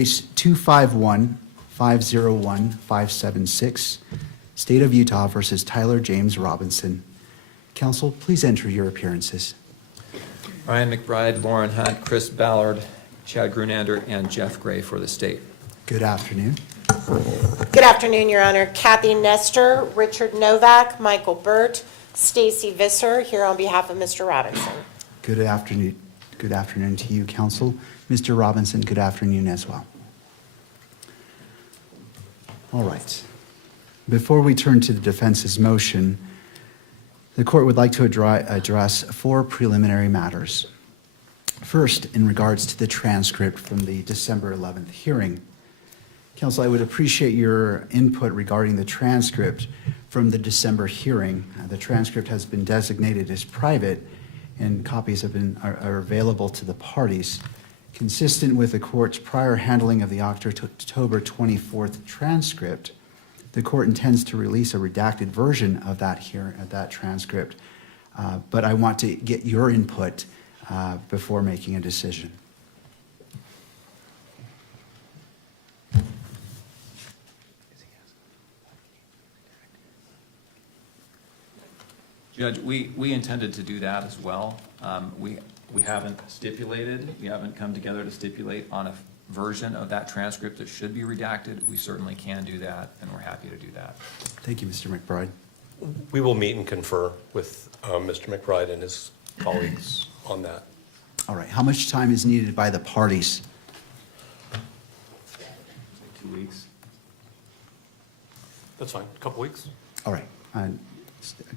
Case 251-501-576, State of Utah versus Tyler James Robinson. Counsel, please enter your appearances. Ryan McBride, Lauren Hunt, Chris Ballard, Chad Grunander, and Jeff Gray for the state. Good afternoon. Good afternoon, Your Honor. Kathy Nestor, Richard Novak, Michael Burt, Stacy Visser, here on behalf of Mr. Robinson. Good afternoon. Good afternoon to you, Counsel. Mr. Robinson, good afternoon as well. All right. Before we turn to the defense's motion, the court would like to address 4 preliminary matters. First, in regards to the transcript from the December 11th hearing. Counsel, I would appreciate your input regarding the transcript from the December hearing. The transcript has been designated as private, and copies are available to the parties. Consistent with the court's prior handling of the October 24th transcript, the court intends to release a redacted version of that transcript, but I want to get your input before making a decision. Judge, we intended to do that as well. We haven't stipulated, we haven't come together to stipulate on a version of that transcript that should be redacted. We certainly can do that, and we're happy to do that. Thank you, Mr. McBride. We will meet and confer with Mr. McBride and his colleagues on that. All right, how much time is needed by the parties? 2 weeks. That's fine, a couple weeks. All right, a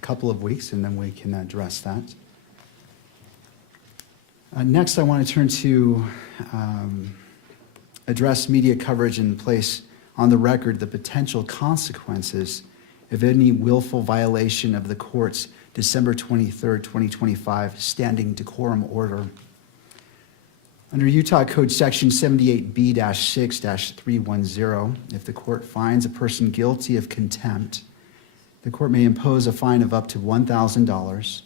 couple of weeks, and then we can address that. Next, I want to turn to address media coverage and place on the record the potential consequences of any willful violation of the court's December 23rd, 2025 standing decorum order. Under Utah Code Section 78B-6-310, if the court finds a person guilty of contempt, the court may impose a fine of up to $1,000,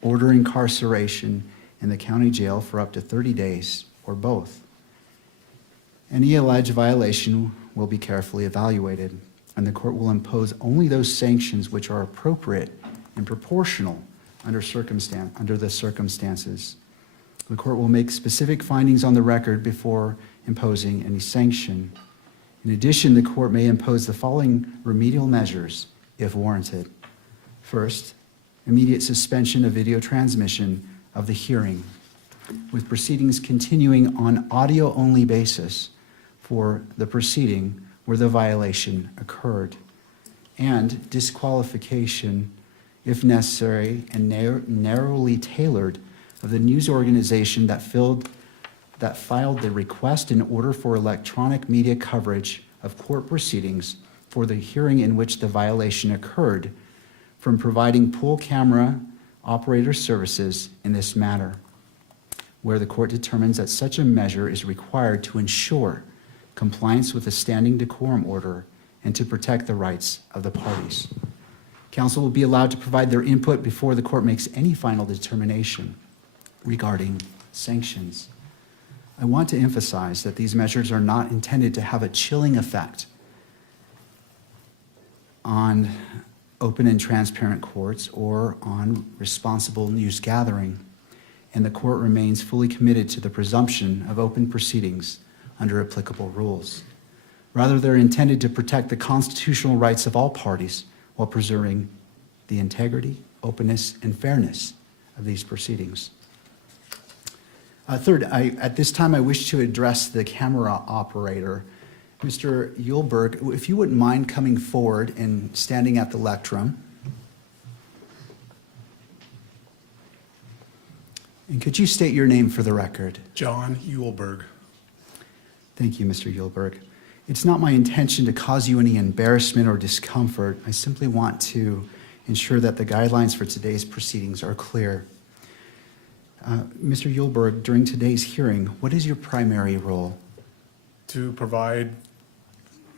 order incarceration in the county jail for up to 30 days, or both. Any alleged violation will be carefully evaluated, and the court will impose only those sanctions which are appropriate and proportional under the circumstances. The court will make specific findings on the record before imposing any sanction. In addition, the court may impose the following remedial measures if warranted. First, immediate suspension of video transmission of the hearing, with proceedings continuing on audio-only basis for the proceeding where the violation occurred, and disqualification, if necessary and narrowly tailored, of the news organization that filed the request in order for electronic media coverage of court proceedings for the hearing in which the violation occurred from providing pool camera operator services in this matter, where the court determines that such a measure is required to ensure compliance with the standing decorum order and to protect the rights of the parties. Counsel will be allowed to provide their input before the court makes any final determination regarding sanctions. I want to emphasize that these measures are not intended to have a chilling effect on open and transparent courts or on responsible news gathering, and the court remains fully committed to the presumption of open proceedings under applicable rules. Rather, they're intended to protect the constitutional rights of all parties while preserving the integrity, openness, and fairness of these proceedings. Third, at this time I wish to address the camera operator. Mr. Yulberg, if you wouldn't mind coming forward and standing at the lectern. And could you state your name for the record? John Yulberg. Thank you, Mr. Yulberg. It's not my intention to cause you any embarrassment or discomfort. I simply want to ensure that the guidelines for today's proceedings are clear. Mr. Yulberg, during today's hearing, what is your primary role? To provide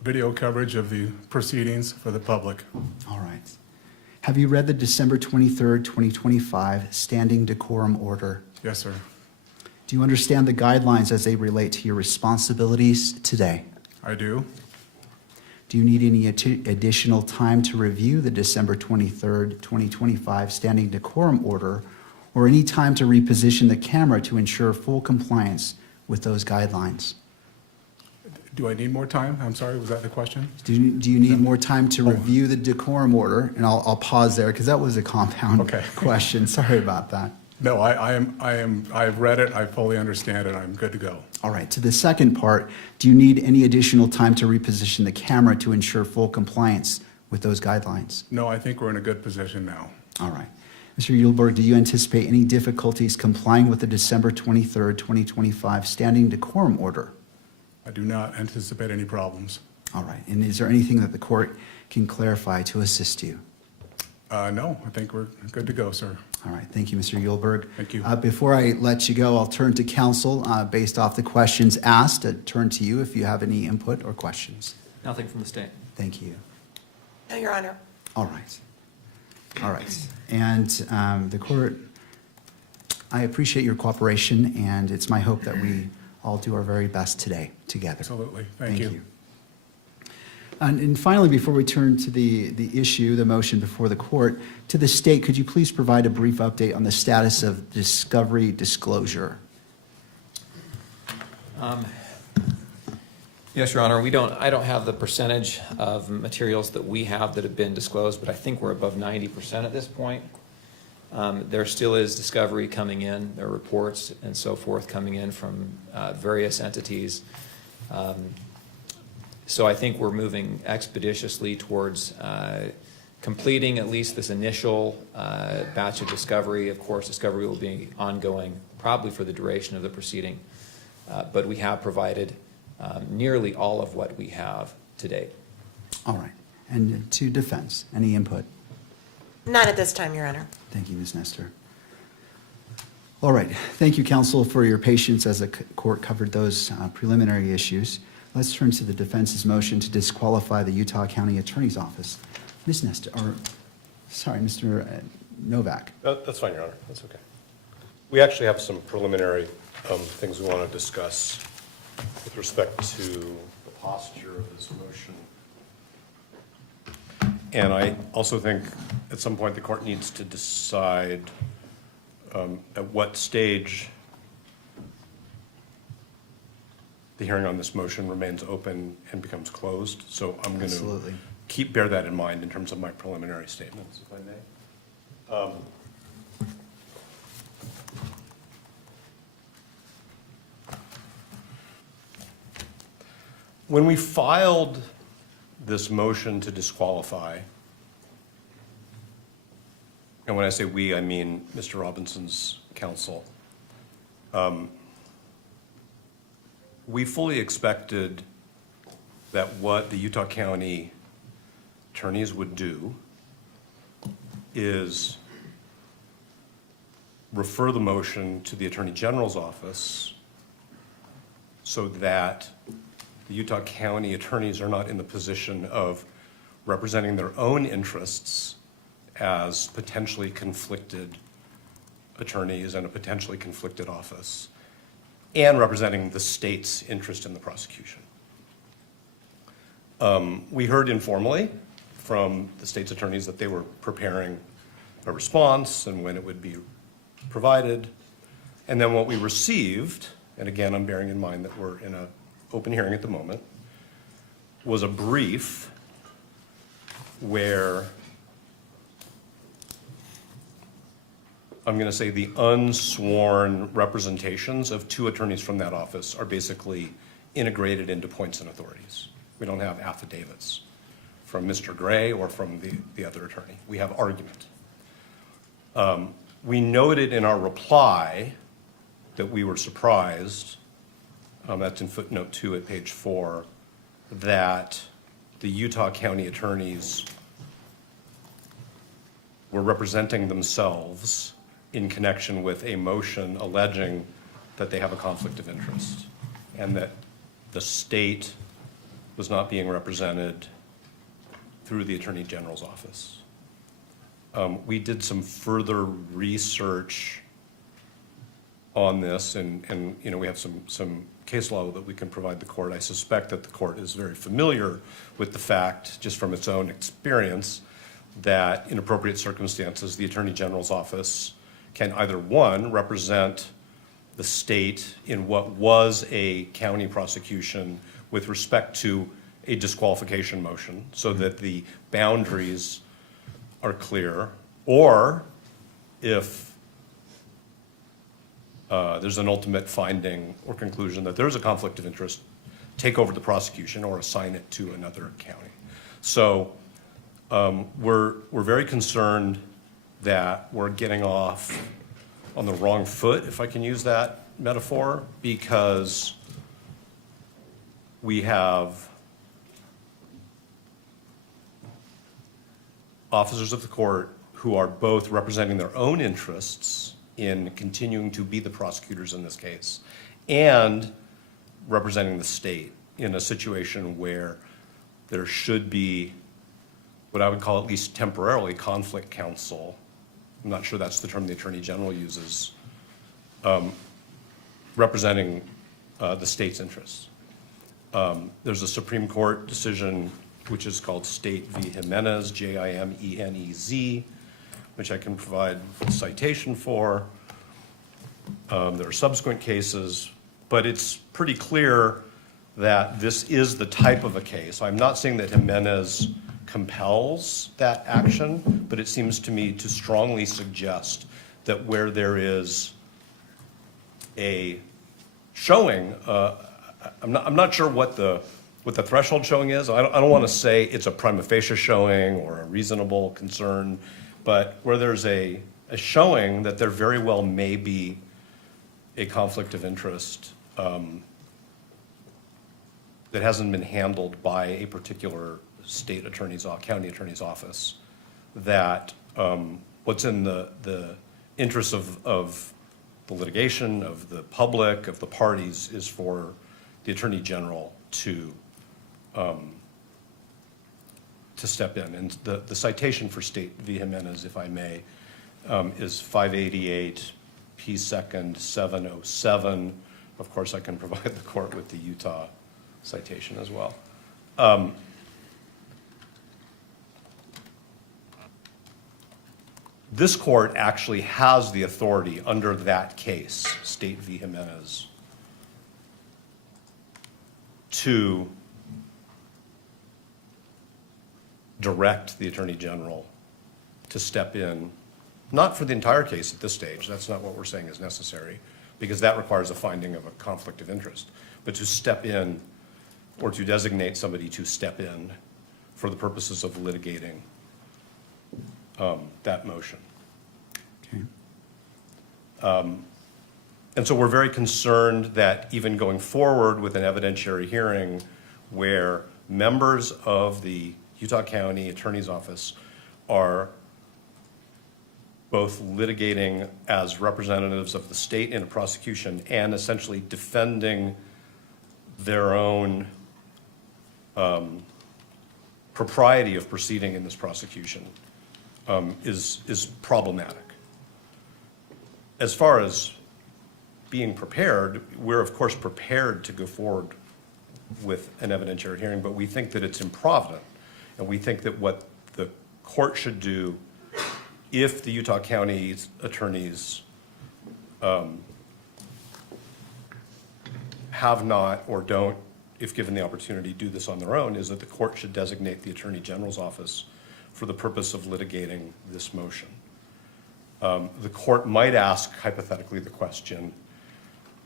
video coverage of the proceedings for the public. All right. Have you read the December 23rd, 2025 standing decorum order? Yes, sir. Do you understand the guidelines as they relate to your responsibilities today? I do. Do you need any additional time to review the December 23rd, 2025 standing decorum order, or any time to reposition the camera to ensure full compliance with those guidelines? Do I need more time? I'm sorry, was that the question? Do you need more time to review the decorum order? And I'll pause there because that was a compound Okay. question. Sorry about that. No, I've read it, I fully understand it, I'm good to go. All right, to the second part, do you need any additional time to reposition the camera to ensure full compliance with those guidelines? No, I think we're in a good position now. All right. Mr. Yulberg, do you anticipate any difficulties complying with the December 23rd, 2025 standing decorum order? I do not anticipate any problems. All right, and is there anything that the court can clarify to assist you? No, I think we're good to go, sir. All right, thank you, Mr. Yulberg. Thank you. Before I let you go, I'll turn to counsel based off the questions asked. Turn to you if you have any input or questions. Nothing from the state. Thank you. No, Your Honor. All right. All right. And the court, I appreciate your cooperation, and it's my hope that we all do our very best today together. Absolutely, thank you. And finally, before we turn to the issue, the motion before the court, to the state, could you please provide a brief update on the status of discovery disclosure? Yes, Your Honor, I don't have the percentage of materials that we have that have been disclosed, but I think we're above 90% at this point. There still is discovery coming in, there are reports and so forth coming in from various entities. So I think we're moving expeditiously towards completing at least this initial batch of discovery. Of course, discovery will be ongoing probably for the duration of the proceeding, but we have provided nearly all of what we have to date. All right. And to defense, any input? None at this time, Your Honor. Thank you, Ms. Nestor. All right. Thank you, counsel, for your patience as the court covered those preliminary issues. Let's turn to the defense's motion to disqualify the Utah County Attorney's Office. Ms. Nestor, or, sorry, Mr. Novak. That's fine, Your Honor, that's okay. We actually have some preliminary things we want to discuss with respect to the posture of this motion. And I also think at some point the court needs to decide at what stage the hearing on this motion remains open and becomes closed. So I'm going to Absolutely. bear that in mind in terms of my preliminary statements, if I may. When we filed this motion to disqualify, and when I say we, I mean Mr. Robinson's counsel, we fully expected that what the Utah County attorneys would do is refer the motion to the Attorney General's office so that the Utah County attorneys are not in the position of representing their own interests as potentially conflicted attorneys in a potentially conflicted office, and representing the state's interest in the prosecution. We heard informally from the state's attorneys that they were preparing a response and when it would be provided. And then what we received, and again, I'm bearing in mind that we're in an open hearing at the moment, was a brief where I'm going to say the unsworn representations of two attorneys from that office are basically integrated into points and authorities. We don't have affidavits from Mr. Gray or from the other attorney. We have argument. We noted in our reply that we were surprised, that's in footnote 2 at page 4, that the Utah County attorneys were representing themselves in connection with a motion alleging that they have a conflict of interest and that the state was not being represented through the Attorney General's office. We did some further research on this, and, you know, we have some case law that we can provide the court. I suspect that the court is very familiar with the fact, just from its own experience, that in appropriate circumstances, the Attorney General's office can either, one, represent the state in what was a county prosecution with respect to a disqualification motion, so that the boundaries are clear, or if there's an ultimate finding or conclusion that there's a conflict of interest, take over the prosecution or assign it to another county. So we're very concerned that we're getting off on the wrong foot, if I can use that metaphor, because we have officers of the court who are both representing their own interests in continuing to be the prosecutors in this case, and representing the state in a situation where there should be what I would call, at least temporarily, conflict counsel. I'm not sure that's the term the Attorney General uses, representing the state's interests. There's a Supreme Court decision which is called State v. Jimenez, Jimenez, which I can provide a citation for. There are subsequent cases, but it's pretty clear that this is the type of a case. I'm not saying that Jimenez compels that action, but it seems to me to strongly suggest that where there is a showing, I'm not sure what the threshold showing is. I don't want to say it's a prima facie showing or a reasonable concern, but where there's a showing that there very well may be a conflict of interest that hasn't been handled by a particular state attorney's, county attorney's office, that what's in the interests of the litigation, of the public, of the parties, is for the Attorney General to step in. And the citation for State v. Jimenez, if I may, is 588 P. 2nd 707. Of course, I can provide the court with the Utah citation as well. This court actually has the authority under that case, State v. Jimenez, to direct the Attorney General to step in, not for the entire case at this stage, that's not what we're saying is necessary, because that requires a finding of a conflict of interest, but to step in or to designate somebody to step in for the purposes of litigating that motion. Okay. And so we're very concerned that even going forward with an evidentiary hearing where members of the Utah County Attorney's Office are both litigating as representatives of the state in a prosecution and essentially defending their own propriety of proceeding in this prosecution is problematic. As far as being prepared, we're of course prepared to go forward with an evidentiary hearing, but we think that it's improvident, and we think that what the court should do, if the Utah County attorneys have not or don't, if given the opportunity, do this on their own, is that the court should designate the Attorney General's office for the purpose of litigating this motion. The court might ask, hypothetically, the question,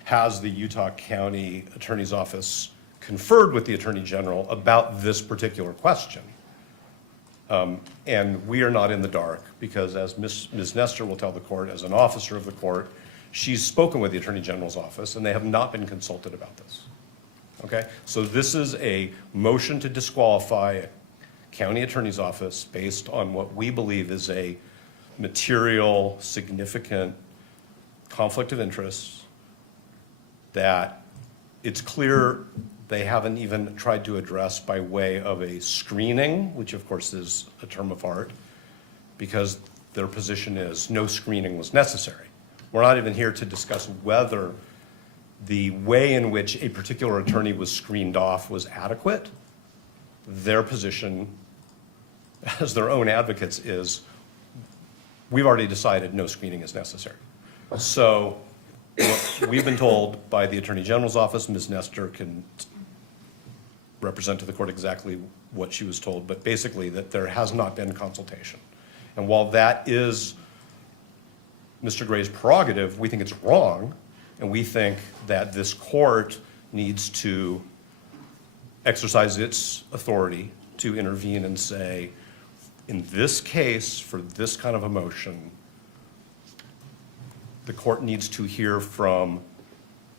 has the Utah County Attorney's Office conferred with the Attorney General about this particular question? And we are not in the dark, because as Ms. Nestor will tell the court, as an officer of the court, she's spoken with the Attorney General's office, and they have not been consulted about this. Okay? So this is a motion to disqualify a county attorney's office based on what we believe is a material, significant conflict of interest that it's clear they haven't even tried to address by way of a screening, which of course is a term of art, because their position is no screening was necessary. We're not even here to discuss whether the way in which a particular attorney was screened off was adequate. Their position as their own advocates is, we've already decided no screening is necessary. So what we've been told by the Attorney General's office, Ms. Nestor can represent to the court exactly what she was told, but basically that there has not been consultation. And while that is Mr. Gray's prerogative, we think it's wrong, and we think that this court needs to exercise its authority to intervene and say, in this case, for this kind of a motion, the court needs to hear from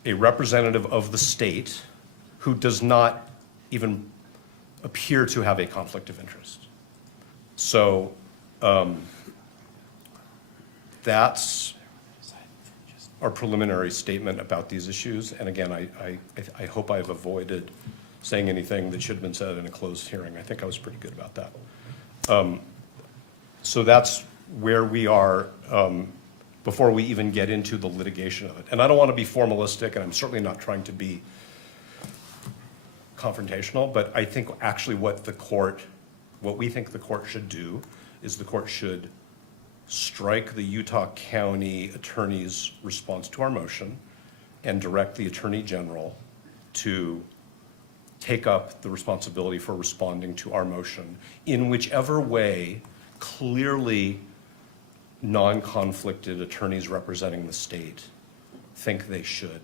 a representative of the state who does not even appear to have a conflict of interest. So that's our preliminary statement about these issues. And again, I hope I've avoided saying anything that should have been said in a closed hearing. I think I was pretty good about that. So that's where we are before we even get into the litigation of it. And I don't want to be formalistic, and I'm certainly not trying to be confrontational, but I think actually what we think the court should do is the court should strike the Utah County Attorney's response to our motion and direct the Attorney General to take up the responsibility for responding to our motion in whichever way clearly non-conflicted attorneys representing the state think they should,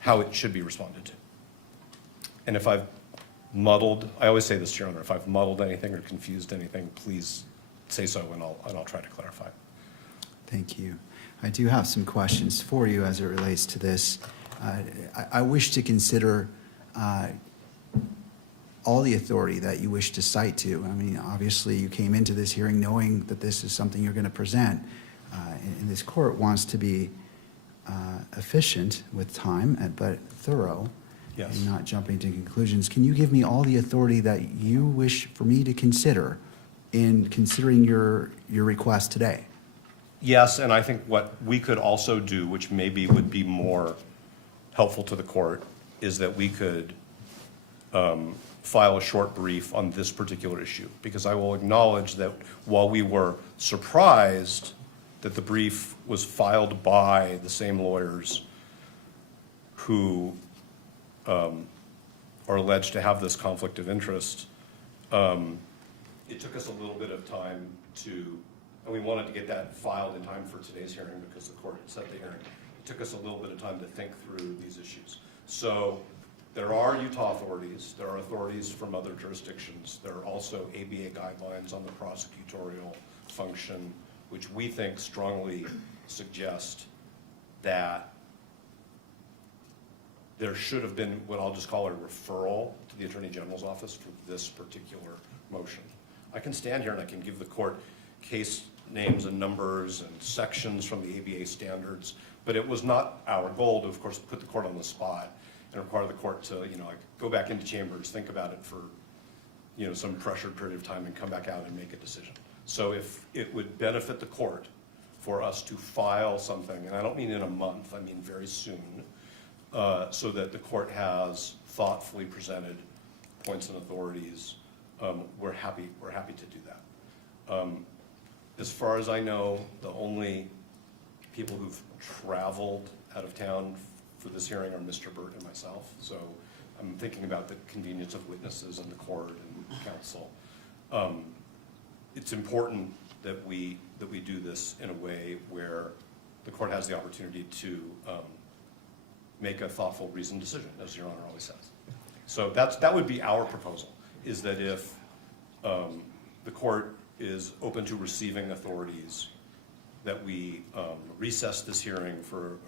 how it should be responded to. And if I've muddled, I always say this, Your Honor, if I've muddled anything or confused anything, please say so, and I'll try to clarify. Thank you. I do have some questions for you as it relates to this. I wish to consider all the authority that you wish to cite to. I mean, obviously, you came into this hearing knowing that this is something you're going to present, and this court wants to be efficient with time, but thorough. Yes. And not jumping to conclusions. Can you give me all the authority that you wish for me to consider in considering your request today? Yes, and I think what we could also do, which maybe would be more helpful to the court, is that we could file a short brief on this particular issue. Because I will acknowledge that while we were surprised that the brief was filed by the same lawyers who are alleged to have this conflict of interest, it took us a little bit of time and we wanted to get that filed in time for today's hearing because the court had set the hearing. It took us a little bit of time to think through these issues. So there are Utah authorities, there are authorities from other jurisdictions, there are also ABA guidelines on the prosecutorial function, which we think strongly suggest that there should have been what I'll just call a referral to the Attorney General's office for this particular motion. I can stand here and I can give the court case names and numbers and sections from the ABA standards, but it was not our goal to, of course, put the court on the spot and require the court to, like, go back into chambers, think about it for, some pressured period of time and come back out and make a decision. So if it would benefit the court for us to file something, and I don't mean in a month, I mean very soon, so that the court has thoughtfully presented points and authorities, we're happy to do that. As far as I know, the only people who've traveled out of town for this hearing are Mr. Burt and myself. So I'm thinking about the convenience of witnesses and the court and counsel. It's important that we do this in a way where the court has the opportunity to make a thoughtful, reasoned decision, as Your Honor always says. So that would be our proposal, is that if the court is open to receiving authorities, that we recess this hearing for,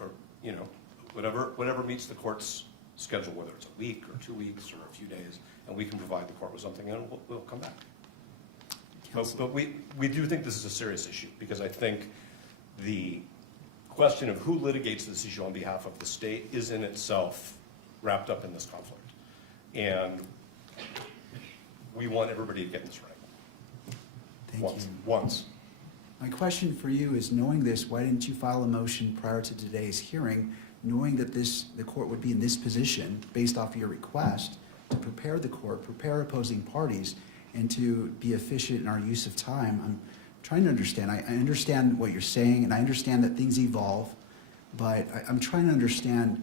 whatever meets the court's schedule, whether it's a week or 2 weeks or a few days, and we can provide the court with something, and we'll come back. But we do think this is a serious issue, because I think the question of who litigates this issue on behalf of the state is in itself wrapped up in this conflict. And we want everybody to get this right. Thank you. Once. My question for you is, knowing this, why didn't you file a motion prior to today's hearing, knowing that the court would be in this position based off your request to prepare the court, prepare opposing parties, and to be efficient in our use of time? I'm trying to understand. I understand what you're saying, and I understand that things evolve, but I'm trying to understand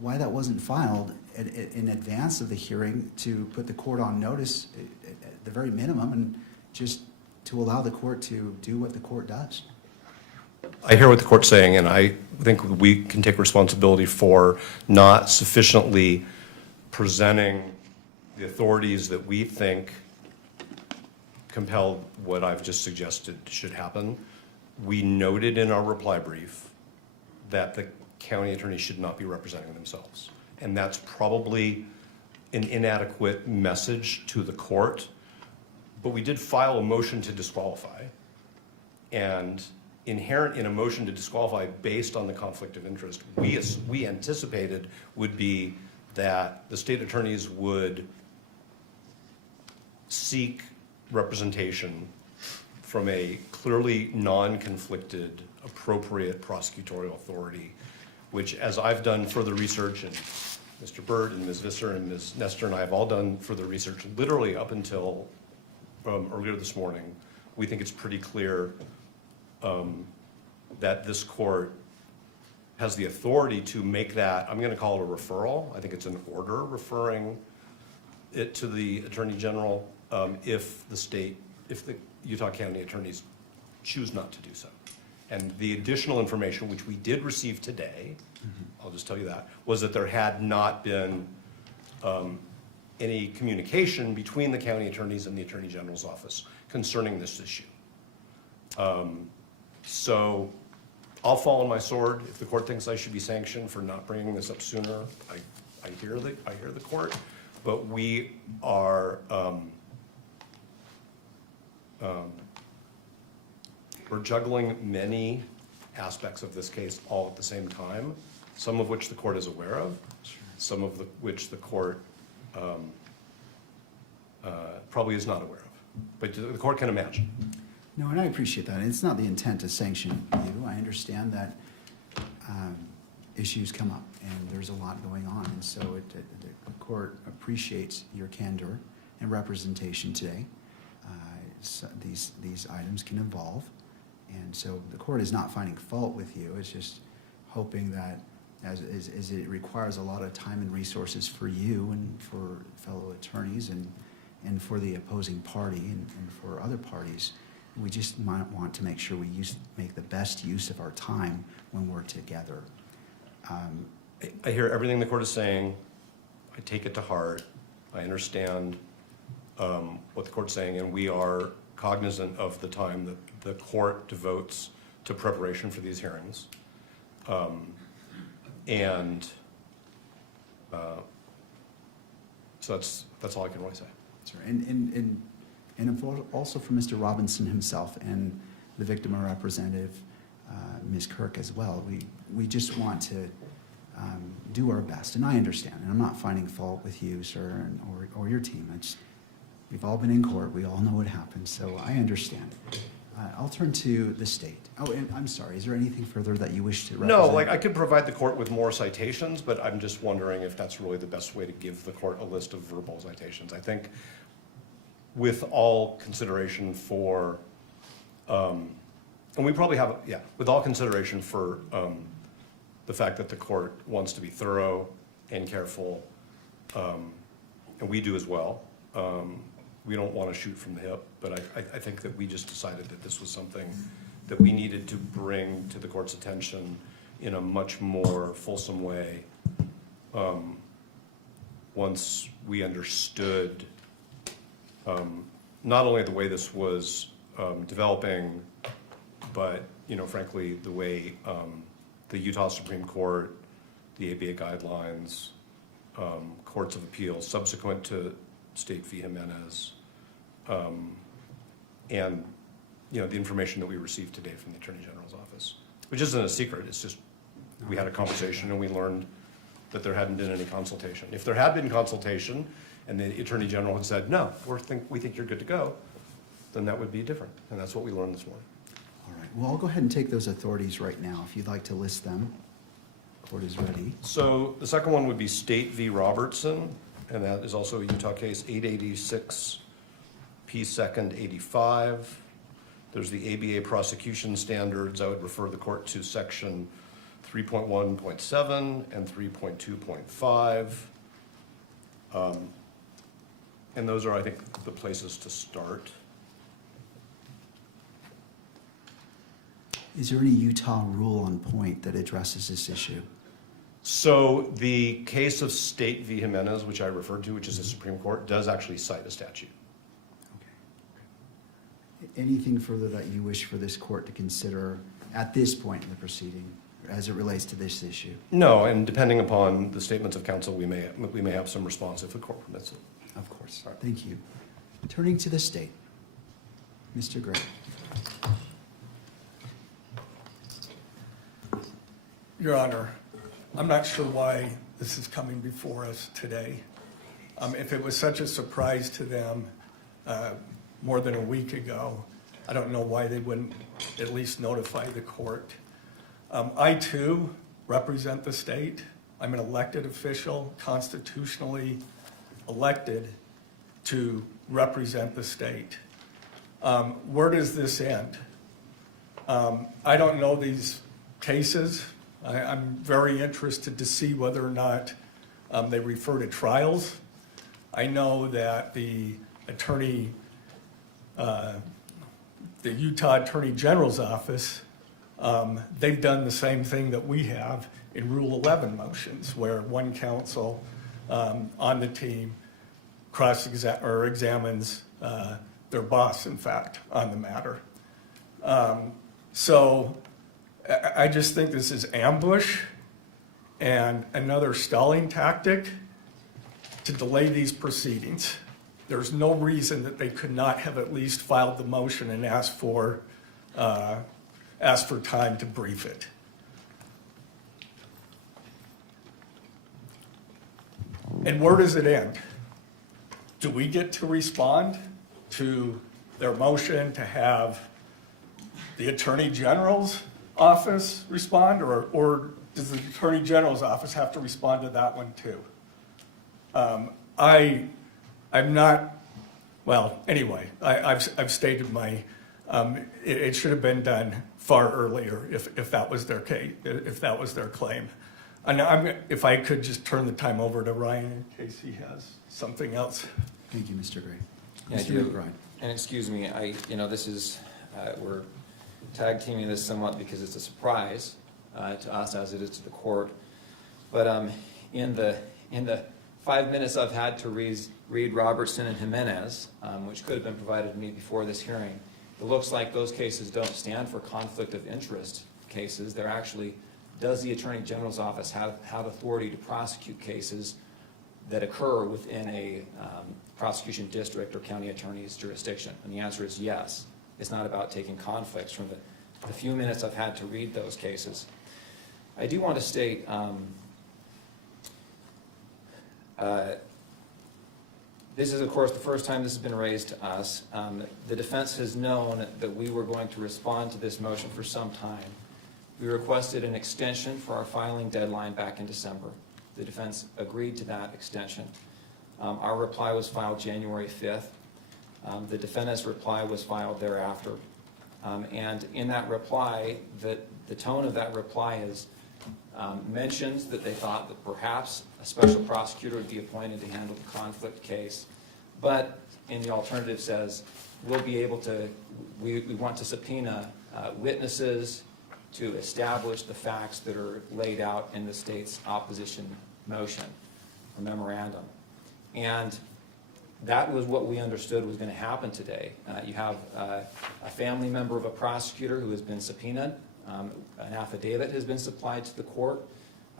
why that wasn't filed in advance of the hearing to put the court on notice at the very minimum, and just to allow the court to do what the court does. I hear what the court's saying, and I think we can take responsibility for not sufficiently presenting the authorities that we think compel what I've just suggested should happen. We noted in our reply brief that the county attorney should not be representing themselves. And that's probably an inadequate message to the court. But we did file a motion to disqualify. And inherent in a motion to disqualify based on the conflict of interest, we anticipated would be that the state attorneys would seek representation from a clearly non-conflicted, appropriate prosecutorial authority, which, as I've done further research, and Mr. Burt and Ms. Visser and Ms. Nestor and I have all done further research, literally up until earlier this morning, we think it's pretty clear that this court has the authority to make that, I'm going to call it a referral. I think it's an order referring it to the Attorney General if the Utah County attorneys choose not to do so. And the additional information, which we did receive today, I'll just tell you that, was that there had not been any communication between the county attorneys and the Attorney General's office concerning this issue. So I'll fall on my sword. If the court thinks I should be sanctioned for not bringing this up sooner, I hear the court. But we are we're juggling many aspects of this case all at the same time, some of which the court is aware of, some of which the court probably is not aware of. But the court can imagine. No, and I appreciate that. It's not the intent to sanction you. I understand that issues come up, and there's a lot going on, and so the court appreciates your candor and representation today. So these items can evolve, and so the court is not finding fault with you. It's just hoping that, as it requires a lot of time and resources for you and for fellow attorneys and for the opposing party and for other parties, we just might want to make sure we make the best use of our time when we're together. I hear everything the court is saying. I take it to heart. I understand what the court's saying, and we are cognizant of the time that the court devotes to preparation for these hearings. So that's all I can really say. Sir, and also for Mr. Robinson himself and the victim representative, Ms. Kirk as well. We just want to do our best, and I understand, and I'm not finding fault with you, sir, or your team. We've all been in court. We all know what happened, so I understand. I'll turn to the state. Oh, and I'm sorry, is there anything further that you wish to represent? No, I could provide the court with more citations, but I'm just wondering if that's really the best way to give the court a list of verbal citations. I think with all consideration for, and we probably have, with all consideration for the fact that the court wants to be thorough and careful, and we do as well. We don't want to shoot from the hip, but I think that we just decided that this was something that we needed to bring to the court's attention in a much more fulsome way once we understood not only the way this was developing, but, frankly, the way the Utah Supreme Court, the ABA guidelines, courts of appeals subsequent to State v. Jimenez, and the information that we received today from the Attorney General's office, which isn't a secret. It's just we had a conversation and we learned that there hadn't been any consultation. If there had been consultation and the Attorney General had said, no, we think you're good to go, then that would be different. And that's what we learned this morning. All right, well, I'll go ahead and take those authorities right now, if you'd like to list them. Court is ready. So the second one would be State v. Robertson, and that is also a Utah case, 886 P. 2nd 85. There's the ABA prosecution standards. I would refer the court to section 3.1.7 and 3.2.5. And those are, I think, the places to start. Is there any Utah rule on point that addresses this issue? So the case of State v. Jimenez, which I referred to, which is the Supreme Court, does actually cite a statute. Okay. Anything further that you wish for this court to consider at this point in the proceeding as it relates to this issue? No, and depending upon the statements of counsel, we may have some response if the court permits it. Of course. Thank you. Turning to the state. Mr. Gray. Your Honor, I'm not sure why this is coming before us today. If it was such a surprise to them more than a week ago, I don't know why they wouldn't at least notify the court. I too represent the state. I'm an elected official, constitutionally elected to represent the state. Where does this end? I don't know these cases. I'm very interested to see whether or not they refer to trials. I know that the Utah Attorney General's office, they've done the same thing that we have in Rule 11 motions, where one counsel on the team examines their boss, in fact, on the matter. So I just think this is ambush and another stalling tactic to delay these proceedings. There's no reason that they could not have at least filed the motion and asked for time to brief it. And where does it end? Do we get to respond to their motion to have the Attorney General's office respond, or does the Attorney General's office have to respond to that one too? I'm not, well, anyway, I've stated my, it should have been done far earlier if that was their case, if that was their claim. And if I could just turn the time over to Ryan in case he has something else. Thank you, Mr. Gray. Yeah, I Mr. do. McBride. And excuse me, this is, we're tag teaming this somewhat because it's a surprise to us as it is to the court. But in the 5 minutes I've had to read Robertson and Jimenez, which could have been provided to me before this hearing, it looks like those cases don't stand for conflict of interest cases. They're actually, does the Attorney General's office have authority to prosecute cases that occur within a prosecution district or county attorney's jurisdiction? And the answer is yes. It's not about taking conflicts from the few minutes I've had to read those cases. I do want to state this is, of course, the first time this has been raised to us. The defense has known that we were going to respond to this motion for some time. We requested an extension for our filing deadline back in December. The defense agreed to that extension. Our reply was filed January 5th. The defendant's reply was filed thereafter. And in that reply, the tone of that reply is mentions that they thought that perhaps a special prosecutor would be appointed to handle the conflict case, but in the alternative says we'll be able to, we want to subpoena witnesses to establish the facts that are laid out in the state's opposition motion or memorandum. And that was what we understood was going to happen today. You have a family member of a prosecutor who has been subpoenaed. An affidavit has been supplied to the court.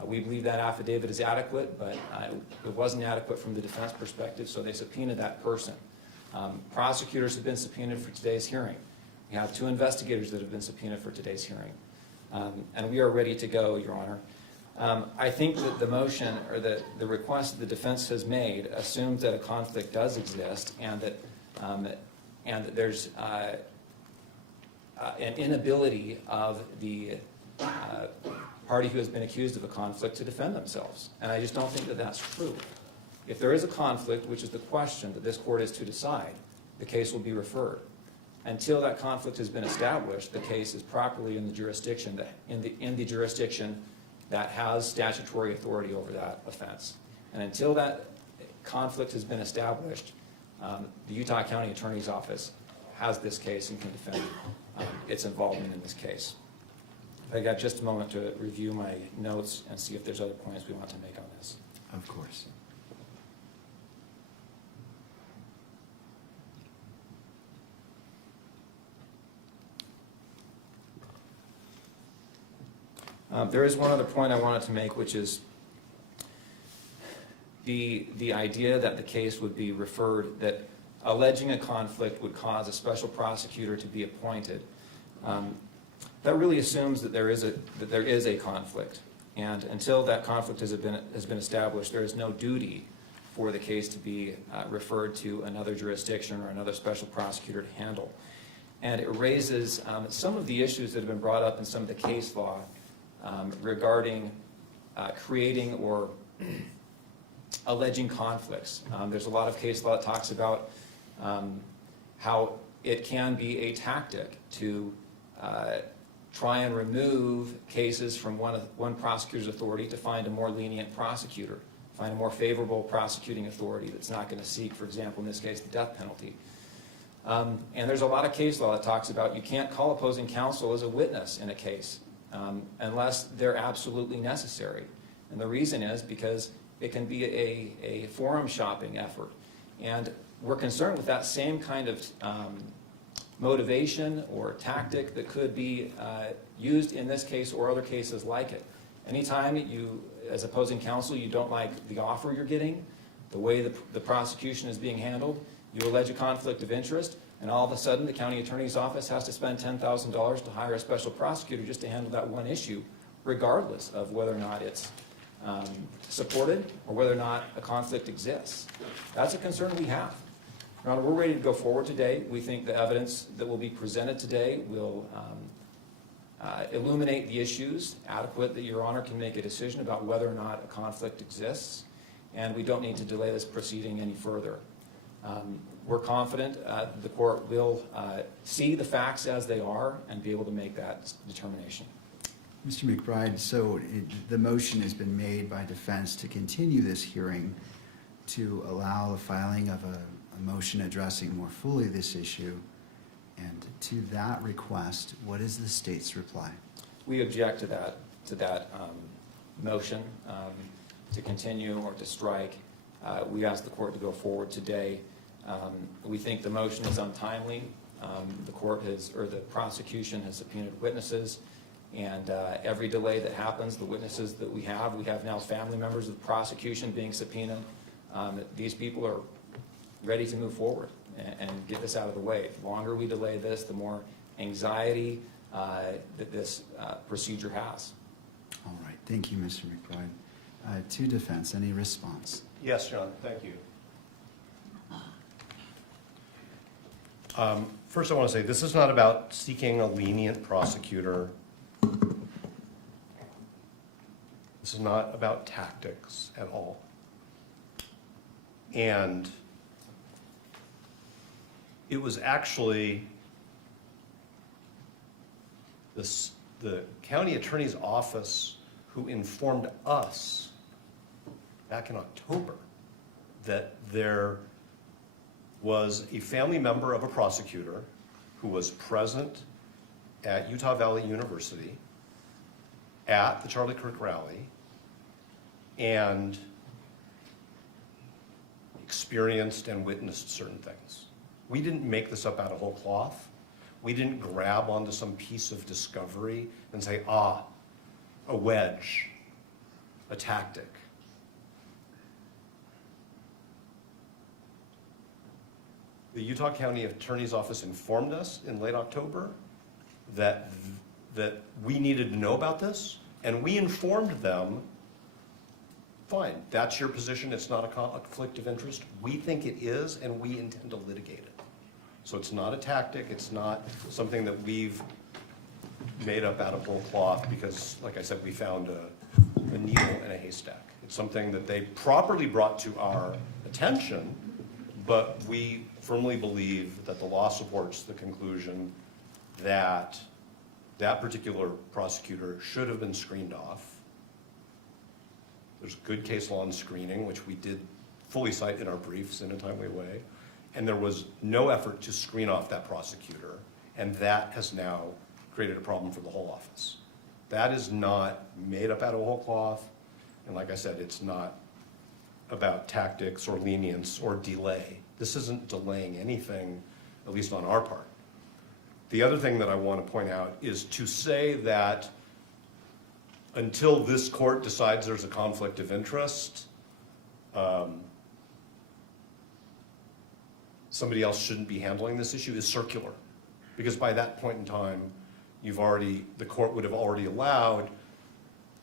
We believe that affidavit is adequate, but it wasn't adequate from the defense perspective, so they subpoenaed that person. Prosecutors have been subpoenaed for today's hearing. We have 2 investigators that have been subpoenaed for today's hearing. And we are ready to go, Your Honor. I think that the motion or the request that the defense has made assumes that a conflict does exist and that there's an inability of the party who has been accused of a conflict to defend themselves. And I just don't think that that's true. If there is a conflict, which is the question that this court is to decide, the case will be referred. Until that conflict has been established, the case is properly in the jurisdiction that has statutory authority over that offense. And until that conflict has been established, the Utah County Attorney's Office has this case and can defend its involvement in this case. I got just a moment to review my notes and see if there's other points we want to make on this. Of course. There is one other point I wanted to make, which is the idea that the case would be referred, that alleging a conflict would cause a special prosecutor to be appointed. That really assumes that there is a conflict, and until that conflict has been established, there is no duty for the case to be referred to another jurisdiction or another special prosecutor to handle. And it raises some of the issues that have been brought up in some of the case law regarding creating or alleging conflicts. There's a lot of case law that talks about how it can be a tactic to try and remove cases from one prosecutor's authority to find a more lenient prosecutor, find a more favorable prosecuting authority that's not going to seek, for example, in this case, the death penalty. And there's a lot of case law that talks about you can't call opposing counsel as a witness in a case unless they're absolutely necessary. And the reason is because it can be a forum shopping effort. And we're concerned with that same kind of motivation or tactic that could be used in this case or other cases like it. Anytime you, as opposing counsel, you don't like the offer you're getting, the way the prosecution is being handled, you allege a conflict of interest, and all of a sudden the county attorney's office has to spend $10,000 to hire a special prosecutor just to handle that one issue, regardless of whether or not it's supported or whether or not a conflict exists. That's a concern we have. Your Honor, we're ready to go forward today. We think the evidence that will be presented today will illuminate the issues adequate that Your Honor can make a decision about whether or not a conflict exists, and we don't need to delay this proceeding any further. We're confident the court will see the facts as they are and be able to make that determination. Mr. McBride, so the motion has been made by defense to continue this hearing to allow the filing of a motion addressing more fully this issue. And to that request, what is the state's reply? We object to that motion to continue or to strike. We ask the court to go forward today. We think the motion is untimely. The court or the prosecution has subpoenaed witnesses, and every delay that happens, the witnesses that we have now family members of the prosecution being subpoenaed. These people are ready to move forward and get this out of the way. The longer we delay this, the more anxiety that this procedure has. All right, thank you, Mr. McBride. To defense, any response? Yes, John, thank you. First, I want to say this is not about seeking a lenient prosecutor. This is not about tactics at all. And it was actually the county attorney's office who informed us back in October that there was a family member of a prosecutor who was present at Utah Valley University at the Charlie Kirk rally and experienced and witnessed certain things. We didn't make this up out of whole cloth. We didn't grab onto some piece of discovery and say, a wedge, a tactic. The Utah County Attorney's Office informed us in late October that we needed to know about this, and we informed them, fine, that's your position, it's not a conflict of interest. We think it is, and we intend to litigate it. So it's not a tactic, it's not something that we've made up out of whole cloth because, like I said, we found a needle in a haystack. It's something that they properly brought to our attention, but we firmly believe that the law supports the conclusion that that particular prosecutor should have been screened off. There's good case law on screening, which we did fully cite in our briefs in a timely way, and there was no effort to screen off that prosecutor, and that has now created a problem for the whole office. That is not made up out of whole cloth, and like I said, it's not about tactics or lenience or delay. This isn't delaying anything, at least on our part. The other thing that I want to point out is to say that until this court decides there's a conflict of interest, somebody else shouldn't be handling this issue is circular. Because by that point in time, the court would have already allowed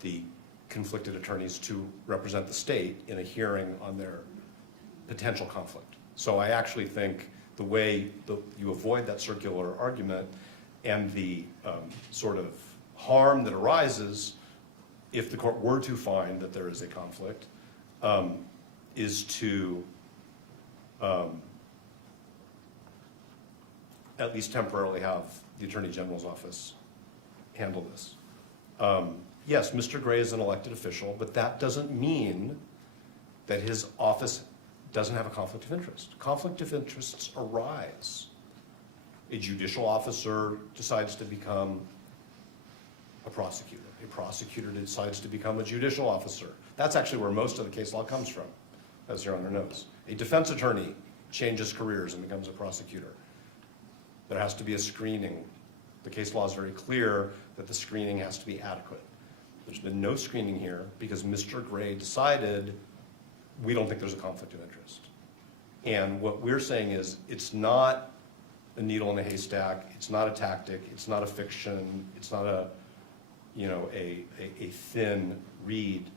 the conflicted attorneys to represent the state in a hearing on their potential conflict. So I actually think the way you avoid that circular argument and the sort of harm that arises if the court were to find that there is a conflict is to at least temporarily have the Attorney General's office handle this. Yes, Mr. Gray is an elected official, but that doesn't mean that his office doesn't have a conflict of interest. Conflict of interests arise. A judicial officer decides to become a prosecutor. A prosecutor decides to become a judicial officer. That's actually where most of the case law comes from, as Your Honor knows. A defense attorney changes careers and becomes a prosecutor. There has to be a screening. The case law is very clear that the screening has to be adequate. There's been no screening here because Mr. Gray decided we don't think there's a conflict of interest. And what we're saying is it's not a needle in a haystack, it's not a tactic, it's not a fiction, it's not a thin reed.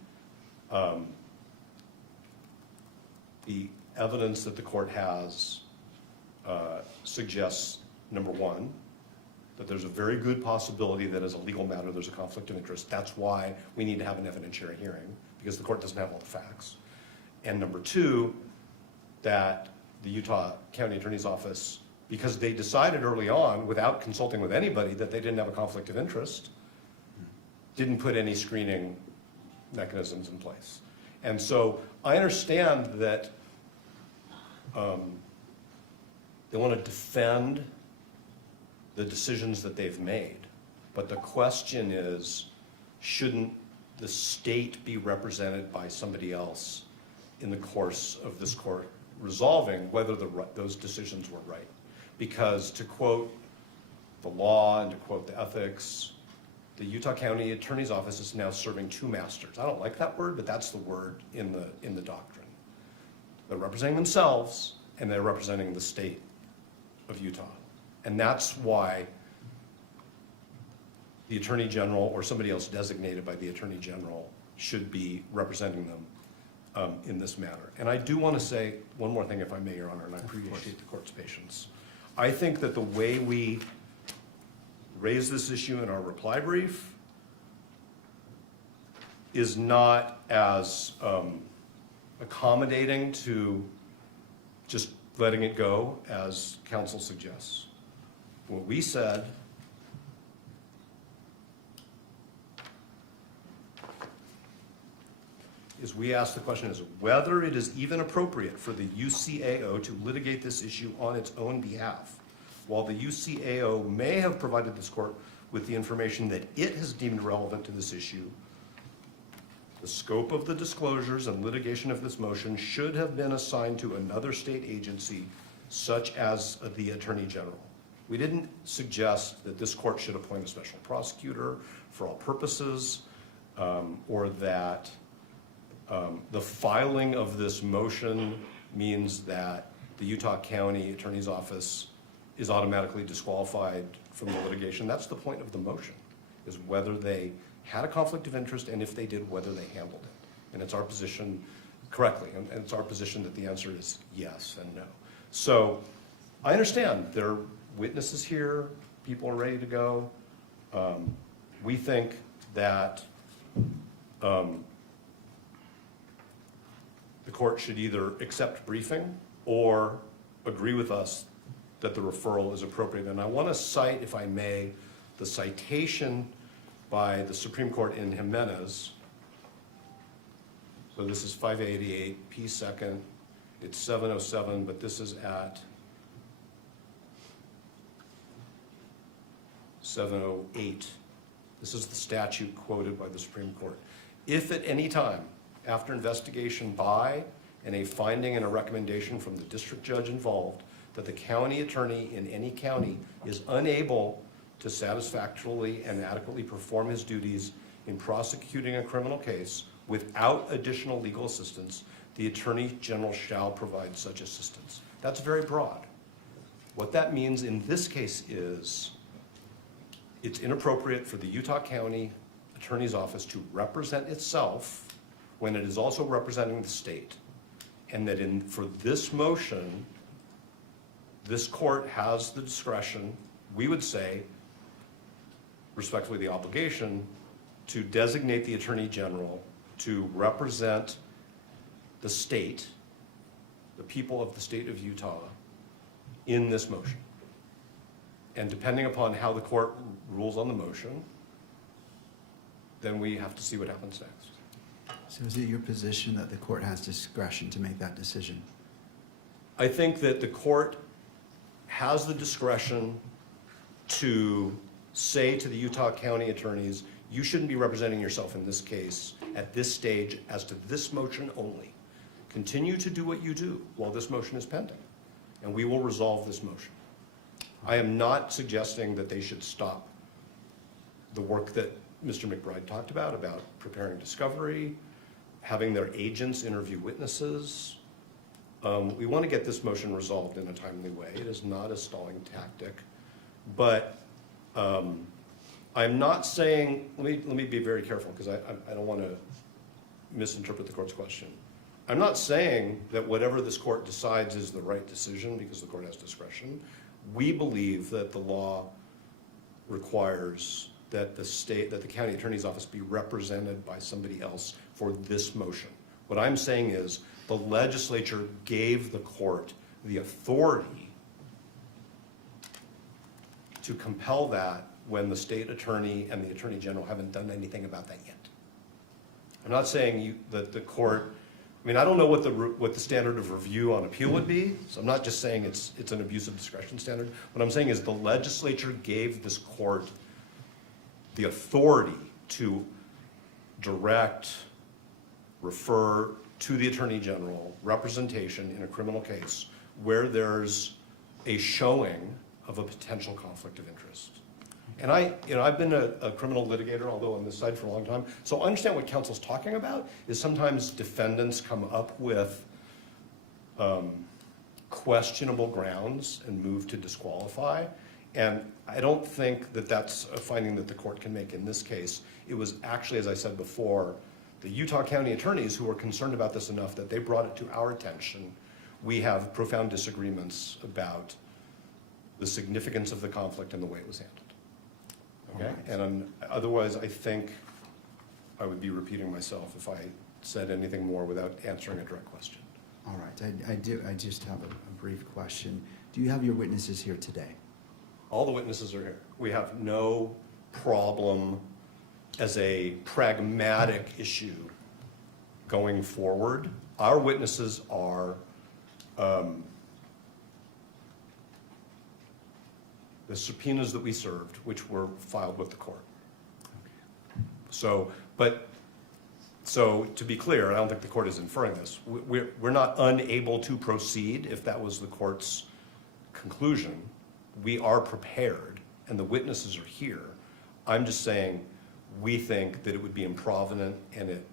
The evidence that the court has suggests, number one, that there's a very good possibility that as a legal matter there's a conflict of interest. That's why we need to have an evidentiary hearing, because the court doesn't have all the facts. And number two, that the Utah County Attorney's Office, because they decided early on, without consulting with anybody, that they didn't have a conflict of interest, didn't put any screening mechanisms in place. And so I understand that they want to defend the decisions that they've made, but the question is, shouldn't the state be represented by somebody else in the course of this court resolving whether those decisions were right? Because to quote the law and to quote the ethics, the Utah County Attorney's Office is now serving two masters. I don't like that word, but that's the word in the doctrine. They're representing themselves and they're representing the state of Utah. And that's why the Attorney General or somebody else designated by the Attorney General should be representing them in this matter. And I do want to say one more thing, if I may, Your Honor, and I appreciate the court's patience. I think that the way we raise this issue in our reply brief is not as accommodating to just letting it go as counsel suggests. What we said is we asked the question is whether it is even appropriate for the UCAO to litigate this issue on its own behalf. While the UCAO may have provided this court with the information that it has deemed relevant to this issue, the scope of the disclosures and litigation of this motion should have been assigned to another state agency, such as the Attorney General. We didn't suggest that this court should appoint a special prosecutor for all purposes, or that the filing of this motion means that the Utah County Attorney's Office is automatically disqualified from the litigation. That's the point of the motion, is whether they had a conflict of interest, and if they did, whether they handled it. And it's our position correctly, and it's our position that the answer is yes and no. So I understand, there are witnesses here, people are ready to go. We think that the court should either accept briefing or agree with us that the referral is appropriate. And I want to cite, if I may, the citation by the Supreme Court in Jimenez. So this is 588 P. 2nd. It's 707, but this is at 708. This is the statute quoted by the Supreme Court. If at any time, after investigation by and a finding and a recommendation from the district judge involved, that the county attorney in any county is unable to satisfactorily and adequately perform his duties in prosecuting a criminal case without additional legal assistance, the Attorney General shall provide such assistance. That's very broad. What that means in this case is it's inappropriate for the Utah County Attorney's Office to represent itself when it is also representing the state. And that for this motion, this court has the discretion, we would say, respectfully the obligation, to designate the Attorney General to represent the state, the people of the state of Utah, in this motion. And depending upon how the court rules on the motion, then we have to see what happens next. So is it your position that the court has discretion to make that decision? I think that the court has the discretion to say to the Utah County attorneys, you shouldn't be representing yourself in this case at this stage as to this motion only. Continue to do what you do while this motion is pending, and we will resolve this motion. I am not suggesting that they should stop the work that Mr. McBride talked about preparing discovery, having their agents interview witnesses. We want to get this motion resolved in a timely way. It is not a stalling tactic. But I'm not saying, let me be very careful because I don't want to misinterpret the court's question. I'm not saying that whatever this court decides is the right decision because the court has discretion. We believe that the law requires that the county attorney's office be represented by somebody else for this motion. What I'm saying is the legislature gave the court the authority to compel that when the state attorney and the attorney general haven't done anything about that yet. I'm not saying that the court, I mean, I don't know what the standard of review on appeal would be, so I'm not just saying it's an abuse of discretion standard. What I'm saying is the legislature gave this court the authority to direct, refer to the attorney general representation in a criminal case where there's a showing of a potential conflict of interest. And I've been a criminal litigator, although on this side for a long time, so I understand what counsel's talking about is sometimes defendants come up with questionable grounds and move to disqualify. And I don't think that that's a finding that the court can make in this case. It was actually, as I said before, the Utah County attorneys who were concerned about this enough that they brought it to our attention. We have profound disagreements about the significance of the conflict and the way it was handled. Okay? And otherwise, I think I would be repeating myself if I said anything more without answering a direct question. All right, I just have a brief question. Do you have your witnesses here today? All the witnesses are here. We have no problem as a pragmatic issue going forward. Our witnesses are the subpoenas that we served, which were filed with the court. So to be clear, I don't think the court is inferring this. We're not unable to proceed if that was the court's conclusion. We are prepared, and the witnesses are here. I'm just saying we think that it would be improvident and it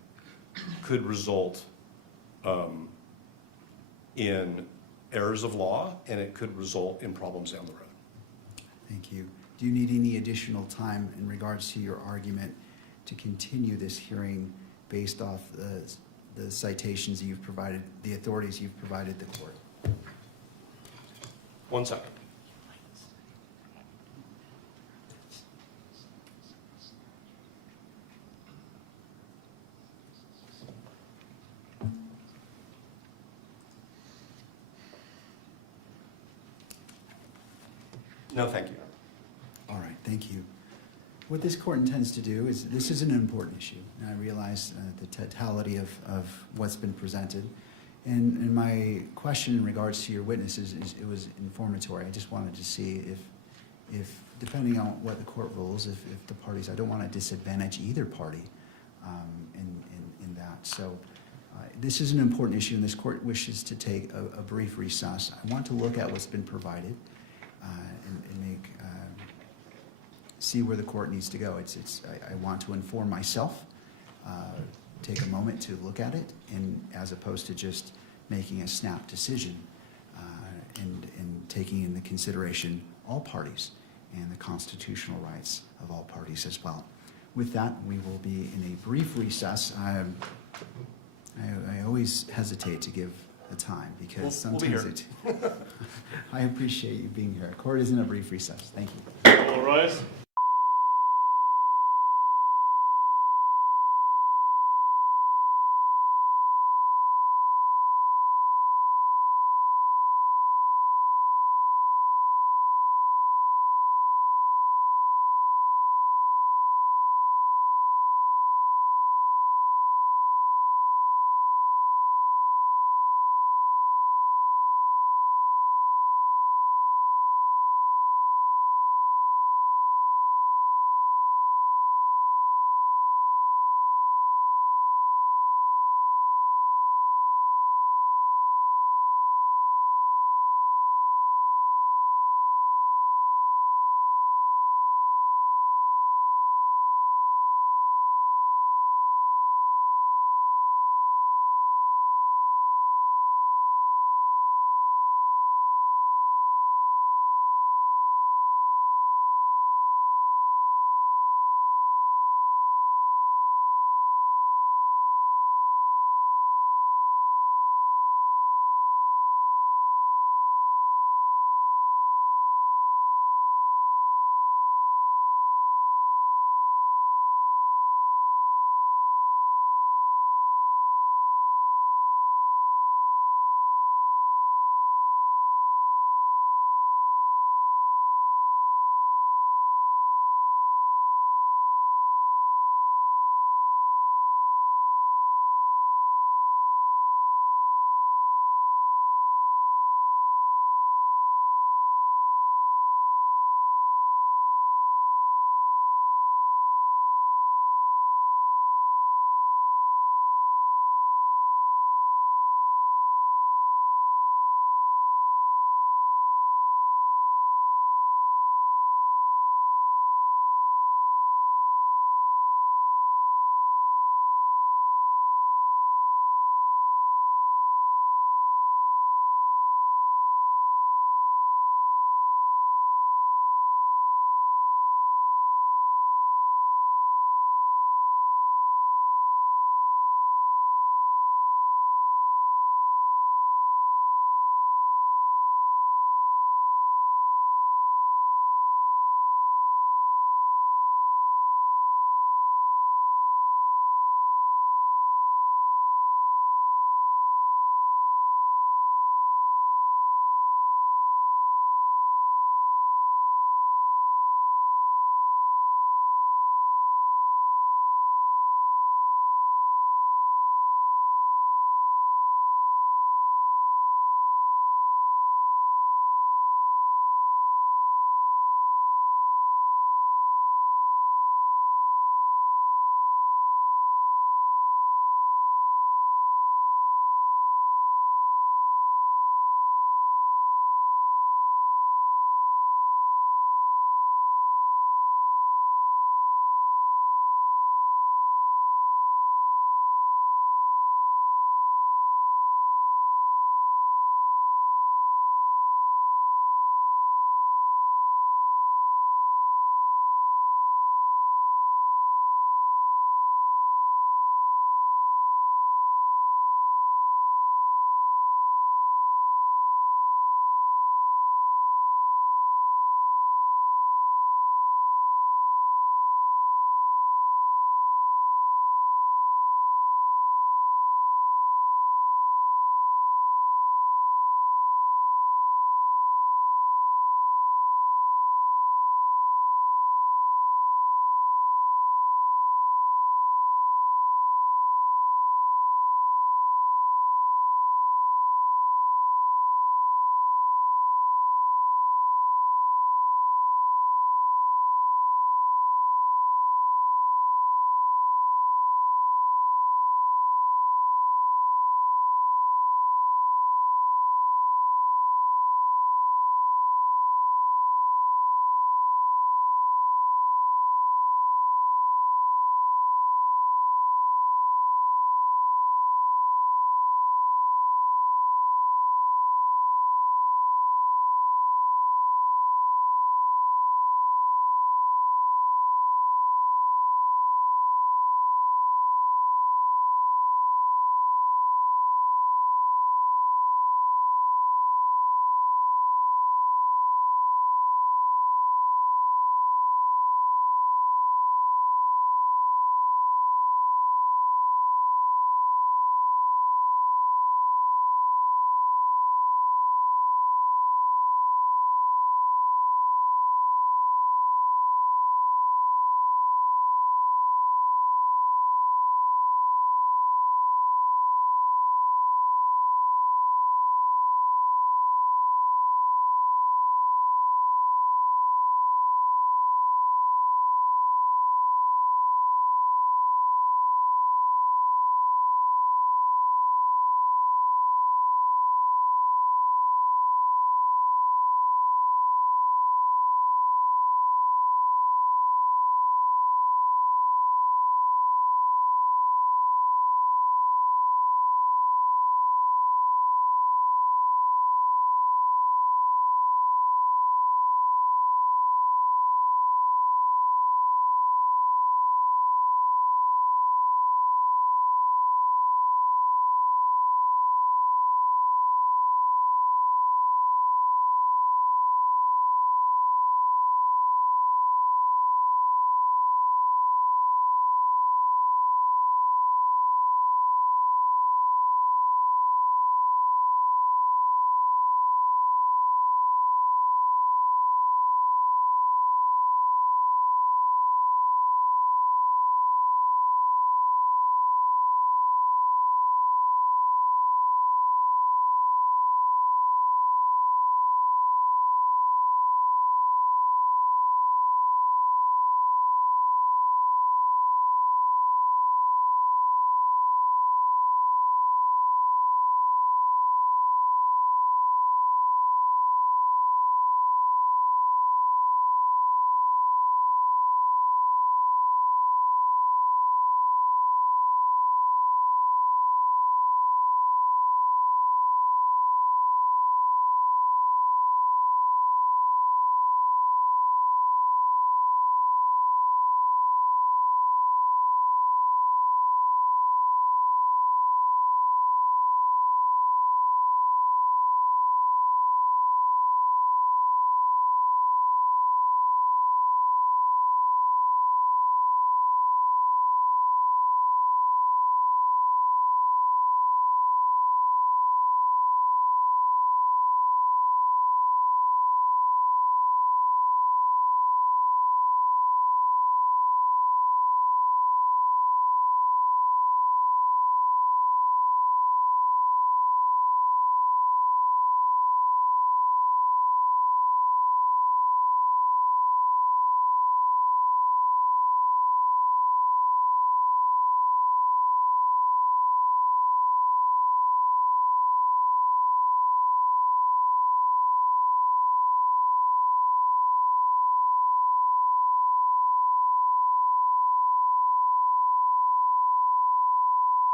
could result in errors of law, and it could result in problems down the road. Thank you. Do you need any additional time in regards to your argument to continue this hearing based off the citations you've provided, the authorities you've provided the court? 1 second. No, thank you. All right, thank you. What this court intends to do is, this is an important issue, and I realize the totality of what's been presented. And my question in regards to your witnesses is, it was informatory. I just wanted to see if depending on what the court rules, if the parties, I don't want to disadvantage either party in that. So this is an important issue, and this court wishes to take a brief recess. I want to look at what's been provided and make see where the court needs to go. I want to inform myself, take a moment to look at it, and as opposed to just making a snap decision and taking into consideration all parties and the constitutional rights of all parties as well. With that, we will be in a brief recess. I always hesitate to give the time because We'll be sometimes I appreciate you being here. Court is in a brief recess. Thank you. All rise.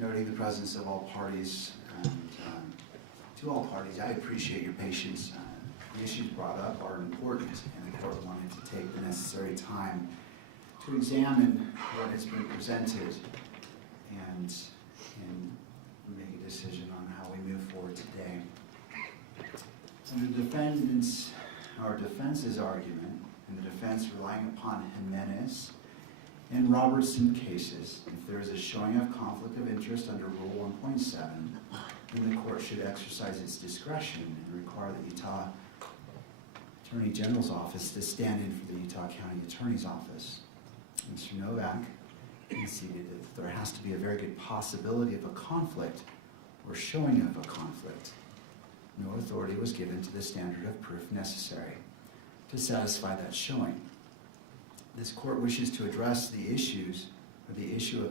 noting the presence of all parties, and to all parties, I appreciate your patience. The issues brought up are important, and the court wanted to take the necessary time to examine what has been presented and make a decision on how we move forward today. Under defense's argument, and the defense relying upon Jimenez and Robertson cases, if there is a showing of conflict of interest under Rule 1.7, then the court should exercise its discretion and require the Utah Attorney General's office to stand in for the Utah County Attorney's office. Mr. Novak conceded that there has to be a very good possibility of a conflict or showing of a conflict. No authority was given to the standard of proof necessary to satisfy that showing. This court wishes to address the issue of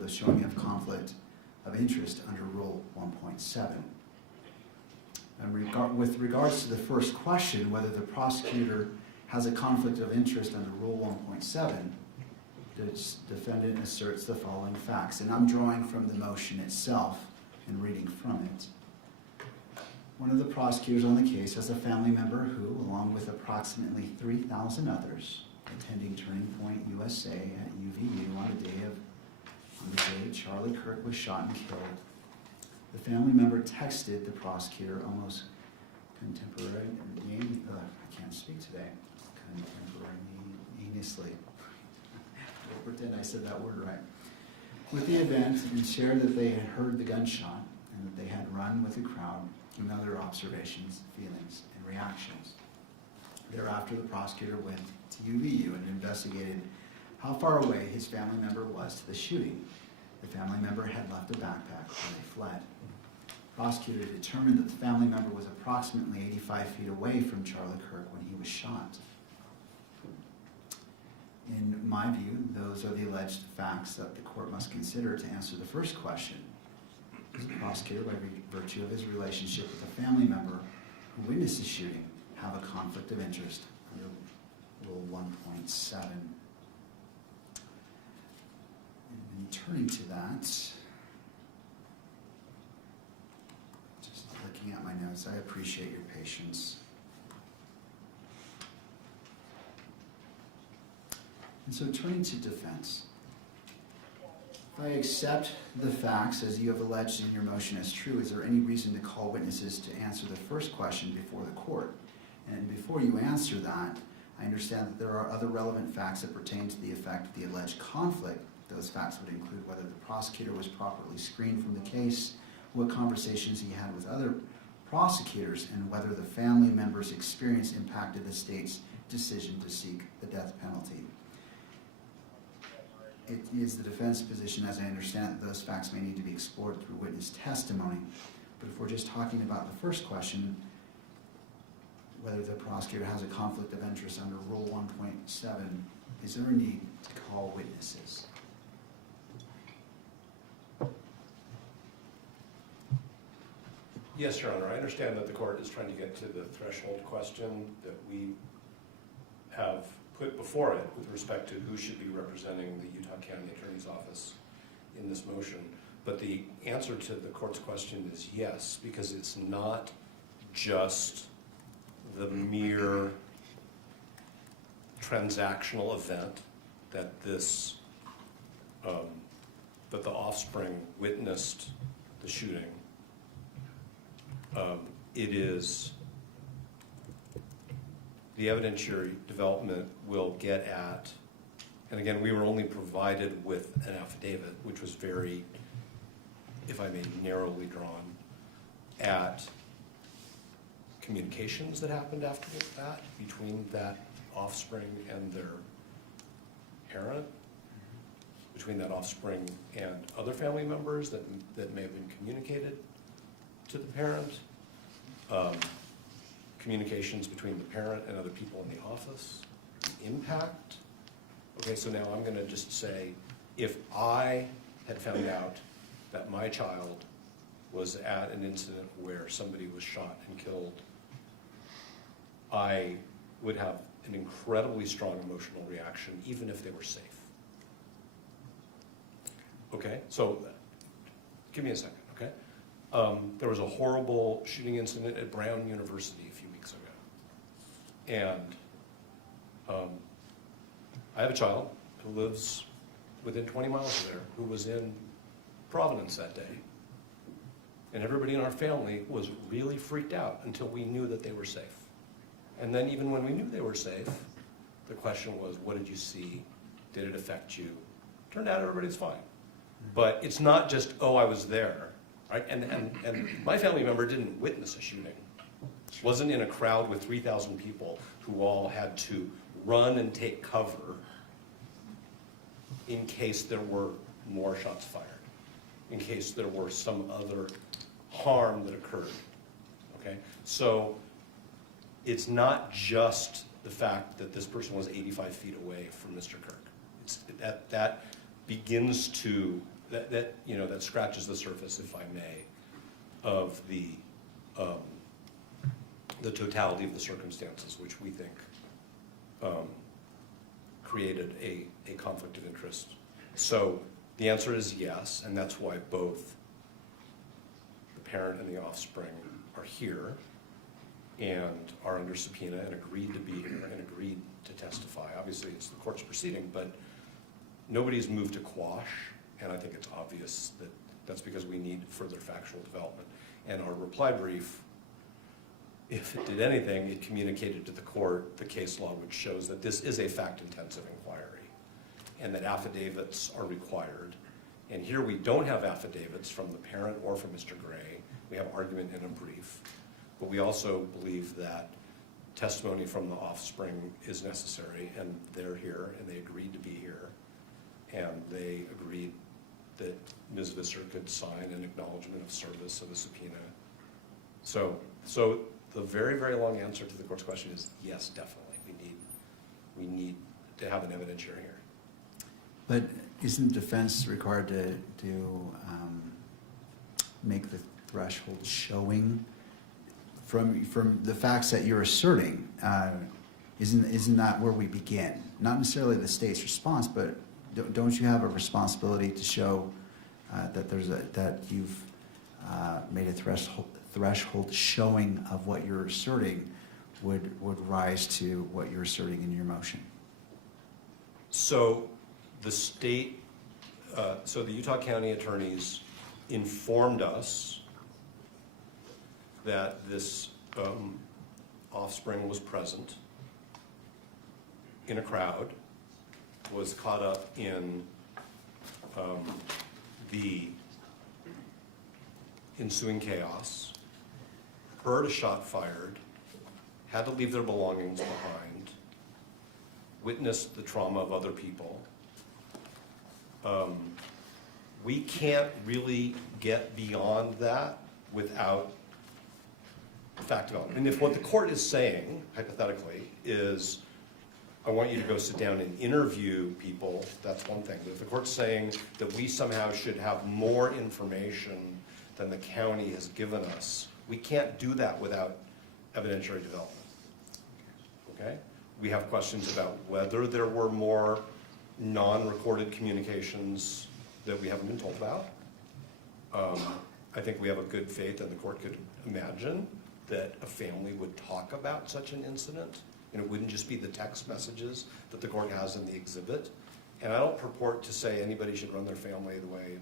the showing of conflict of interest under Rule 1.7. And with regards to the first question, whether the prosecutor has a conflict of interest under Rule 1.7, the defendant asserts the following facts, and I'm drawing from the motion itself and reading from it. One of the prosecutors on the case has a family member who, along with approximately 3,000 others, attending Turning Point USA at UVU on the day Charlie Kirk was shot and killed. The family member texted the prosecutor almost contemporaneously. I'll pretend I said that word right. With the event, and shared that they had heard the gunshot and that they had run with the crowd, and other observations, feelings, and reactions. Thereafter, the prosecutor went to UVU and investigated how far away his family member was to the shooting. The family member had left a backpack when they fled. The prosecutor determined that the family member was approximately 85 feet away from Charlie Kirk when he was shot. In my view, those are the alleged facts that the court must consider to answer the first question. Does the prosecutor, by virtue of his relationship with a family member who witnessed the shooting, have a conflict of interest under Rule 1.7? And turning to that, just looking at my notes, I appreciate your patience. And so turning to defense, if I accept the facts as you have alleged in your motion as true, is there any reason to call witnesses to answer the first question before the court? And before you answer that, I understand that there are other relevant facts that pertain to the effect of the alleged conflict. Those facts would include whether the prosecutor was properly screened from the case, what conversations he had with other prosecutors, and whether the family member's experience impacted the state's decision to seek the death penalty. It is the defense position, as I understand it, that those facts may need to be explored through witness testimony. But if we're just talking about the first question, whether the prosecutor has a conflict of interest under Rule 1.7, is there a need to call witnesses? Yes, Your Honor, I understand that the court is trying to get to the threshold question that we have put before it with respect to who should be representing the Utah County Attorney's Office in this motion. But the answer to the court's question is yes, because it's not just the mere transactional event that this, that the offspring witnessed the shooting. It is the evidentiary development will get at, and again, we were only provided with an affidavit, which was very, if I may, narrowly drawn, at communications that happened after that between that offspring and their parent, between that offspring and other family members that may have been communicated to the parent, communications between the parent and other people in the office, impact. Okay, so now I'm going to just say, if I had found out that my child was at an incident where somebody was shot and killed, I would have an incredibly strong emotional reaction, even if they were safe. Okay, so give me a second, okay? There was a horrible shooting incident at Brown University a few weeks ago. And I have a child who lives within 20 miles of there, who was in Providence that day. And everybody in our family was really freaked out until we knew that they were safe. And then even when we knew they were safe, the question was, what did you see? Did it affect you? Turned out everybody's fine. But it's not just, oh, I was there, right? And my family member didn't witness a shooting. Wasn't in a crowd with 3,000 people who all had to run and take cover in case there were more shots fired, in case there were some other harm that occurred, okay? So it's not just the fact that this person was 85 feet away from Mr. Kirk. It's that begins to, that scratches the surface, if I may, of the totality of the circumstances, which we think created a conflict of interest. So the answer is yes, and that's why both the parent and the offspring are here and are under subpoena and agreed to be here and agreed to testify. Obviously, it's the court's proceeding, but nobody's moved to quash, and I think it's obvious that that's because we need further factual development. And our reply brief, if it did anything, it communicated to the court the case law, which shows that this is a fact-intensive inquiry and that affidavits are required. And here we don't have affidavits from the parent or from Mr. Gray. We have argument in a brief. But we also believe that testimony from the offspring is necessary, and they're here, and they agreed to be here. And they agreed that Ms. Visser could sign an acknowledgement of service of a subpoena. So the very, very long answer to the court's question is yes, definitely. We need to have an evidentiary hearing. But isn't the defense required to make the threshold showing from the facts that you're asserting? Isn't that where we begin? Not necessarily the state's response, but don't you have a responsibility to show that you've made a threshold showing of what you're asserting would rise to what you're asserting in your motion? So the state, so the Utah County attorneys informed us that this offspring was present in a crowd, was caught up in the ensuing chaos, heard a shot fired, had to leave their belongings behind, witnessed the trauma of other people. We can't really get beyond that without fact development. And if what the court is saying, hypothetically, is, I want you to go sit down and interview people, that's one thing. But if the court's saying that we somehow should have more information than the county has given us, we can't do that without evidentiary development. Okay? We have questions about whether there were more non-recorded communications that we haven't been told about. I think we have a good faith, and the court could imagine that a family would talk about such an incident, and it wouldn't just be the text messages that the court has in the exhibit. And I don't purport to say anybody should run their family the way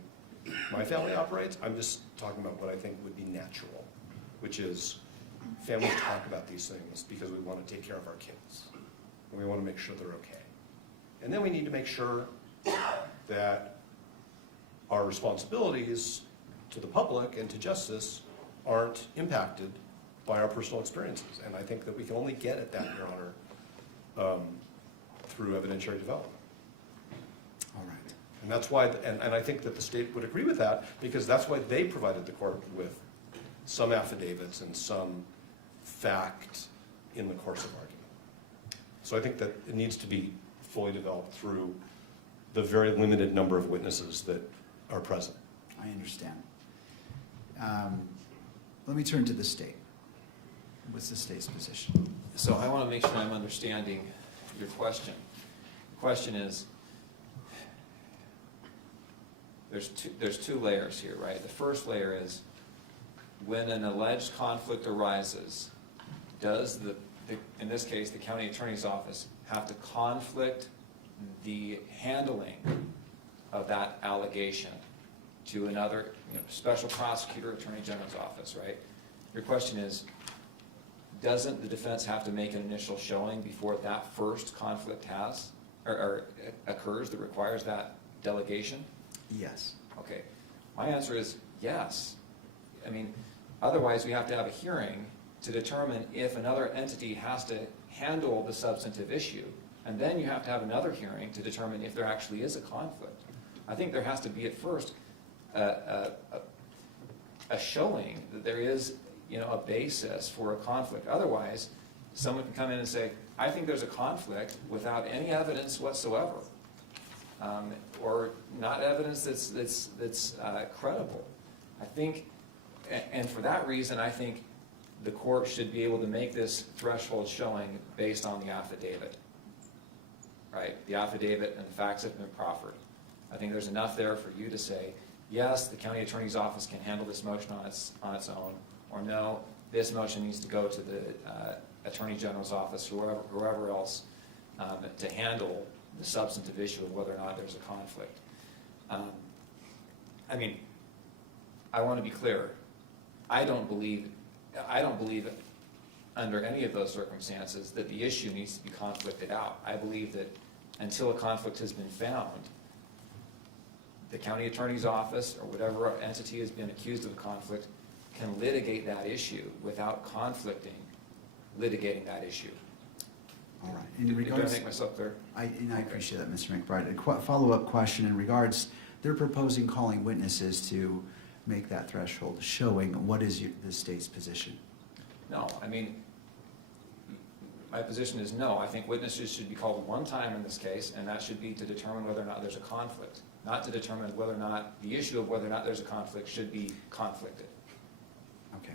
my family operates. I'm just talking about what I think would be natural, which is families talk about these things because we want to take care of our kids, and we want to make sure they're okay. And then we need to make sure that our responsibilities to the public and to justice aren't impacted by our personal experiences. And I think that we can only get at that, Your Honor, through evidentiary development. All right. And that's why, and I think that the state would agree with that, because that's why they provided the court with some affidavits and some fact in the course of argument. So I think that it needs to be fully developed through the very limited number of witnesses that are present. I understand. Let me turn to the state. What's the state's position? So I want to make sure I'm understanding your question. The question is, there's two layers here, right? The first layer is when an alleged conflict arises, does in this case, the county attorney's office have to conflict the handling of that allegation to another, special prosecutor, attorney general's office, right? Your question is, doesn't the defense have to make an initial showing before that first conflict or occurs that requires that delegation? Yes. Okay, my answer is yes. I mean, otherwise we have to have a hearing to determine if another entity has to handle the substantive issue. And then you have to have another hearing to determine if there actually is a conflict. I think there has to be at first a showing that there is, a basis for a conflict. Otherwise, someone can come in and say, I think there's a conflict without any evidence whatsoever. Or not evidence that's credible. I think, and for that reason, I think the court should be able to make this threshold showing based on the affidavit. Right? The affidavit and the facts have been proffered. I think there's enough there for you to say, yes, the county attorney's office can handle this motion on its own, or no, this motion needs to go to the attorney general's office, whoever else, to handle the substantive issue of whether or not there's a conflict. I mean, I want to be clear. I don't believe under any of those circumstances that the issue needs to be conflicted out. I believe that until a conflict has been found, the county attorney's office or whatever entity has been accused of a conflict can litigate that issue without litigating that issue. All right. Did I make myself clear? I appreciate that, Mr. McBride. A follow-up question in regards, they're proposing calling witnesses to make that threshold showing. What is the state's position? No, I mean, my position is no. I think witnesses should be called one time in this case, and that should be to determine whether or not there's a conflict, not to determine whether or not the issue of whether or not there's a conflict should be conflicted. Okay.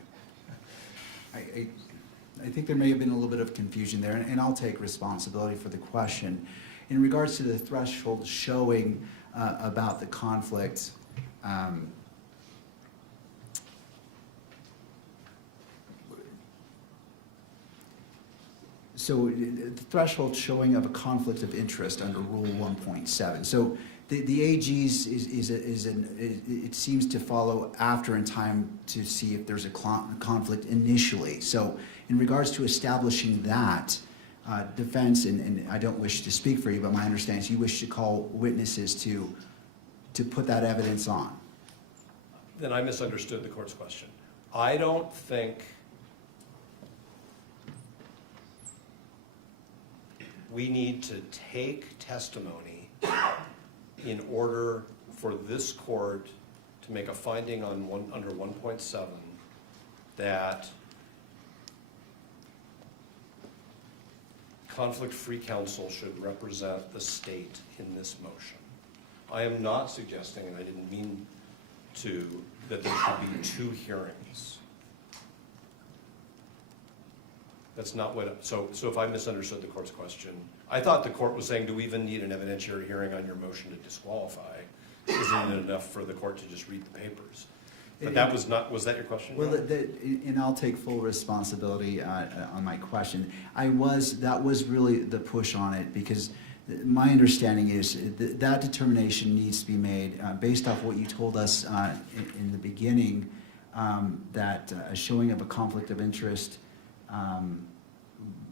I think there may have been a little bit of confusion there, and I'll take responsibility for the question. In regards to the threshold showing about the conflict, so the threshold showing of a conflict of interest under Rule 1.7. So the AG's it seems to follow after in time to see if there's a conflict initially. So in regards to establishing that, defense, and I don't wish to speak for you, but my understanding is you wish to call witnesses to put that evidence on. Then I misunderstood the court's question. I don't think we need to take testimony in order for this court to make a finding on under 1.7 that conflict-free counsel should represent the state in this motion. I am not suggesting, and I didn't mean to, that there should be two hearings. That's not what, so if I misunderstood the court's question, I thought the court was saying, do we even need an evidentiary hearing on your motion to disqualify? Isn't it enough for the court to just read the papers? But that was not, was that your question? Well, and I'll take full responsibility on my question. That was really the push on it, because my understanding is that determination needs to be made based off what you told us in the beginning, that a showing of a conflict of interest,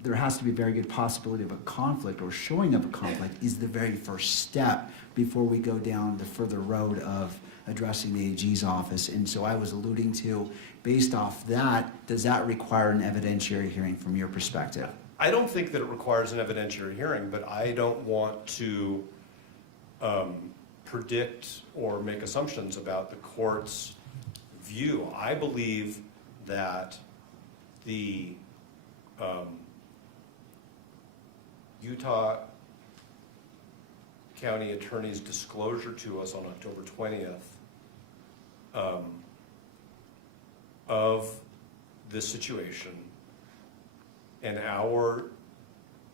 there has to be a very good possibility of a conflict, or showing of a conflict is the very first step before we go down the further road of addressing the AG's office. And so I was alluding to, based off that, does that require an evidentiary hearing from your perspective? I don't think that it requires an evidentiary hearing, but I don't want to predict or make assumptions about the court's view. I believe that the Utah County Attorney's disclosure to us on October 20th of this situation and our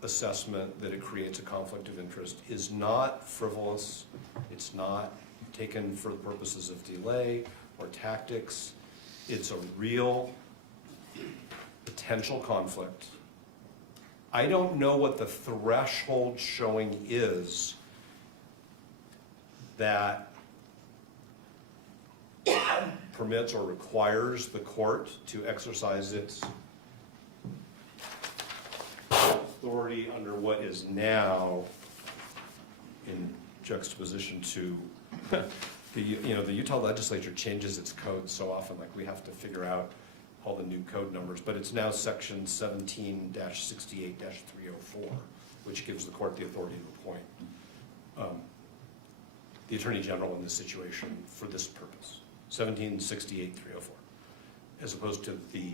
assessment that it creates a conflict of interest is not frivolous, it's not taken for the purposes of delay or tactics. It's a real potential conflict. I don't know what the threshold showing is that permits or requires the court to exercise its authority under what is now in juxtaposition to the Utah legislature changes its code so often, like we have to figure out all the new code numbers, but it's now section 17-68-304, which gives the court the authority to appoint the Attorney General in this situation for this purpose, 17-68-304, as opposed to the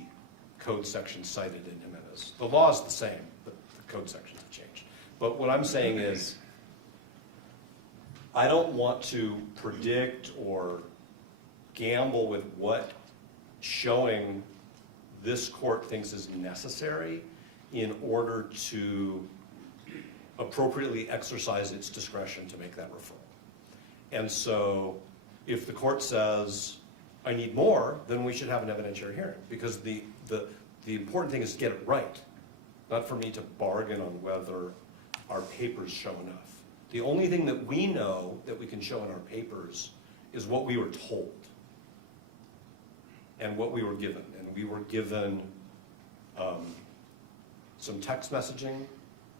code section cited in Jimenez. The law is the same, but the code sections have changed. But what I'm saying is, I don't want to predict or gamble with what showing this court thinks is necessary in order to appropriately exercise its discretion to make that referral. And so if the court says, I need more, then we should have an evidentiary hearing, because the important thing is to get it right, not for me to bargain on whether our papers show enough. The only thing that we know that we can show in our papers is what we were told and what we were given. And we were given some text messaging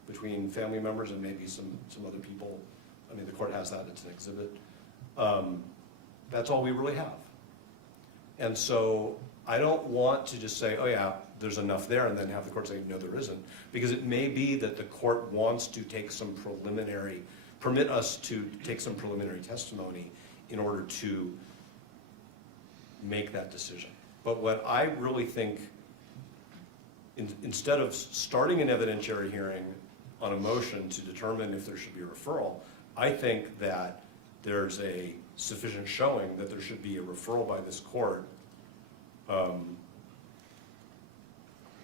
between family members and maybe some other people. I mean, the court has that, it's an exhibit. That's all we really have. And so I don't want to just say, oh yeah, there's enough there, and then have the court say, no, there isn't. Because it may be that the court wants to take some permit us to take some preliminary testimony in order to make that decision. But what I really think, instead of starting an evidentiary hearing on a motion to determine if there should be a referral, I think that there's a sufficient showing that there should be a referral by this court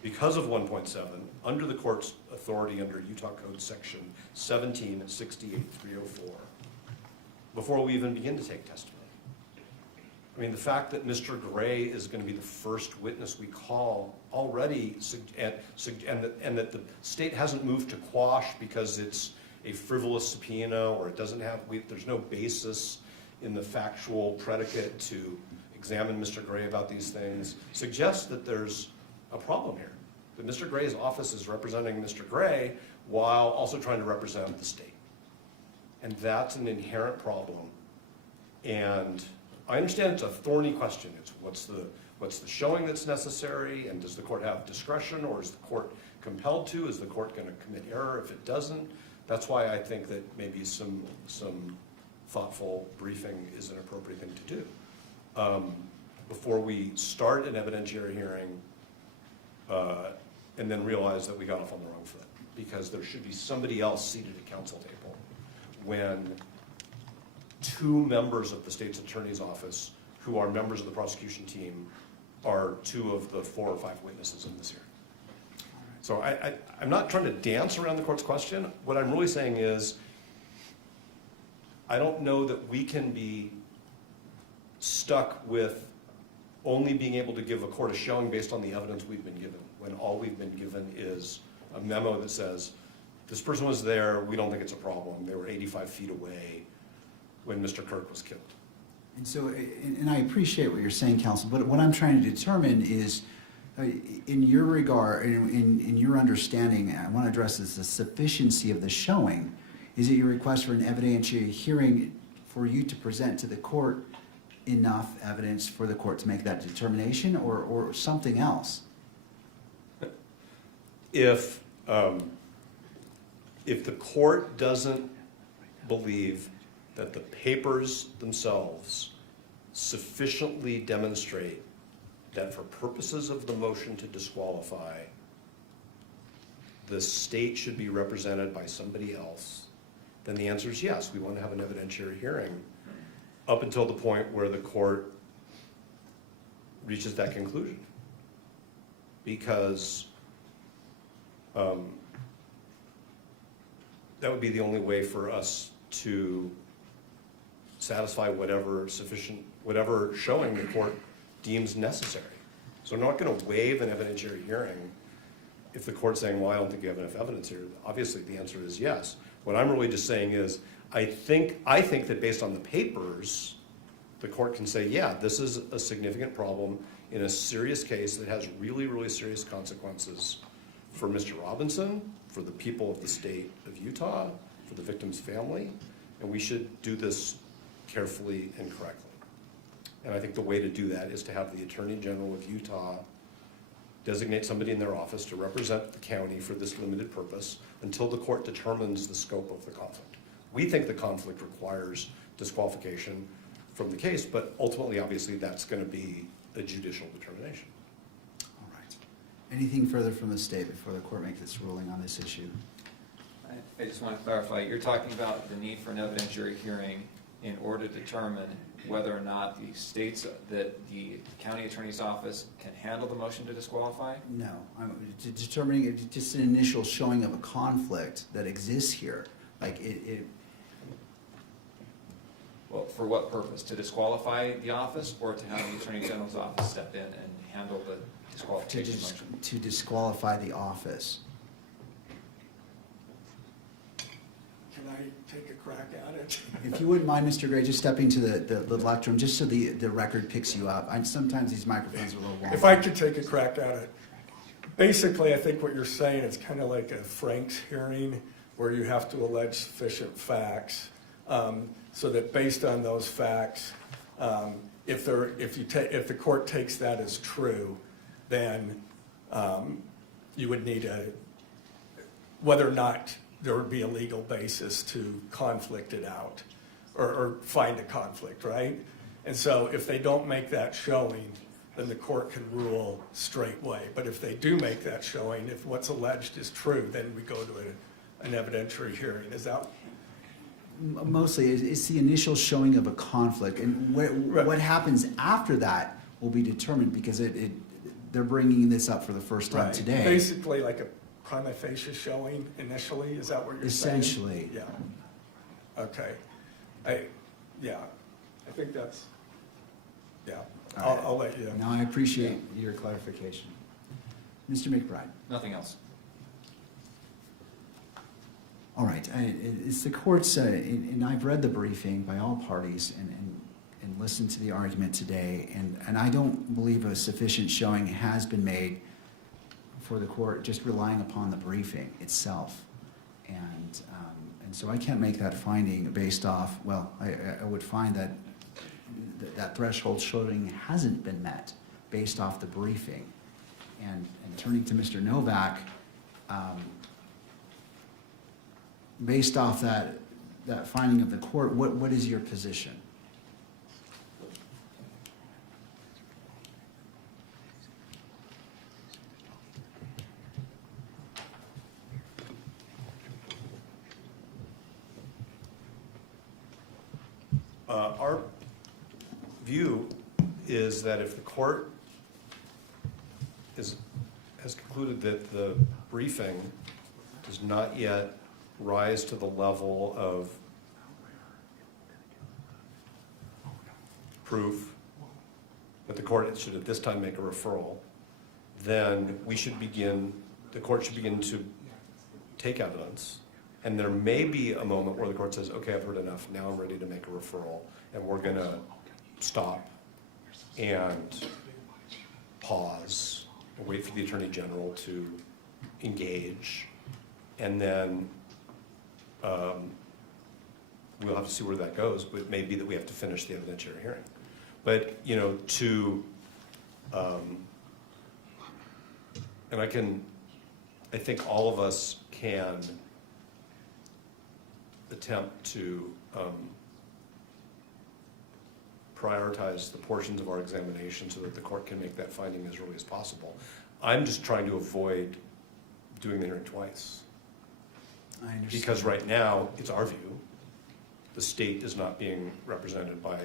because of 1.7, under the court's authority under Utah Code Section 17-68-304, before we even begin to take testimony. I mean, the fact that Mr. Gray is going to be the first witness we call already, and that the state hasn't moved to quash because it's a frivolous subpoena, or it doesn't have, there's no basis in the factual predicate to examine Mr. Gray about these things, suggests that there's a problem here. That Mr. Gray's office is representing Mr. Gray while also trying to represent the state. And that's an inherent problem. And I understand it's a thorny question. It's what's the showing that's necessary, and does the court have discretion, or is the court compelled to? Is the court going to commit error if it doesn't? That's why I think that maybe some thoughtful briefing is an appropriate thing to do. Before we start an evidentiary hearing and then realize that we got off on the wrong foot, because there should be somebody else seated at counsel table when two members of the state's attorney's office, who are members of the prosecution team, are two of the 4 or 5 witnesses in this hearing. So I'm not trying to dance around the court's question. What I'm really saying is, I don't know that we can be stuck with only being able to give a court a showing based on the evidence we've been given, when all we've been given is a memo that says, this person was there, we don't think it's a problem, they were 85 feet away when Mr. Kirk was killed. And so, and I appreciate what you're saying, counsel, but what I'm trying to determine is, in your regard, in your understanding, I want to address this, the sufficiency of the showing. Is it your request for an evidentiary hearing for you to present to the court enough evidence for the court to make that determination, or something else? If the court doesn't believe that the papers themselves sufficiently demonstrate that for purposes of the motion to disqualify, the state should be represented by somebody else, then the answer is yes, we want to have an evidentiary hearing up until the point where the court reaches that conclusion. Because that would be the only way for us to satisfy whatever showing the court deems necessary. So I'm not gonna waive an evidentiary hearing if the court's saying, well, I don't think you have enough evidence here. Obviously, the answer is yes. What I'm really just saying is, I think that based on the papers, the court can say, yeah, this is a significant problem in a serious case that has really, really serious consequences for Mr. Robinson, for the people of the state of Utah, for the victim's family, and we should do this carefully and correctly. And I think the way to do that is to have the Attorney General of Utah designate somebody in their office to represent the county for this limited purpose until the court determines the scope of the conflict. We think the conflict requires disqualification from the case, but ultimately, obviously, that's going to be a judicial determination. All right. Anything further from the state before the court makes its ruling on this issue? I just want to clarify, you're talking about the need for an evidentiary hearing in order to determine whether or not the states, that the county attorney's office can handle the motion to disqualify? No, I'm determining just an initial showing of a conflict that exists here. Like Well, for what purpose? To disqualify the office or to have the Attorney General's office step in and handle the disqualification motion? to disqualify the office. Can I take a crack at it? If you wouldn't mind, Mr. Gray, just stepping to the lectern, just so the record picks you up. Sometimes these microphones are a little wonky. If I could take a crack at it. Basically, I think what you're saying is kind of like a Frank's hearing where you have to allege sufficient facts, so that based on those facts, if the court takes that as true, then you would need whether or not there would be a legal basis to conflict it out or find a conflict, right? And so if they don't make that showing, then the court can rule straightway. But if they do make that showing, if what's alleged is true, then we go to an evidentiary hearing. Is that? Mostly, it's the initial showing of a conflict, and what happens after that will be determined, because they're bringing this up for the first time Right. today. Basically like a prima facie showing initially, is that what you're saying? Essentially. Yeah. Okay. I think that's, yeah, All right. I'll let you. Now, I appreciate your clarification. Mr. McBride. Nothing else. All right, it's the court's, and I've read the briefing by all parties and listened to the argument today, and I don't believe a sufficient showing has been made for the court just relying upon the briefing itself. And so I can't make that finding based off, well, I would find that that threshold showing hasn't been met based off the briefing. And turning to Mr. Novak, based off that finding of the court, what is your position? Our view is that if the court has concluded that the briefing does not yet rise to the level of proof that the court should at this time make a referral, then the court should begin to take evidence. And there may be a moment where the court says, okay, I've heard enough, now I'm ready to make a referral, and we're gonna stop and pause and wait for the Attorney General to engage, and then we'll have to see where that goes, but it may be that we have to finish the evidentiary hearing. But, and I think all of us can attempt to prioritize the portions of our examination so that the court can make that finding as early as possible. I'm just trying to avoid doing the hearing twice. I understand. Because right now, it's our view, the state is not being represented by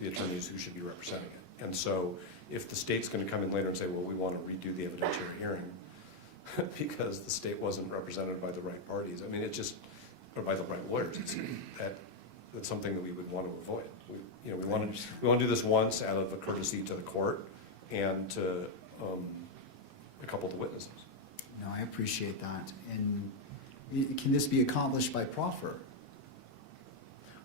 the attorneys who should be representing it. And so if the state's going to come in later and say, well, we want to redo the evidentiary hearing because the state wasn't represented by the right parties, I mean, or by the right lawyers, that's something that we would want to avoid. We want to do this once out of a courtesy to the court and to a couple of the witnesses. No, I appreciate that. And can this be accomplished by proffer?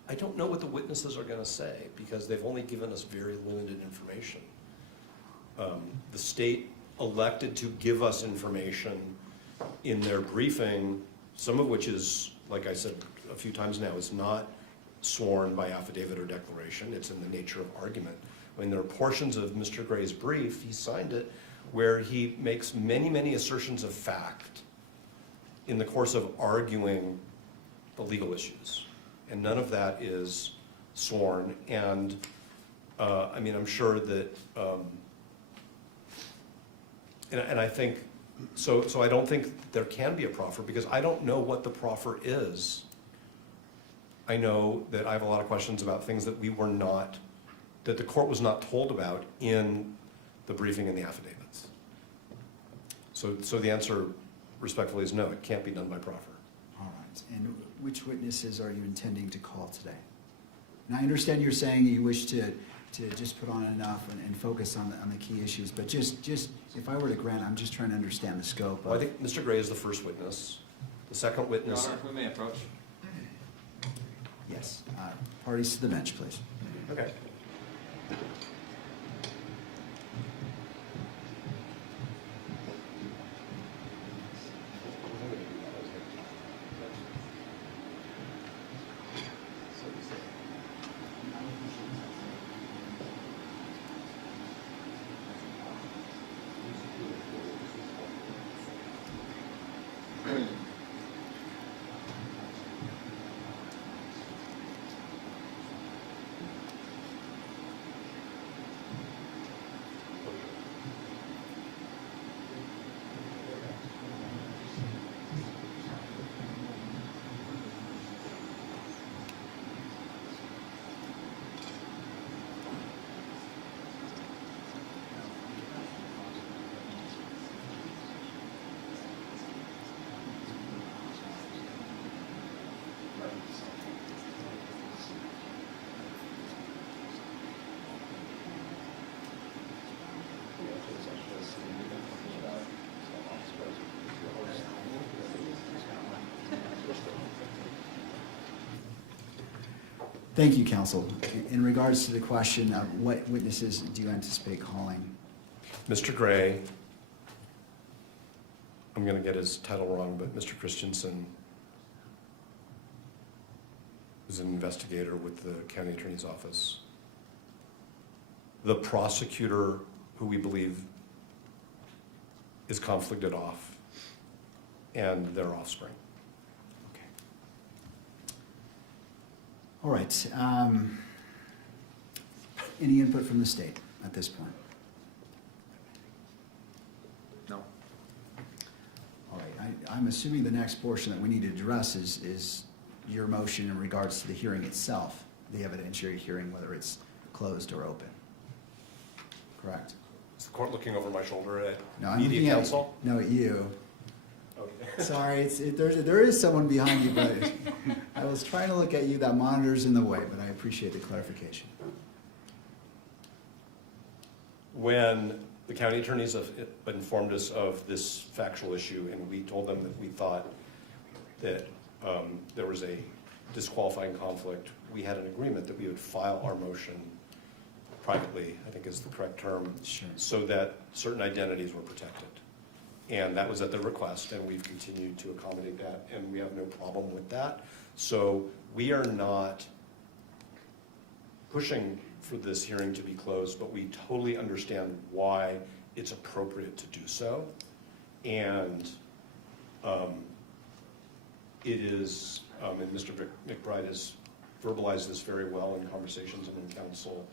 I don't know what the witnesses are going to say because they've only given us very limited information. The state elected to give us information in their briefing, some of which is, like I said a few times now, is not sworn by affidavit or declaration. It's in the nature of argument. I mean, there are portions of Mr. Gray's brief, he signed it, where he makes many, many assertions of fact in the course of arguing the legal issues. And none of that is sworn. And I mean, I'm sure that, and I think, so I don't think there can be a proffer because I don't know what the proffer is. I know that I have a lot of questions about things that we were not, that the court was not told about in the briefing and the affidavits. So the answer respectfully is no, it can't be done by proffer. All right. And which witnesses are you intending to call today? And I understand you're saying you wish to just put on enough and focus on the key issues, but just if I were to grant, I'm just trying to understand the scope Well, I of. think Mr. Gray is the first witness. The second Your witness. Honor, if we may approach. Yes. Parties to the bench, please. Okay. Thank you, counsel. In regards to the question of what witnesses do you anticipate calling? Mr. Gray, I'm going to get his title wrong, but Mr. Christensen is an investigator with the county attorney's office. The prosecutor, who we believe is conflicted off, and their offspring. Okay. All right. Any input from the state at this point? No. All right. I'm assuming the next portion that we need to address is your motion in regards to the hearing itself, the evidentiary hearing, whether it's closed or open. Correct? Is the court looking over my shoulder at No, I'm media looking counsel? at, no, at you. Okay. Sorry, there is someone behind you, but I was trying to look at you. That monitor's in the way, but I appreciate the clarification. When the county attorneys have informed us of this factual issue, and we told them that we thought that there was a disqualifying conflict, we had an agreement that we would file our motion privately, I think is the correct term, Sure. so that certain identities were protected. And that was at their request, and we've continued to accommodate that, and we have no problem with that. So we are not pushing for this hearing to be closed, but we totally understand why it's appropriate to do so. And it is, and Mr. McBride has verbalized this very well in conversations and in council,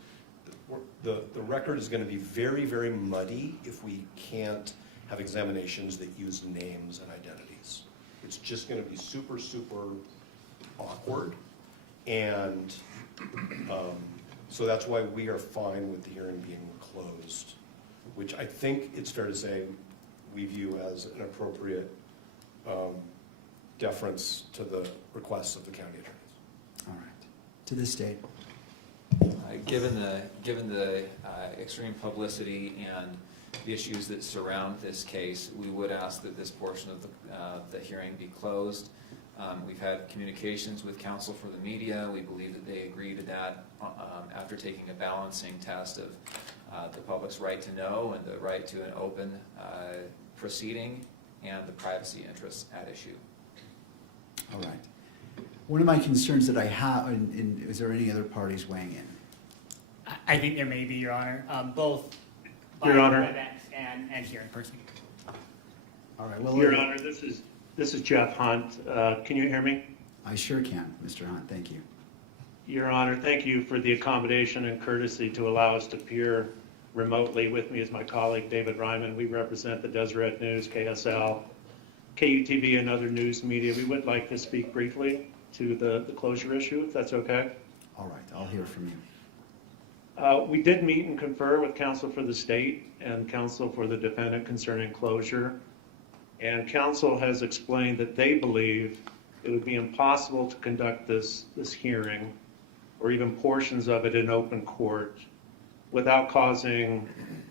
the record is going to be very, very muddy if we can't have examinations that use names and identities. It's just going to be super, super awkward. And so that's why we are fine with the hearing being closed, which I think it's fair to say we view as an appropriate deference to the requests of the county attorneys. All right. to the state. Given the extreme publicity and the issues that surround this case, we would ask that this portion of the hearing be closed. We've had communications with counsel for the media. We believe that they agree to that after taking a balancing test of the public's right to know and the right to an open proceeding and the privacy interests at issue. All right. One of my concerns that I have, is there any other parties weighing in? I think there may be, Your Honor, both by Your Honor. WebEx and here in person. All right, well, Your Honor, this is Jeff Hunt. Can you hear me? I sure can, Mr. Hunt, thank you. Your Honor, thank you for the accommodation and courtesy to allow us to appear remotely. With me is my colleague, David Ryman. We represent the Deseret News, KSL, KUTV, and other news media. We would like to speak briefly to the closure issue, if that's okay. All right, I'll hear from you. We did meet and confer with counsel for the state and counsel for the defendant concerning closure. And counsel has explained that they believe it would be impossible to conduct this hearing or even portions of it in open court without causing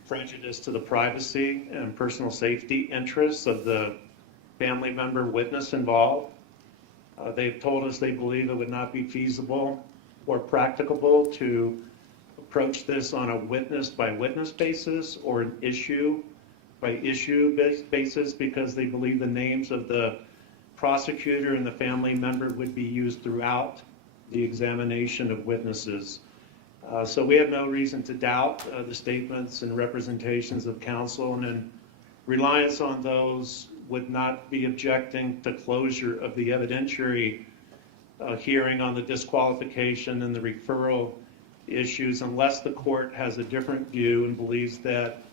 prejudice to the privacy and personal safety interests of the family member witness involved. They've told us they believe it would not be feasible or practicable to approach this on a witness-by-witness basis or an issue-by-issue basis because they believe the names of the prosecutor and the family member would be used throughout the examination of witnesses. So we have no reason to doubt the statements and representations of counsel, and in reliance on those would not be objecting to closure of the evidentiary hearing on the disqualification and the referral issues unless the court has a different view and believes that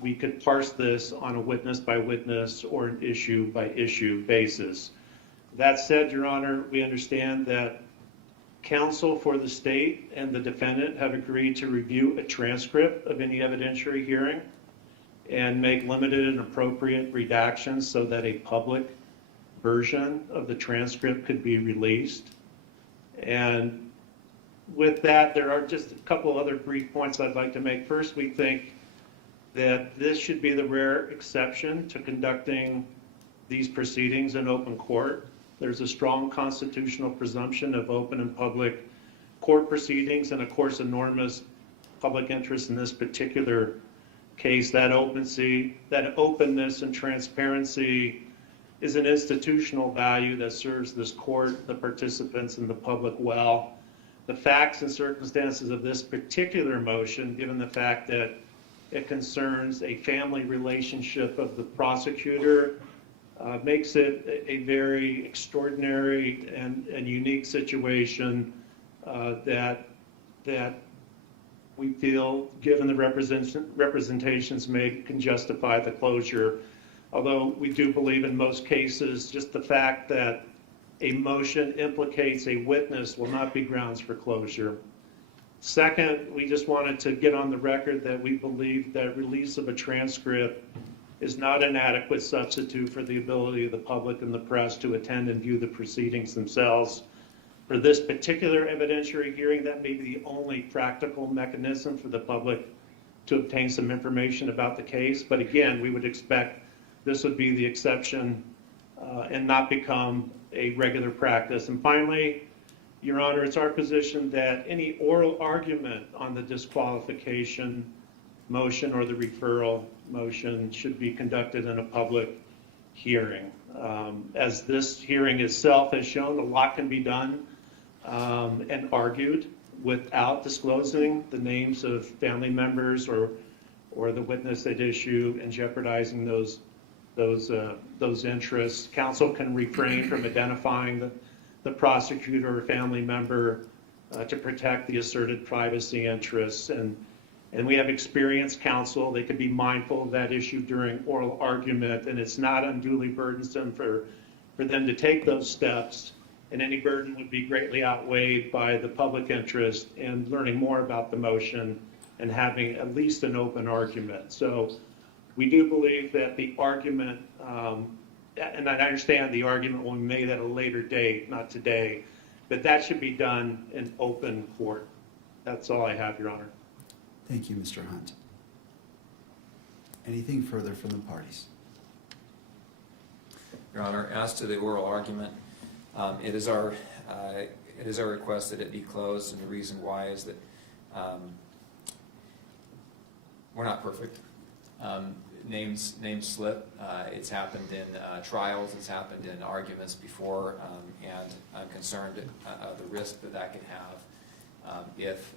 we could parse this on a witness-by-witness or an issue-by-issue basis. That said, Your Honor, we understand that counsel for the state and the defendant have agreed to review a transcript of any evidentiary hearing and make limited and appropriate redactions so that a public version of the transcript could be released. And with that, there are just a couple other brief points I'd like to make. First, we think that this should be the rare exception to conducting these proceedings in open court. There's a strong constitutional presumption of open and public court proceedings, and of course, enormous public interest in this particular case. That openness and transparency is an institutional value that serves this court, the participants, and the public well. The facts and circumstances of this particular motion, given the fact that it concerns a family relationship of the prosecutor, makes it a very extraordinary and unique situation that we feel, given the representations made, can justify the closure. Although we do believe in most cases, just the fact that a motion implicates a witness will not be grounds for closure. Second, we just wanted to get on the record that we believe that release of a transcript is not an adequate substitute for the ability of the public and the press to attend and view the proceedings themselves. For this particular evidentiary hearing, that may be the only practical mechanism for the public to obtain some information about the case. But again, we would expect this would be the exception and not become a regular practice. And finally, Your Honor, it's our position that any oral argument on the disqualification motion or the referral motion should be conducted in a public hearing. As this hearing itself has shown, a lot can be done and argued without disclosing the names of family members or the witness at issue and jeopardizing those interests. Counsel can refrain from identifying the prosecutor or family member to protect the asserted privacy interests. And we have experienced counsel. They can be mindful of that issue during oral argument, and it's not unduly burdensome for them to take those steps. And any burden would be greatly outweighed by the public interest in learning more about the motion and having at least an open argument. So we do believe that the argument, and I understand the argument will be made at a later date, not today. But that should be done in open court. That's all I have, Your Honor. Thank you, Mr. Hunt. Anything further from the parties? Your Honor, as to the oral argument, it is our request that it be closed, and the reason why is that we're not perfect. Names slip. It's happened in trials. It's happened in arguments before, and I'm concerned of the risk that could have if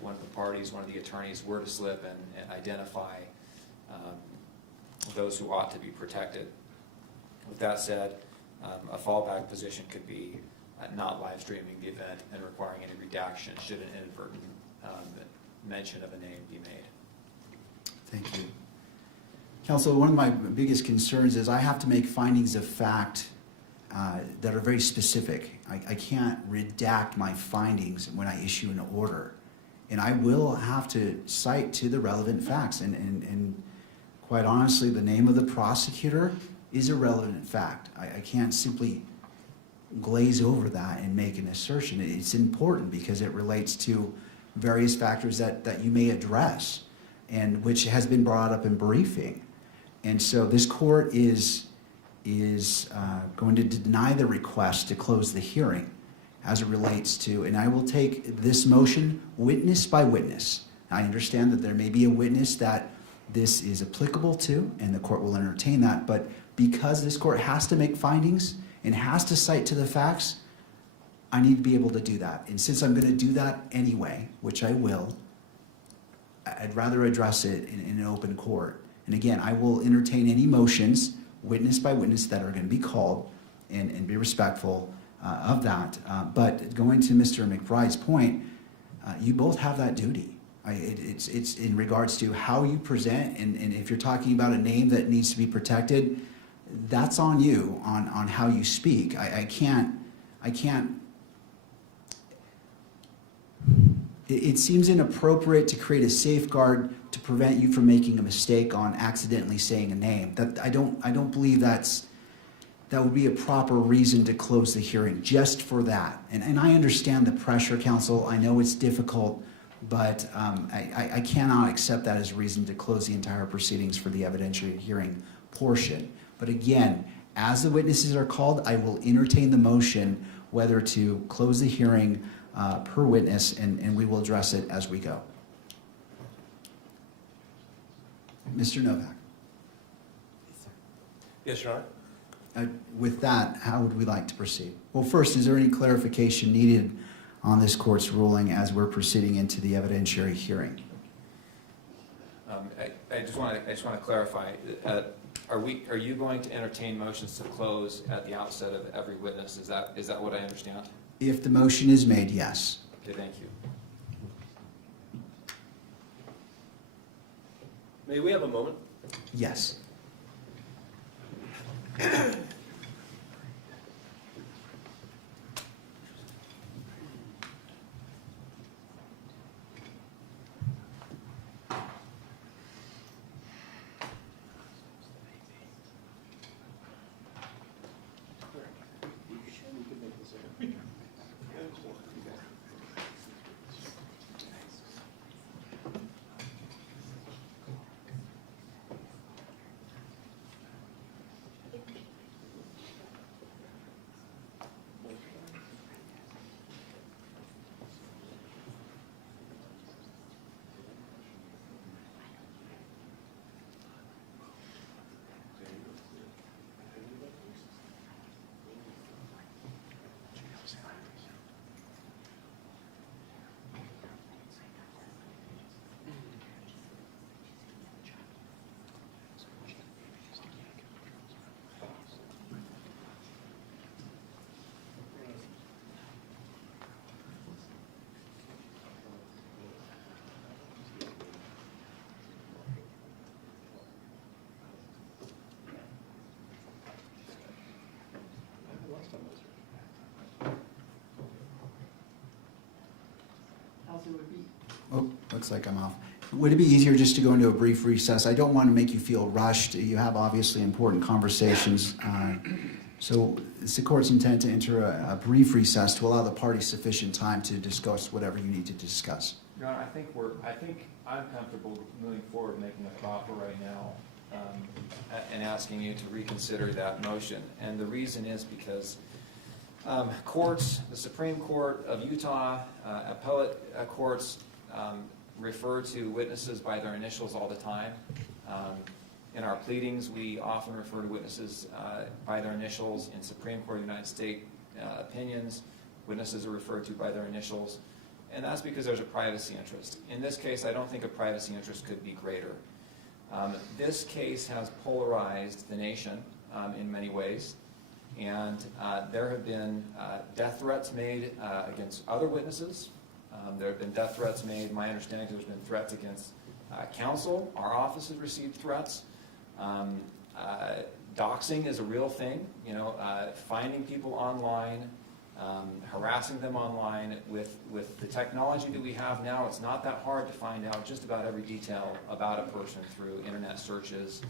one of the parties, one of the attorneys, were to slip and identify those who ought to be protected. With that said, a fallback position could be not live streaming the event and requiring any redaction should an inadvertent mention of a name be made. Thank you. Counsel, one of my biggest concerns is I have to make findings of fact that are very specific. I can't redact my findings when I issue an order. And I will have to cite to the relevant facts. And quite honestly, the name of the prosecutor is a relevant fact. I can't simply glaze over that and make an assertion. It's important because it relates to various factors that you may address, and which has been brought up in briefing. And so this court is going to deny the request to close the hearing as it relates to, and I will take this motion witness by witness. I understand that there may be a witness that this is applicable to, and the court will entertain that, but because this court has to make findings and has to cite to the facts, I need to be able to do that. And since I'm going to do that anyway, which I will, I'd rather address it in an open court. And again, I will entertain any motions, witness by witness, that are going to be called and be respectful of that. But going to Mr. McBride's point, you both have that duty. It's in regards to how you present, and if you're talking about a name that needs to be protected, that's on you, on how you speak. I can't. It seems inappropriate to create a safeguard to prevent you from making a mistake on accidentally saying a name. That I don't believe that would be a proper reason to close the hearing just for that. And I understand the pressure, counsel. I know it's difficult, but I cannot accept that as a reason to close the entire proceedings for the evidentiary hearing portion. But again, as the witnesses are called, I will entertain the motion whether to close the hearing per witness, and we will address it as we go. Mr. Novak. Yes, Your Honor. With that, how would we like to proceed? Well, first, is there any clarification needed on this court's ruling as we're proceeding into the evidentiary hearing? I just want to clarify. Are you going to entertain motions to close at the outset of every witness? Is that what I understand? If the motion is made, yes. Okay, thank you. May we have a moment? Yes. Oh, looks like I'm off. Would it be easier just to go into a brief recess? I don't want to make you feel rushed. You have obviously important conversations So it's the court's intent to enter a brief recess to allow the parties sufficient time to discuss whatever you need to discuss. Your Honor, I think I'm comfortable moving forward, making a proffer right now, and asking you to reconsider that motion. And the reason is because courts, the Supreme Court of Utah, appellate courts refer to witnesses by their initials all the time. In our pleadings, we often refer to witnesses by their initials. In Supreme Court of the United States opinions, witnesses are referred to by their initials. And that's because there's a privacy interest. In this case, I don't think a privacy interest could be greater. This case has polarized the nation in many ways. And there have been death threats made against other witnesses. There have been death threats made. My understanding is there's been threats against counsel. Our office has received threats. Doxing is a real thing. You know, finding people online, harassing them online. With the technology that we have now, it's not that hard to find out just about every detail about a person through internet searches,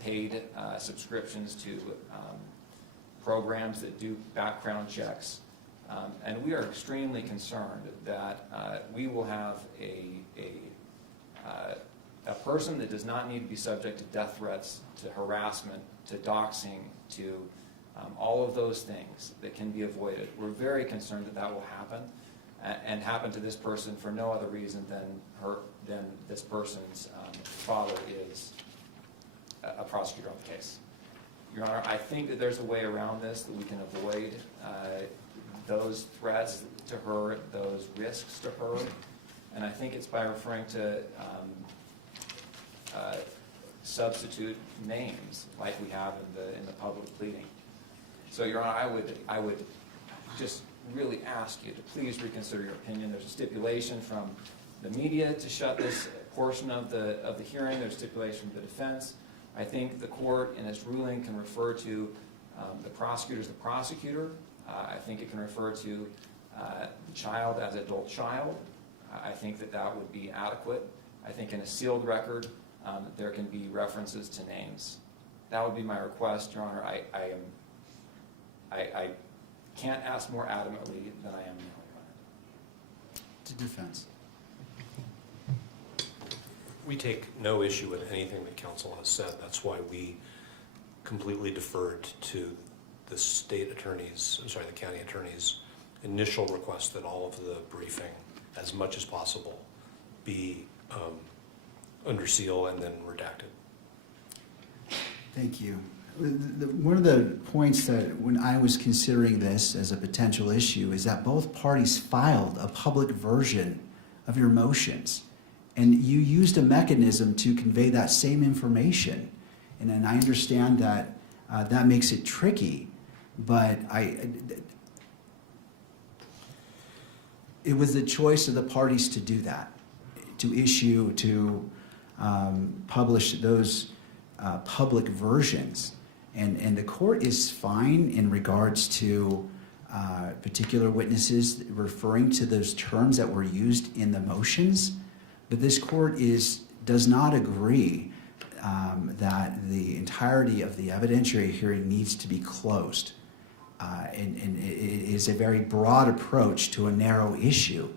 paid subscriptions to programs that do background checks. And we are extremely concerned that we will have a person that does not need to be subject to death threats, to harassment, to doxing, to all of those things that can be avoided. We're very concerned that that will happen, and happen to this person for no other reason than this person's father is a prosecutor on the case. Your Honor, I think that there's a way around this, that we can avoid those threats to her, those risks to her, and I think it's by referring to substitute names like we have in the public pleading. So, Your Honor, I would just really ask you to please reconsider your opinion. There's a stipulation from the media to shut this portion of the hearing. There's stipulation from the defense. I think the court, in its ruling, can refer to the prosecutor as the prosecutor. I think it can refer to the child as adult child. I think that would be adequate. I think in a sealed record, there can be references to names. That would be my request, Your Honor. I can't ask more adamantly than I am now, Your Honor. To defense. We take no issue with anything that counsel has said. That's why we completely deferred to the state attorney's, I'm sorry, the county attorney's initial request that all of the briefing, as much as possible, be under seal and then redacted. Thank you. One of the points that when I was considering this as a potential issue is that both parties filed a public version of your motions, and you used a mechanism to convey that same information. And I understand that that makes it tricky, but it was the choice of the parties to do that, to publish those public versions. And the court is fine in regards to particular witnesses referring to those terms that were used in the motions, but this court does not agree that the entirety of the evidentiary hearing needs to be closed. And it is a very broad approach to a narrow issue.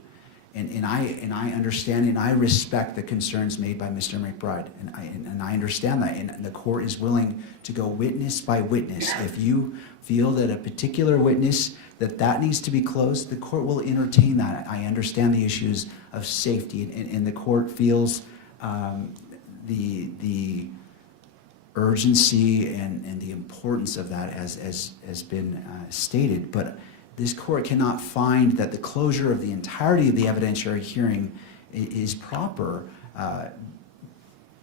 And I understand and I respect the concerns made by Mr. McBride, and I understand that, and the court is willing to go witness by witness. If you feel that a particular witness, that needs to be closed, the court will entertain that. I understand the issues of safety, and the court feels the urgency and the importance of that has been stated, but this court cannot find that the closure of the entirety of the evidentiary hearing is proper,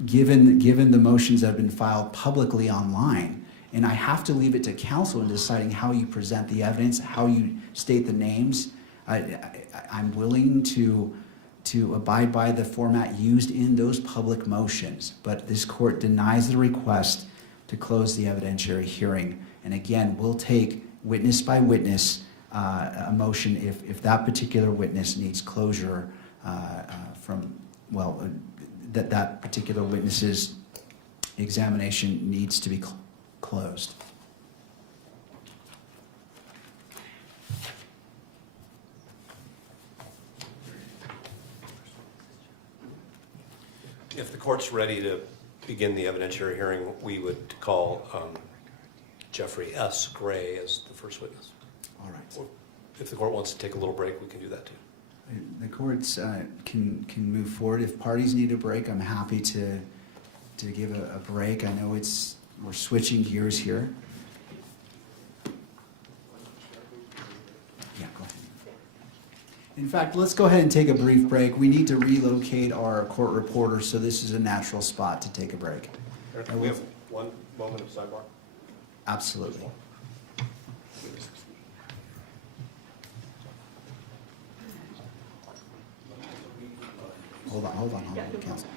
given the motions that have been filed publicly online. And I have to leave it to counsel in deciding how you present the evidence, how you state the names. I'm willing to abide by the format used in those public motions, but this court denies the request to close the evidentiary hearing. And again, we'll take witness by witness a motion if that particular witness needs closure that particular witness's examination needs to be closed. If the court's ready to begin the evidentiary hearing, we would call Jeffrey S. Gray as the first witness. All right. Or if the court wants to take a little break, we can do that too. The courts can move forward. If parties need a break, I'm happy to give a break. I know we're switching gears here. Yeah, go ahead. In fact, let's go ahead and take a brief break. We need to relocate our court reporter, so this is a natural spot to take a break. We have 1 moment of sidebar. Absolutely. Hold on, counsel.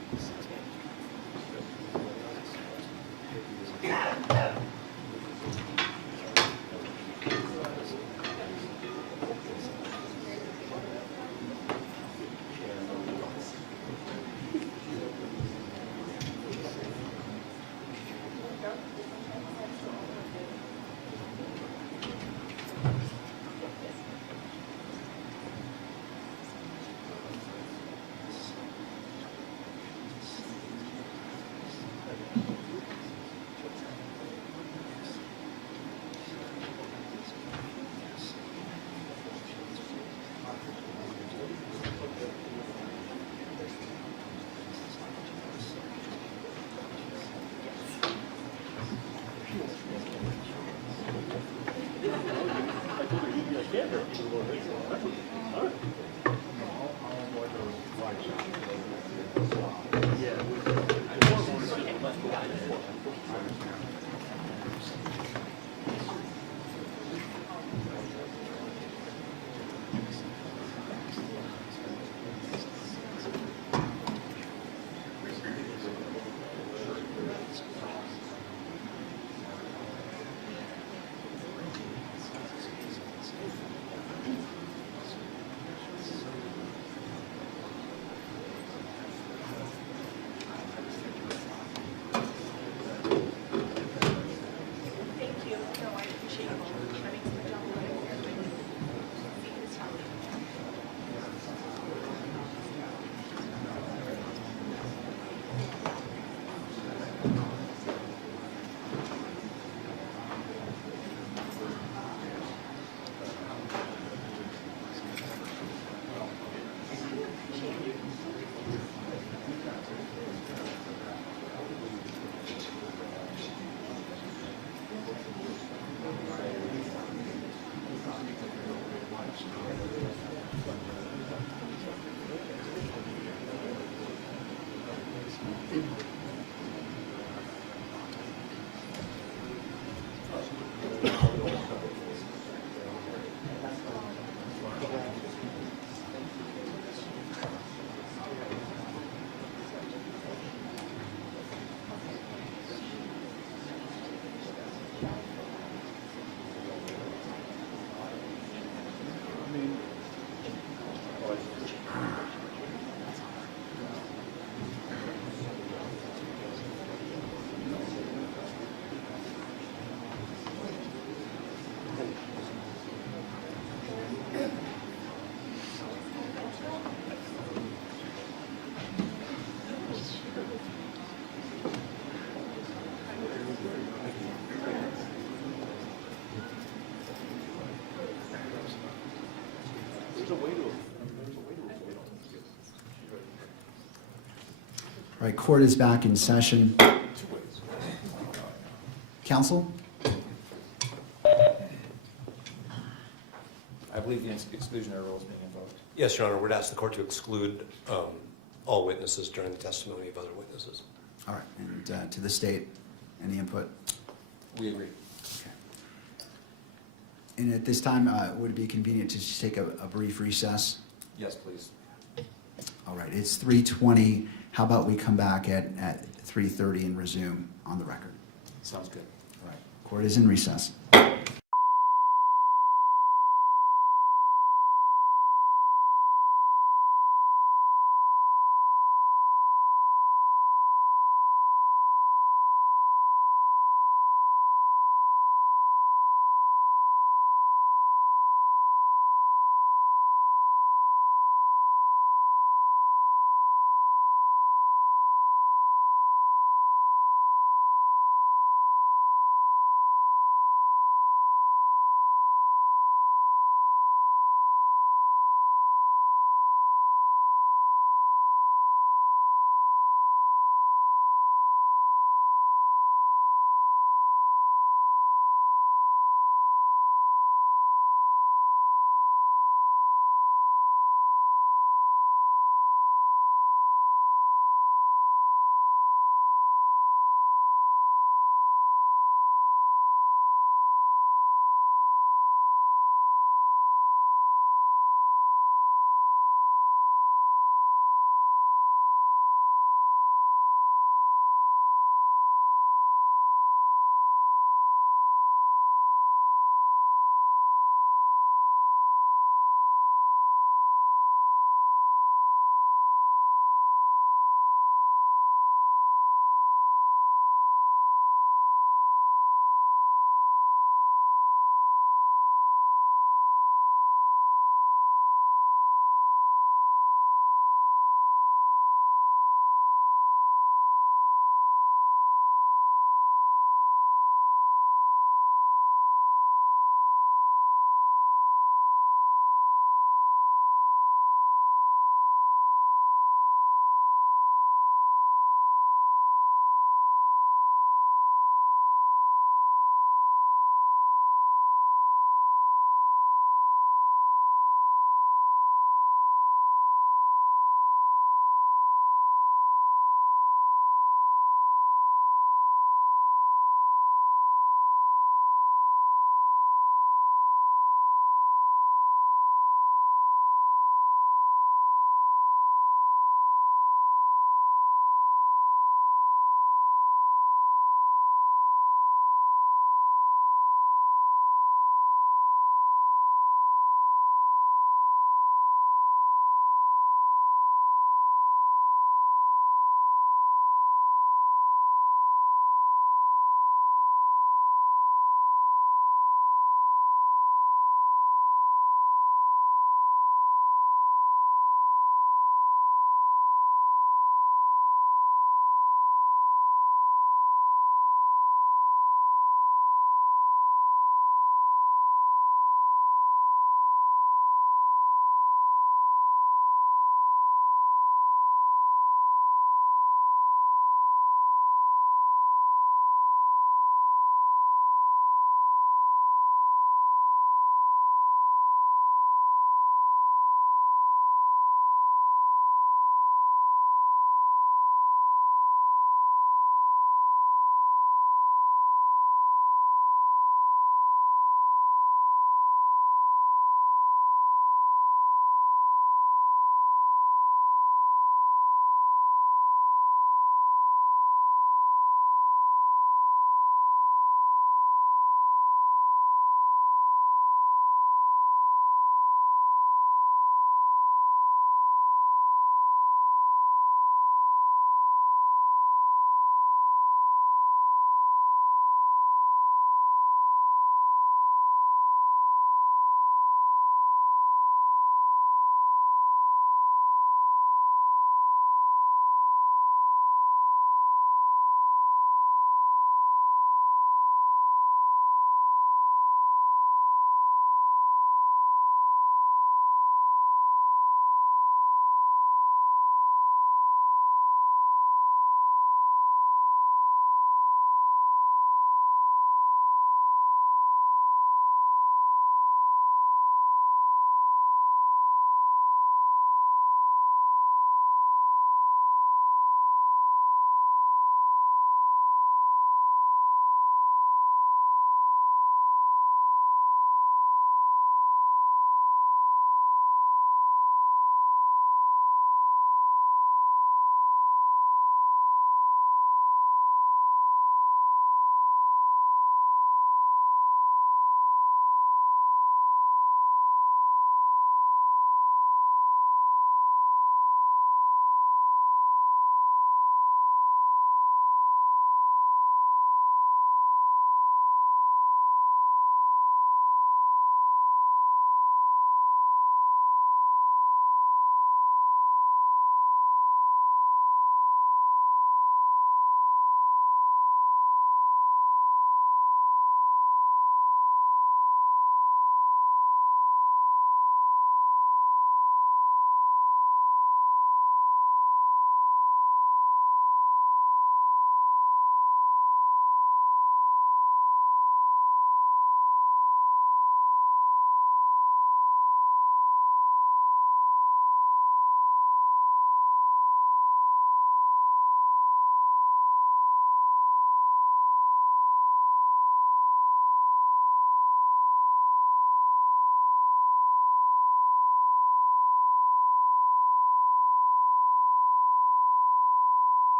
All right, court is back in session. Counsel? I believe the exclusionary rule is being invoked. Yes, Your Honor, we'd ask the court to exclude all witnesses during the testimony of other witnesses. All right, and to the state, any input? We agree. Okay. And at this time, would it be convenient to just take a brief recess? Yes, please. All right, it's 3:20. How about we come back at 3:30 and resume on the record? Sounds good. All right, court is in recess.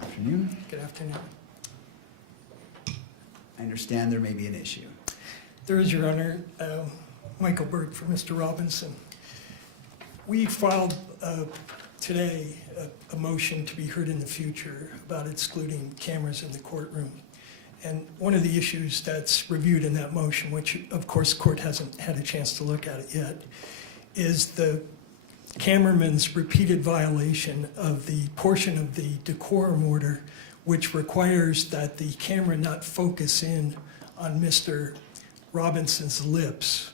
afternoon. Good afternoon. I understand there may be an issue. There is, Your Honor, Michael Burt for Mr. Robinson. We filed today a motion to be heard in the future about excluding cameras in the courtroom. And one of the issues that's reviewed in that motion, which of course the court hasn't had a chance to look at it yet, is the cameraman's repeated violation of the portion of the decorum order which requires that the camera not focus in on Mr. Robinson's lips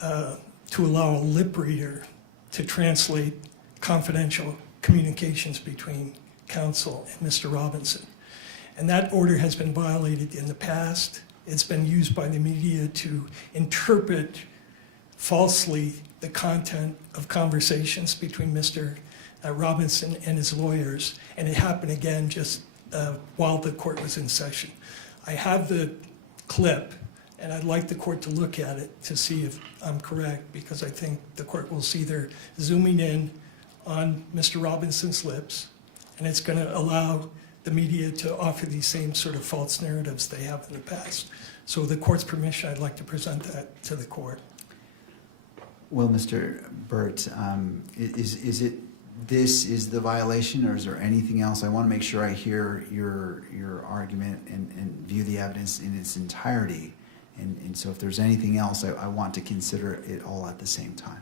to allow a lip reader to translate confidential communications between counsel and Mr. Robinson. And that order has been violated in the past. It's been used by the media to interpret falsely the content of conversations between Mr. Robinson and his lawyers, and it happened again just while the court was in session. I have the clip, and I'd like the court to look at it to see if I'm correct, because I think the court will see they're zooming in on Mr. Robinson's lips, and it's going to allow the media to offer these same sort of false narratives they have in the past. So with the court's permission, I'd like to present that to the court. Well, Mr. Burt, is it this is the violation, or is there anything else? I want to make sure I hear your argument and view the evidence in its entirety. And so if there's anything else, I want to consider it all at the same time.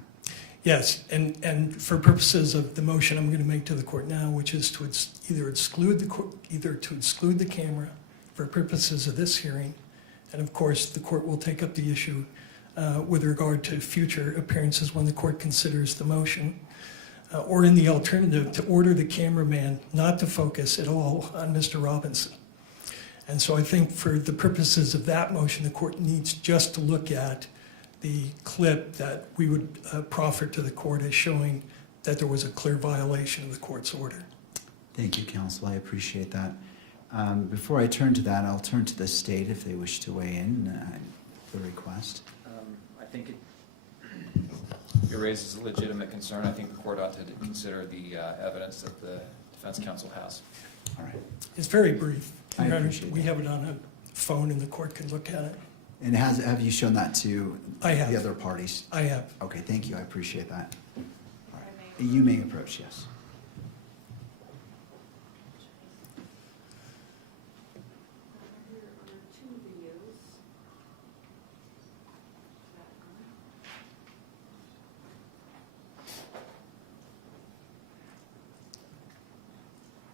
Yes, and for purposes of the motion I'm going to make to the court now, which is to either exclude the camera for purposes of this hearing, and of course the court will take up the issue with regard to future appearances when the court considers the motion, or in the alternative, to order the cameraman not to focus at all on Mr. Robinson. And so I think for the purposes of that motion, the court needs just to look at the clip that we would proffer to the court as showing that there was a clear violation of the court's order. Thank you, counsel. I appreciate that. Before I turn to that, I'll turn to the state if they wish to weigh in the request. I think it raises a legitimate concern. I think the court ought to consider the evidence that the defense counsel has. All right. It's very brief. I appreciate We that. have it on a phone and the court can look at it. And have you shown that to I have. the other parties? I have. Okay, thank you. I appreciate that. All right. You may approach, yes.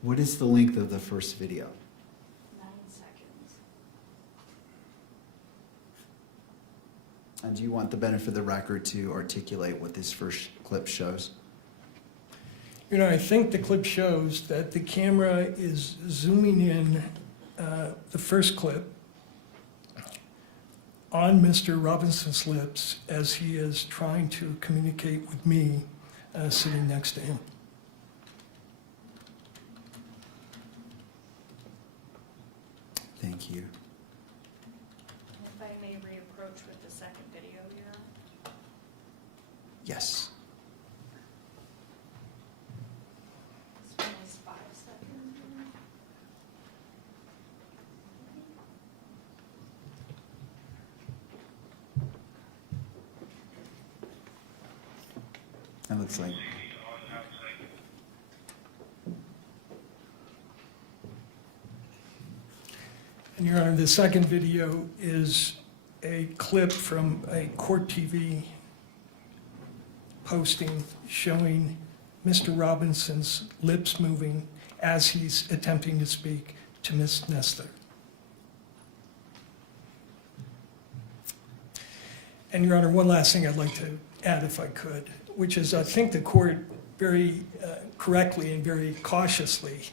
What is the length of the first video? 9 seconds. And do you want the benefit of the record to articulate what this first clip shows? You know, I think the clip shows that the camera is zooming in the first clip on Mr. Robinson's lips as he is trying to communicate with me sitting next to him. Thank you. If I may reapproach with the second video here. Yes. This one is 5 seconds. That looks like. And Your Honor, the second video is a clip from a court TV posting showing Mr. Robinson's lips moving as he's attempting to speak to Ms. Nestler. And Your Honor, one last thing I'd like to add if I could, which is I think the court very correctly and very cautiously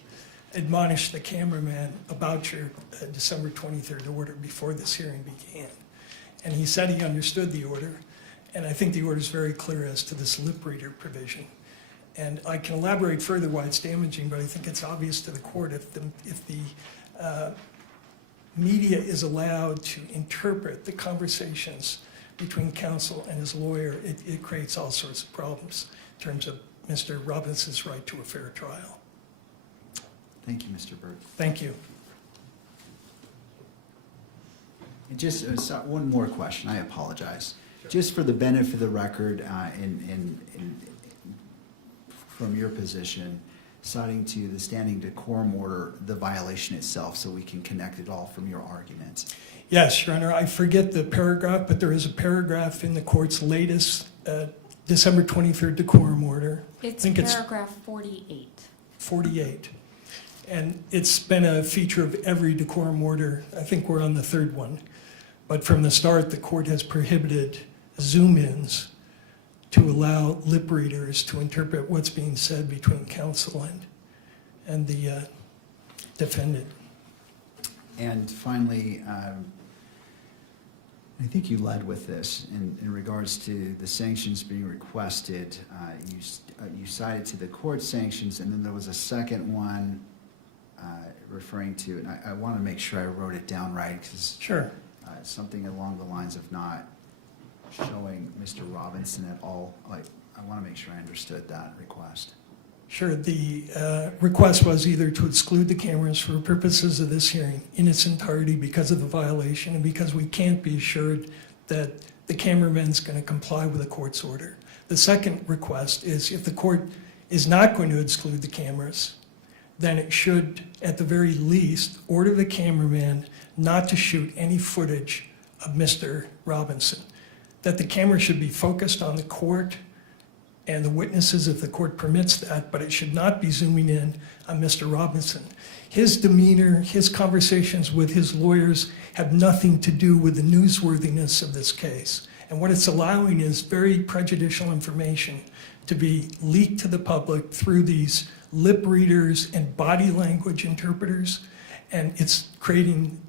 admonished the cameraman about your December 23rd order before this hearing began. And he said he understood the order, and I think the order is very clear as to this lip reader provision. And I can elaborate further why it's damaging, but I think it's obvious to the court if the media is allowed to interpret the conversations between counsel and his lawyer, it creates all sorts of problems in terms of Mr. Robinson's right to a fair trial. Thank you, Mr. Burt. Thank you. And just one more question, I apologize. Just for the benefit of the record, from your position, citing to the standing decorum order, the violation itself, so we can connect it all from your argument. Yes, Your Honor, I forget the paragraph, but there is a paragraph in the court's latest December 23rd decorum order. It's I think paragraph 48. 48. And it's been a feature of every decorum order. I think we're on the third one. But from the start, the court has prohibited zoom-ins to allow lip readers to interpret what's being said between counsel and the defendant. And finally, I think you led with this in regards to the sanctions being requested. You cited to the court sanctions, and then there was a second one referring to, and I want to make sure I wrote it down right, because Sure. something along the lines of not showing Mr. Robinson at all. Like, I want to make sure I understood that request. Sure. The request was either to exclude the cameras for purposes of this hearing in its entirety because of the violation and because we can't be assured that the cameraman's going to comply with the court's order. The second request is if the court is not going to exclude the cameras, then it should, at the very least, order the cameraman not to shoot any footage of Mr. Robinson. That the camera should be focused on the court and the witnesses if the court permits that, but it should not be zooming in on Mr. Robinson. His demeanor, his conversations with his lawyers have nothing to do with the newsworthiness of this case. And what it's allowing is very prejudicial information to be leaked to the public through these lip readers and body language interpreters, and it's creating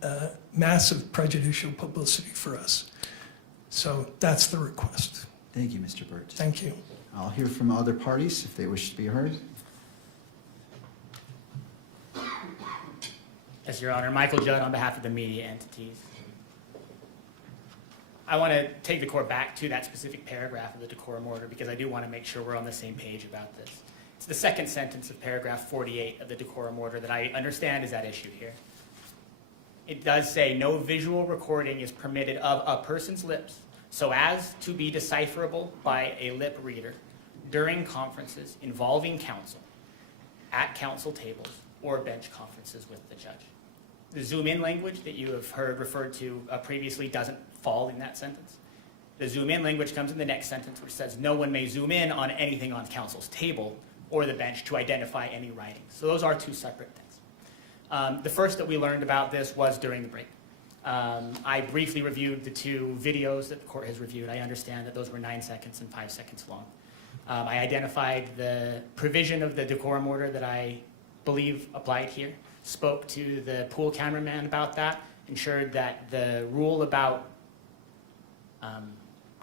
massive prejudicial publicity for us. So that's the request. Thank you, Mr. Burt. Thank you. I'll hear from other parties if they wish to be heard. Yes, Your Honor. Michael Judd on behalf of the media entities. I want to take the court back to that specific paragraph of the decorum order because I do want to make sure we're on the same page about this. It's the second sentence of paragraph 48 of the decorum order that I understand is at issue here. It does say no visual recording is permitted of a person's lips so as to be decipherable by a lip reader during conferences involving counsel, at counsel tables, or bench conferences with the judge. The zoom-in language that you have heard referred to previously doesn't fall in that sentence. The zoom-in language comes in the next sentence, which says no one may zoom in on anything on counsel's table or the bench to identify any writing. So those are two separate things. The first that we learned about this was during the break. I briefly reviewed the two videos that the court has reviewed. I understand that those were 9 seconds and 5 seconds long. I identified the provision of the decorum order that I believe applied here, spoke to the pool cameraman about that, ensured that the rule about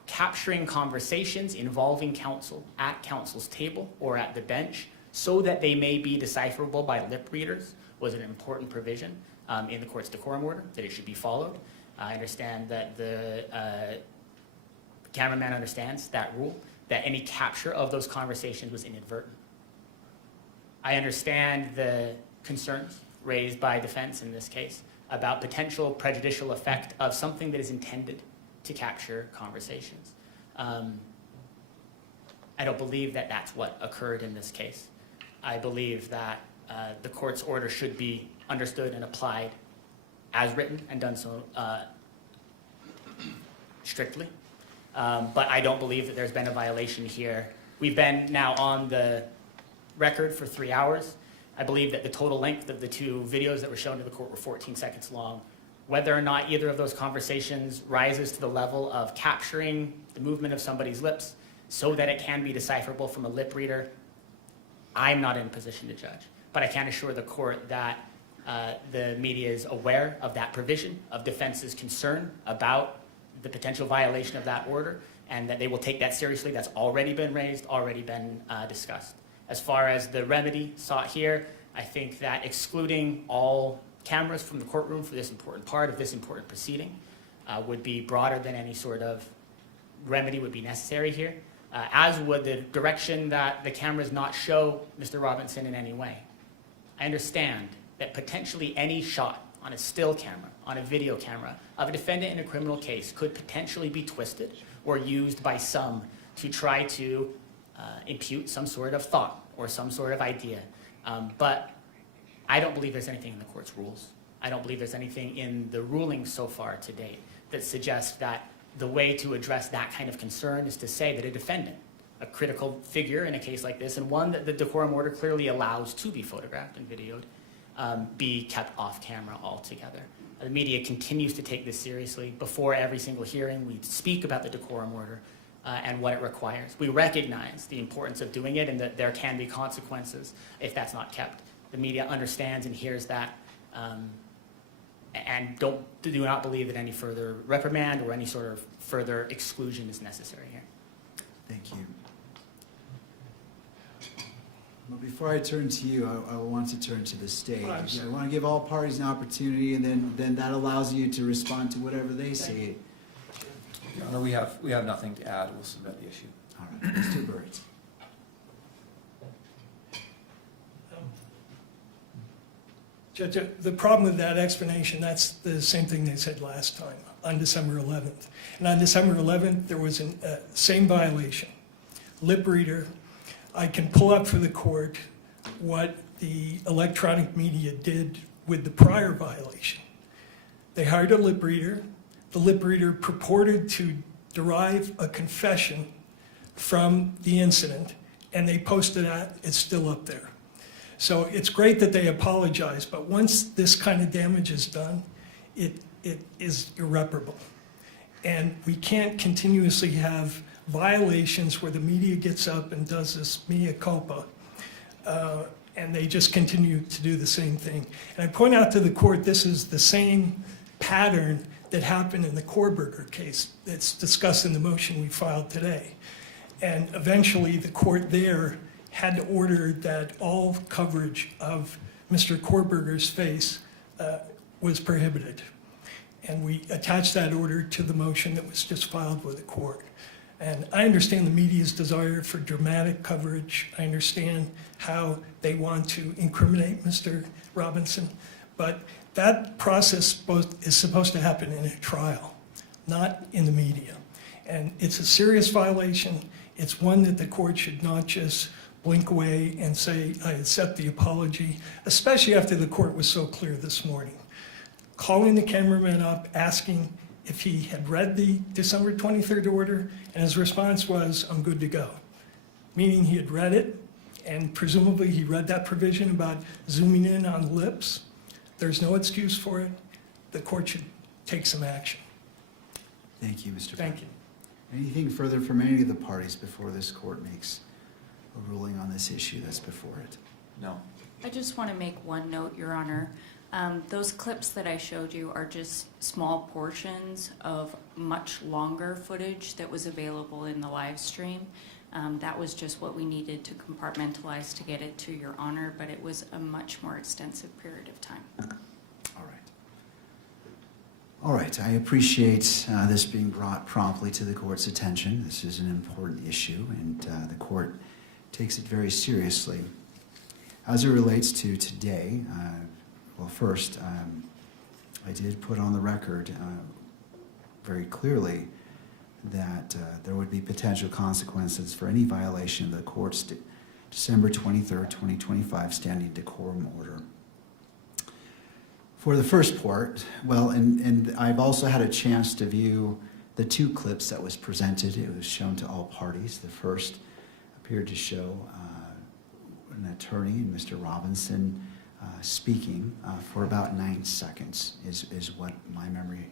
capturing conversations involving counsel at counsel's table or at the bench so that they may be decipherable by lip readers was an important provision in the court's decorum order, that it should be followed. I understand that the cameraman understands that rule, that any capture of those conversations was inadvertent. I understand the concerns raised by defense in this case about potential prejudicial effect of something that is intended to capture conversations. I don't believe that that's what occurred in this case. I believe that the court's order should be understood and applied as written and done so strictly. But I don't believe that there's been a violation here. We've been now on the record for 3 hours. I believe that the total length of the two videos that were shown to the court were 14 seconds long. Whether or not either of those conversations rises to the level of capturing the movement of somebody's lips so that it can be decipherable from a lip reader, I'm not in a position to judge. But I can assure the court that the media is aware of that provision, of defense's concern about the potential violation of that order, and that they will take that seriously. That's already been raised, already been discussed. As far as the remedy sought here, I think that excluding all cameras from the courtroom for this important part of this important proceeding would be broader than any sort of remedy would be necessary here, as would the direction that the cameras not show Mr. Robinson in any way. I understand that potentially any shot on a still camera, on a video camera, of a defendant in a criminal case could potentially be twisted or used by some to try to impute some sort of thought or some sort of idea. But I don't believe there's anything in the court's rules. I don't believe there's anything in the rulings so far to date that suggests that the way to address that kind of concern is to say that a defendant, a critical figure in a case like this, and one that the decorum order clearly allows to be photographed and videoed, be kept off camera altogether. The media continues to take this seriously. Before every single hearing, we speak about the decorum order and what it requires. We recognize the importance of doing it and that there can be consequences if that's not kept. The media understands and hears that, and do not believe that any further reprimand or any sort of further exclusion is necessary here. Thank you. Well, before I turn to you, I want to turn to the stage. I want to give all parties an opportunity, and then that allows you to respond to whatever they see. Your Honor, we have nothing to add. We'll submit the issue. All right, Mr. Burt. Judge, the problem with that explanation, that's the same thing they said last time, on December 11th. And on December 11th, there was a same violation. Lip reader. I can pull up for the court what the electronic media did with the prior violation. They hired a lip reader. The lip reader purported to derive a confession from the incident, and they posted that. It's still up there. So it's great that they apologize, but once this kind of damage is done, it is irreparable. And we can't continuously have violations where the media gets up and does this mea culpa, and they just continue to do the same thing. And I point out to the court, this is the same pattern that happened in the Korberger case that's discussed in the motion we filed today. And eventually, the court there had to order that all coverage of Mr. Korberger's face was prohibited. And we attached that order to the motion that was just filed with the court. And I understand the media's desire for dramatic coverage. I understand how they want to incriminate Mr. Robinson. But that process is supposed to happen in a trial, not in the media. And it's a serious violation. It's one that the court should not just blink away and say, I accept the apology, especially after the court was so clear this morning. Calling the cameraman up, asking if he had read the December 23rd order, and his response was, I'm good to go. Meaning he had read it, and presumably he read that provision about zooming in on lips. There's no excuse for it. The court should take some action. Thank you, Mr. Thank you. Anything further from any of the parties before this court makes a ruling on this issue that's before it? No. I just want to make one note, Your Honor. Those clips that I showed you are just small portions of much longer footage that was available in the live stream. That was just what we needed to compartmentalize to get it to Your Honor, but it was a much more extensive period of time. All right. All right, I appreciate this being brought promptly to the court's attention. This is an important issue, and the court takes it very seriously. As it relates to today, well, first, I did put on the record very clearly that there would be potential consequences for any violation of the court's December 23rd, 2025 standing decorum order. For the first part, well, and I've also had a chance to view the two clips that was presented. It was shown to all parties. The first appeared to show an attorney, Mr. Robinson, speaking for about 9 seconds is what my memory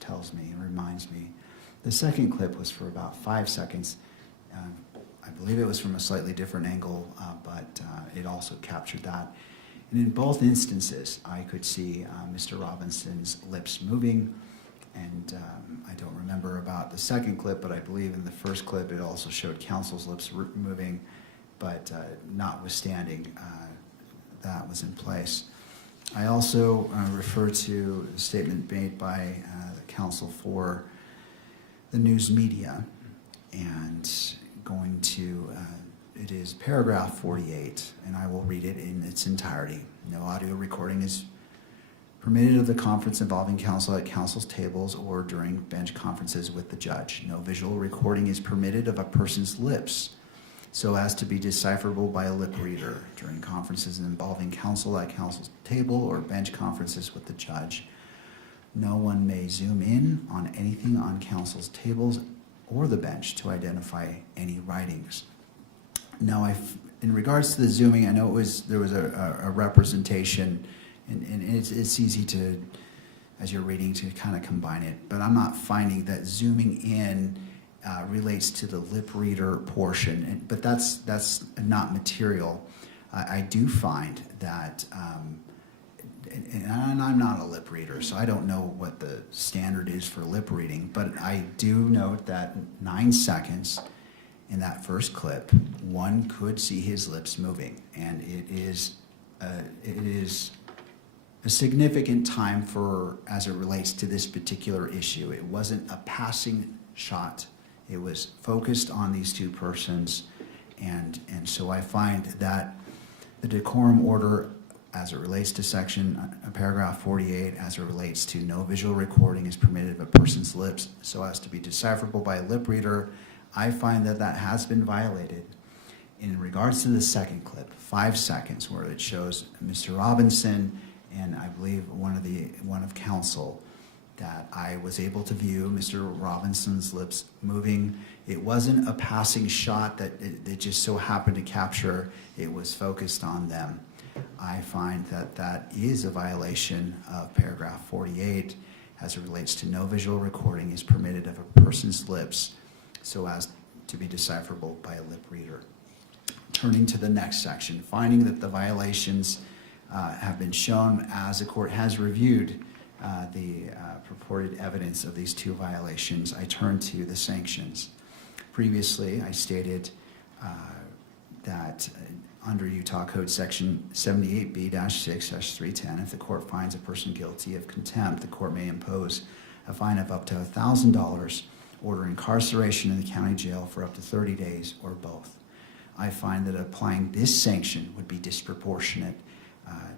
tells me and reminds me. The second clip was for about 5 seconds. I believe it was from a slightly different angle, but it also captured that. And in both instances, I could see Mr. Robinson's lips moving, and I don't remember about the second clip, but I believe in the first clip it also showed counsel's lips moving, but notwithstanding, that was in place. I also refer to the statement made by the counsel for the news media, and going to it is paragraph 48, and I will read it in its entirety. No audio recording is permitted of the conference involving counsel at counsel's tables or during bench conferences with the judge. No visual recording is permitted of a person's lips so as to be decipherable by a lip reader during conferences involving counsel at counsel's table or bench conferences with the judge. No one may zoom in on anything on counsel's tables or the bench to identify any writings. Now, in regards to the zooming, I know there was a representation, and it's easy to, as you're reading, to kind of combine it, but I'm not finding that zooming in relates to the lip reader portion, but that's not material. I do find that, and I'm not a lip reader, so I don't know what the standard is for lip reading, but I do note that 9 seconds in that first clip, one could see his lips moving, and it is a significant time as it relates to this particular issue. It wasn't a passing shot. It was focused on these two persons, and so I find that the decorum order, as it relates to paragraph 48, as it relates to no visual recording is permitted of a person's lips so as to be decipherable by a lip reader, I find that has been violated. In regards to the second clip, 5 seconds, where it shows Mr. Robinson and I believe one of counsel, that I was able to view Mr. Robinson's lips moving. It wasn't a passing shot that it just so happened to capture. It was focused on them. I find that is a violation of paragraph 48 as it relates to no visual recording is permitted of a person's lips so as to be decipherable by a lip reader. Turning to the next section, finding that the violations have been shown as the court has reviewed the purported evidence of these two violations, I turn to the sanctions. Previously, I stated that under Utah Code Section 78B-6-310, if the court finds a person guilty of contempt, the court may impose a fine of up to $1,000, order incarceration in the county jail for up to 30 days, or both. I find that applying this sanction would be disproportionate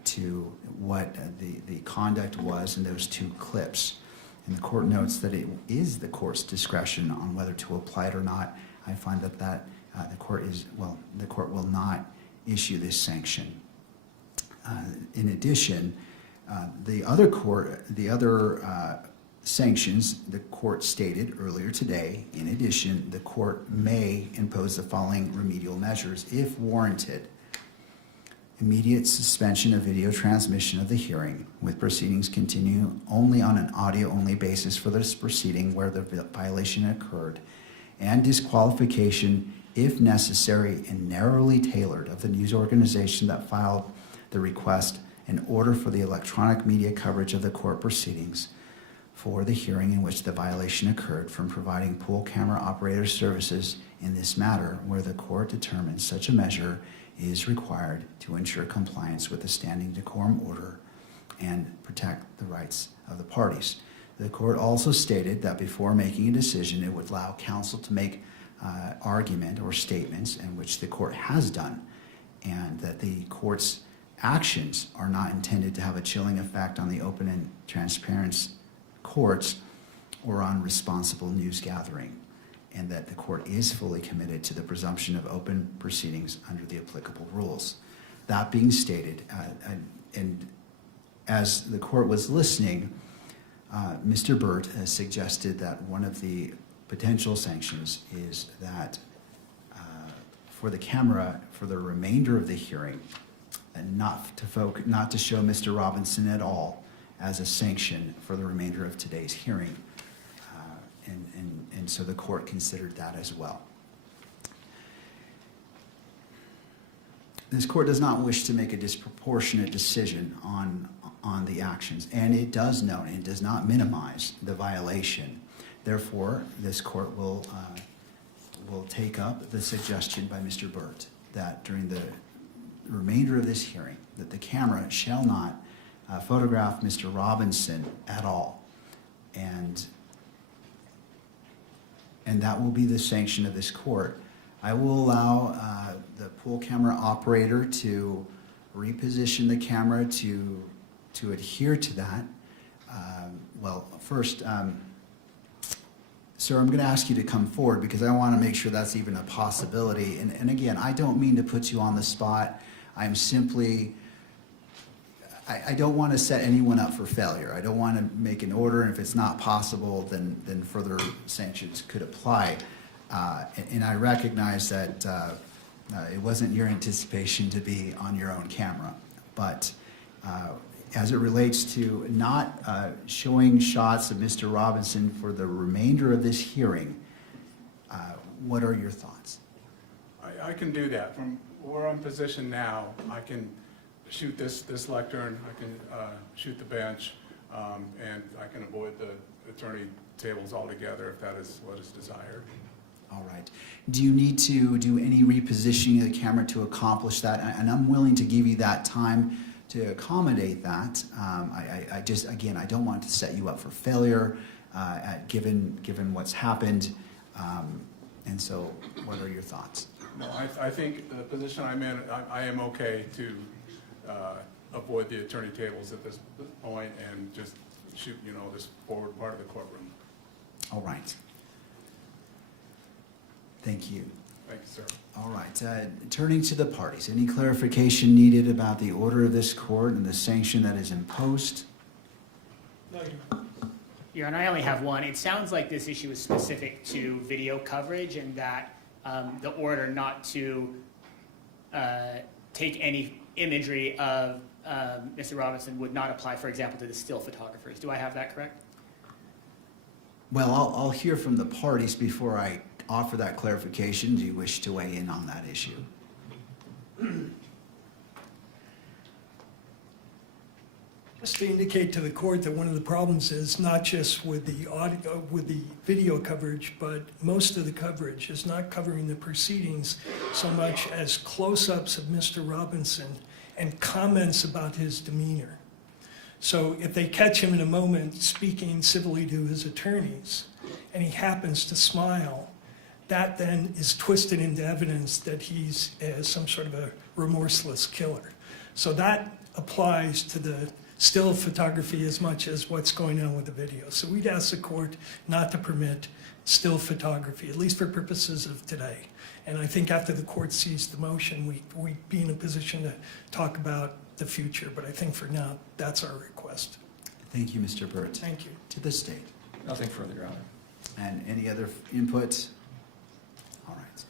to what the conduct was in those two clips. And the court notes that it is the court's discretion on whether to apply it or not. I find that the court will not issue this sanction. In addition, the other sanctions the court stated earlier today, in addition, the court may impose the following remedial measures if warranted. Immediate suspension of video transmission of the hearing, with proceedings continue only on an audio-only basis for this proceeding where the violation occurred, and disqualification, if necessary and narrowly tailored, of the news organization that filed the request in order for the electronic media coverage of the court proceedings for the hearing in which the violation occurred from providing pool camera operator services in this matter where the court determines such a measure is required to ensure compliance with the standing decorum order and protect the rights of the parties. The court also stated that before making a decision, it would allow counsel to make argument or statements, in which the court has done, and that the court's actions are not intended to have a chilling effect on the open and transparent courts or on responsible news gathering, and that the court is fully committed to the presumption of open proceedings under the applicable rules. That being stated, and as the court was listening, Mr. Burt has suggested that one of the potential sanctions is that for the camera for the remainder of the hearing, and not to show Mr. Robinson at all as a sanction for the remainder of today's hearing. And so the court considered that as well. This court does not wish to make a disproportionate decision on the actions, and it does note and does not minimize the violation. Therefore, this court will take up the suggestion by Mr. Burt that during the remainder of this hearing, that the camera shall not photograph Mr. Robinson at all, and that will be the sanction of this court. I will allow pool camera operator to reposition the camera to adhere to that. Well, first, sir, I'm going to ask you to come forward because I want to make sure that's even a possibility. And again, I don't mean to put you on the spot. I'm simply, I don't want to set anyone up for failure. I don't want to make an order, and if it's not possible, then further sanctions could apply. And I recognize that it wasn't your anticipation to be on your own camera. But as it relates to not showing shots of Mr. Robinson for the remainder of this hearing, what are your thoughts? I can do that. From where I'm positioned now, I can shoot this lectern, I can shoot the bench, and I can avoid the attorney tables altogether if that is what is desired. All right. Do you need to do any repositioning of the camera to accomplish that? And I'm willing to give you that time to accommodate that. I just, again, I don't want to set you up for failure given what's happened. And so what are your thoughts? No, I think the position I'm in, I am okay to avoid the attorney tables at this point and just shoot, this forward part of the courtroom. All right. Thank you. Thank you, sir. All right. Turning to the parties, any clarification needed about the order of this court and the sanction that is imposed? No, Your Honor, I only have one. It sounds like this issue is specific to video coverage and that the order not to take any imagery of Mr. Robinson would not apply, for example, to the still photographers. Do I have that correct? Well, I'll hear from the parties before I offer that clarification. Do you wish to weigh in on that issue? Just to indicate to the court that one of the problems is not just with the audio, with the video coverage, but most of the coverage is not covering the proceedings so much as close-ups of Mr. Robinson and comments about his demeanor. So if they catch him in a moment speaking civilly to his attorneys and he happens to smile, that then is twisted into evidence that he's some sort of a remorseless killer. So that applies to the still photography as much as what's going on with the video. So we'd ask the court not to permit still photography, at least for purposes of today. And I think after the court sees the motion, we'd be in a position to talk about the future. But I think for now, that's our request. Thank you, Mr. Burt. Thank you. To the state. Nothing further, Your Honor. And any other input? All right.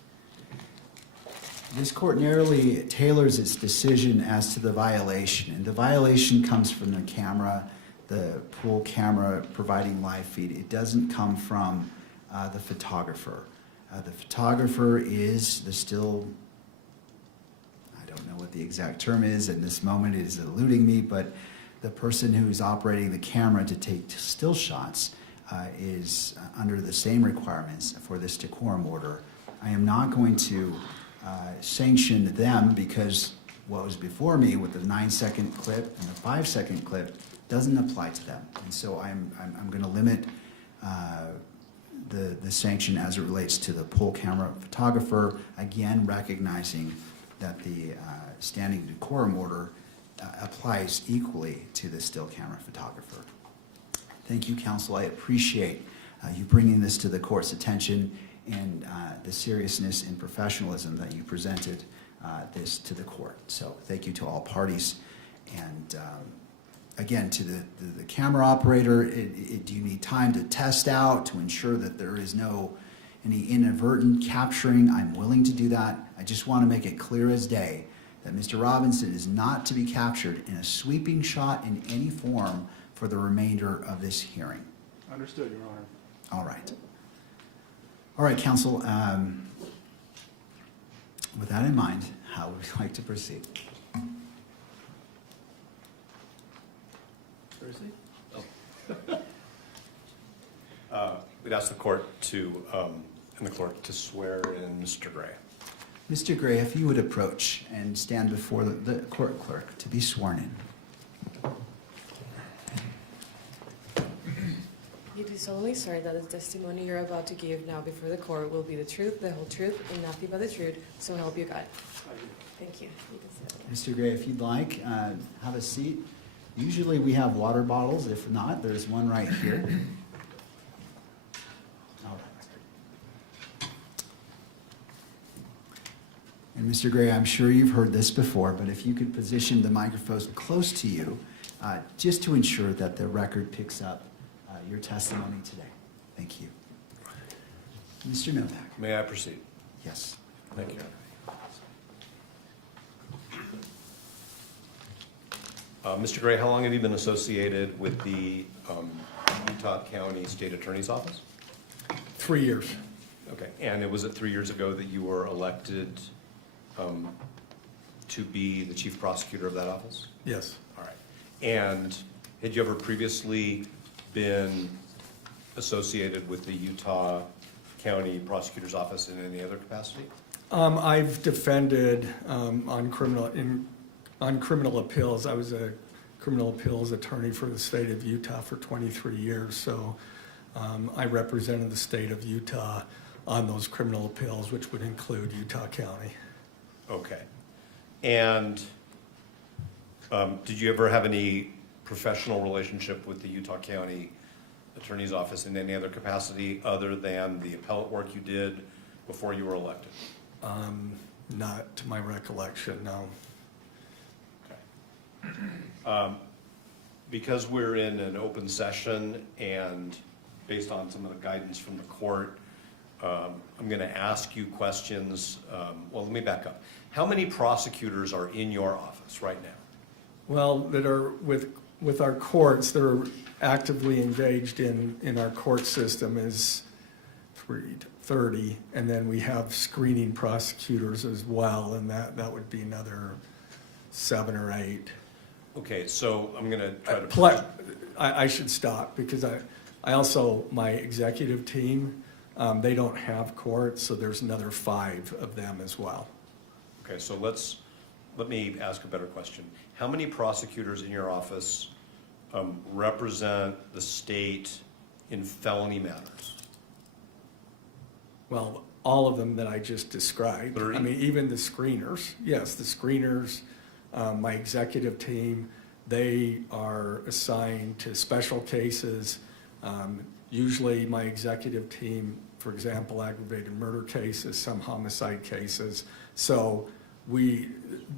This court narrowly tailors its decision as to the violation, and the violation comes from the camera, the pool camera providing live feed. It doesn't come from the photographer. The photographer is the still, I don't know what the exact term is in this moment, it is eluding me, but the person who's operating the camera to take still shots is under the same requirements for this decorum order. I am not going to sanction them because what was before me with the 9-second clip and the 5-second clip doesn't apply to them. And so I'm going to limit the sanction as it relates to the pool camera photographer, again recognizing that the standing decorum order applies equally to the still camera photographer. Thank you, counsel. I appreciate you bringing this to the court's attention and the seriousness and professionalism that you presented this to the court. So thank you to all parties. And again, to the camera operator, do you need time to test out to ensure that there is any inadvertent capturing? I'm willing to do that. I just want to make it clear as day that Mr. Robinson is not to be captured in a sweeping shot in any form for the remainder of this hearing. Understood, Your Honor. All right. All right, counsel. With that in mind, how would you like to proceed? We'd ask the court to, and the clerk to swear in Mr. Gray. Mr. Gray, if you would approach and stand before the court clerk to be sworn in. You do solemnly swear that the testimony you're about to give now before the court will be the truth, the whole truth, and nothing but the truth, so help you God. I do. Thank you. You can sit. Mr. Gray, if you'd like, have a seat. Usually we have water bottles. If not, there's one right here. All right. And Mr. Gray, I'm sure you've heard this before, but if you could position the microphones close to you, just to ensure that the record picks up your testimony today. Thank you. Mr. Novak. May I proceed? Yes. Thank you. Mr. Gray, how long have you been associated with the Utah County State Attorney's Office? 3 years. Okay, and was it 3 years ago that you were elected to be the chief prosecutor of that office? Yes. All right. And had you ever previously been associated with the Utah County Prosecutor's Office in any other capacity? I've defended on criminal appeals. I was a criminal appeals attorney for the state of Utah for 23 years, so I represented the state of Utah on those criminal appeals, which would include Utah County. Okay. And did you ever have any professional relationship with the Utah County Attorney's Office in any other capacity other than the appellate work you did before you were elected? Not to my recollection, no. Because we're in an open session and based on some of the guidance from the court, I'm going to ask you questions. Well, let me back up. How many prosecutors are in your office right now? Well, that are with our courts, that are actively engaged in our court system is 30, and then we have screening prosecutors as well, and that would be another 7 or 8. Okay, so I'm going to try to... I should stop because I also, my executive team, they don't have courts, so there's another 5 of them as well. Okay, so let me ask a better question. How many prosecutors in your office represent the state in felony matters? Well, all of them that I just described. 30? I mean, even the screeners. Yes, the screeners, my executive team, they are assigned to special cases. Usually my executive team, for example, aggravated murder cases, some homicide cases. So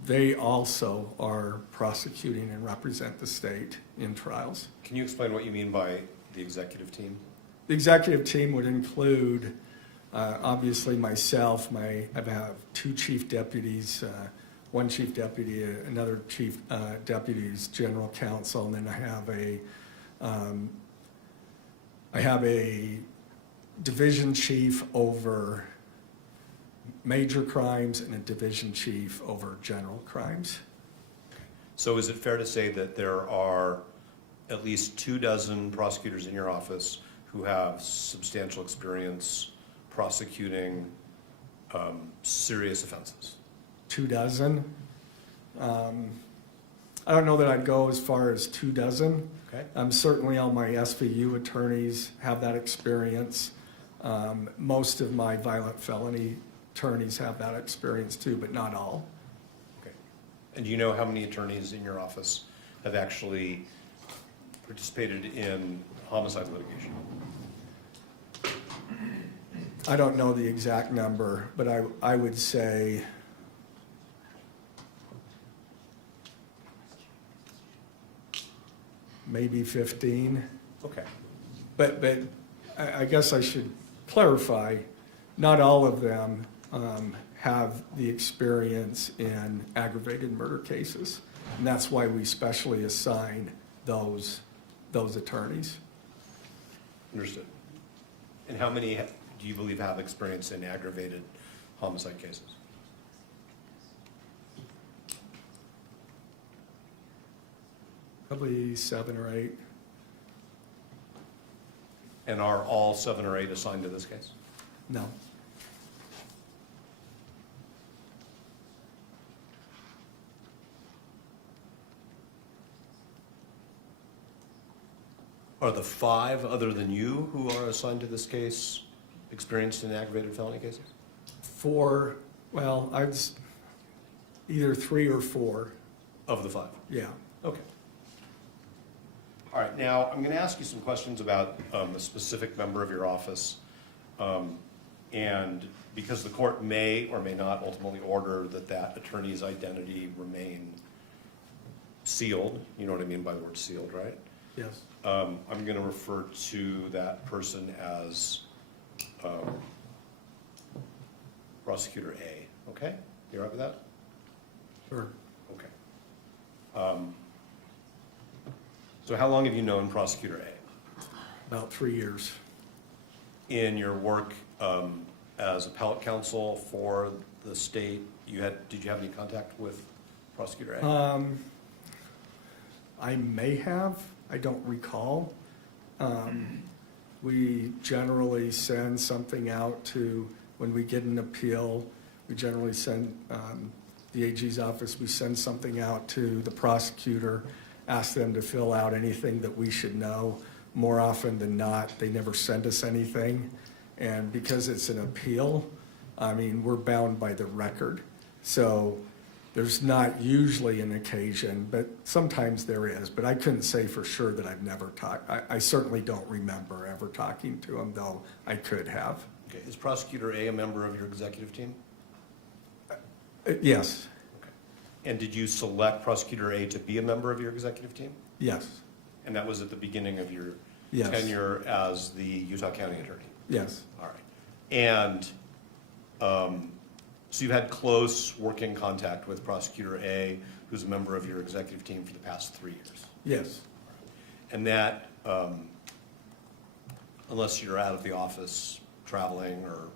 they also are prosecuting and represent the state in trials. Can you explain what you mean by the executive team? The executive team would include, obviously myself, I have 2 chief deputies, one chief deputy, another chief deputy's general counsel, and then I have a division chief over major crimes and a division chief over general crimes. So is it fair to say that there are at least 24 prosecutors in your office who have substantial experience prosecuting serious offenses? 24? I don't know that I'd go as far as 24. Okay. Certainly all my SVU attorneys have that experience. Most of my violent felony attorneys have that experience too, but not all. Okay. And do you know how many attorneys in your office have actually participated in homicide litigation? I don't know the exact number, but I would say maybe 15. Okay. But I guess I should clarify, not all of them have the experience in aggravated murder cases. And that's why we specially assign those attorneys. Understood. And how many do you believe have experience in aggravated homicide cases? Probably 7 or 8. And are all 7 or 8 assigned to this case? No. Are the 5 other than you who are assigned to this case experienced in aggravated felony cases? 4, well, Either 3 or 4, of the 5? yeah. Okay. All right, now, I'm going to ask you some questions about a specific member of your office. And because the court may or may not ultimately order that that attorney's identity remain sealed, you know what I mean by the word sealed, right? Yes. I'm going to refer to that person as Prosecutor A, okay? You all right with that? Sure. Okay. So how long have you known Prosecutor A? About 3 years. In your work as appellate counsel for the state, did you have any contact with Prosecutor A? I may have, I don't recall. We generally send something out to, when we get an appeal, we generally send, the AG's office, we send something out to the prosecutor, ask them to fill out anything that we should know. More often than not, they never send us anything. And because it's an appeal, I mean, we're bound by the record. So there's not usually an occasion, but sometimes there is. But I couldn't say for sure that I've never talked. I certainly don't remember ever talking to him, though I could have. Okay. Is Prosecutor A member of your executive team? Yes, Okay. And did you select Prosecutor A to be a member of your executive team? yes, And that was at the beginning of your Yes. tenure as the Utah County Attorney? yes, All right. And so you've had close working contact with Prosecutor A, who's a member of your executive team for the past 3 years? yes, And that, unless you're out of the office traveling or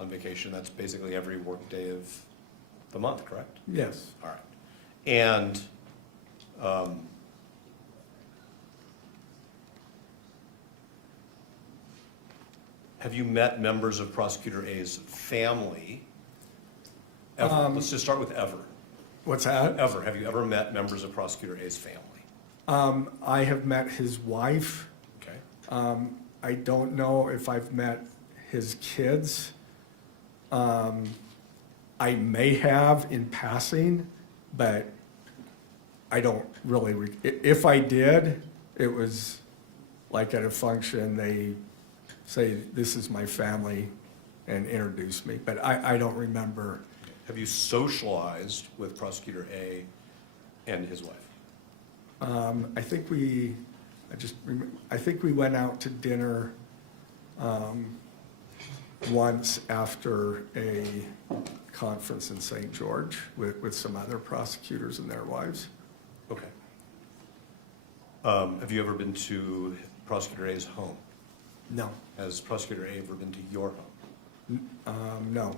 on vacation, that's basically every work day of the month, correct? yes. All right. And have you met members of Prosecutor A's family? Ever? Let's just start with ever. What's that? Ever. Have you ever met members of Prosecutor A's family? I have met his wife. Okay. I don't know if I've met his kids. I may have in passing, but I don't really, if I did, it was like at a function, they say, this is my family, and introduce me, but I don't remember. Have you socialized with Prosecutor A and his wife? I think we went out to dinner once after a conference in St. George with some other prosecutors and their wives. Okay. Have you ever been to Prosecutor A's home? No, Has Prosecutor A ever been to your home? no,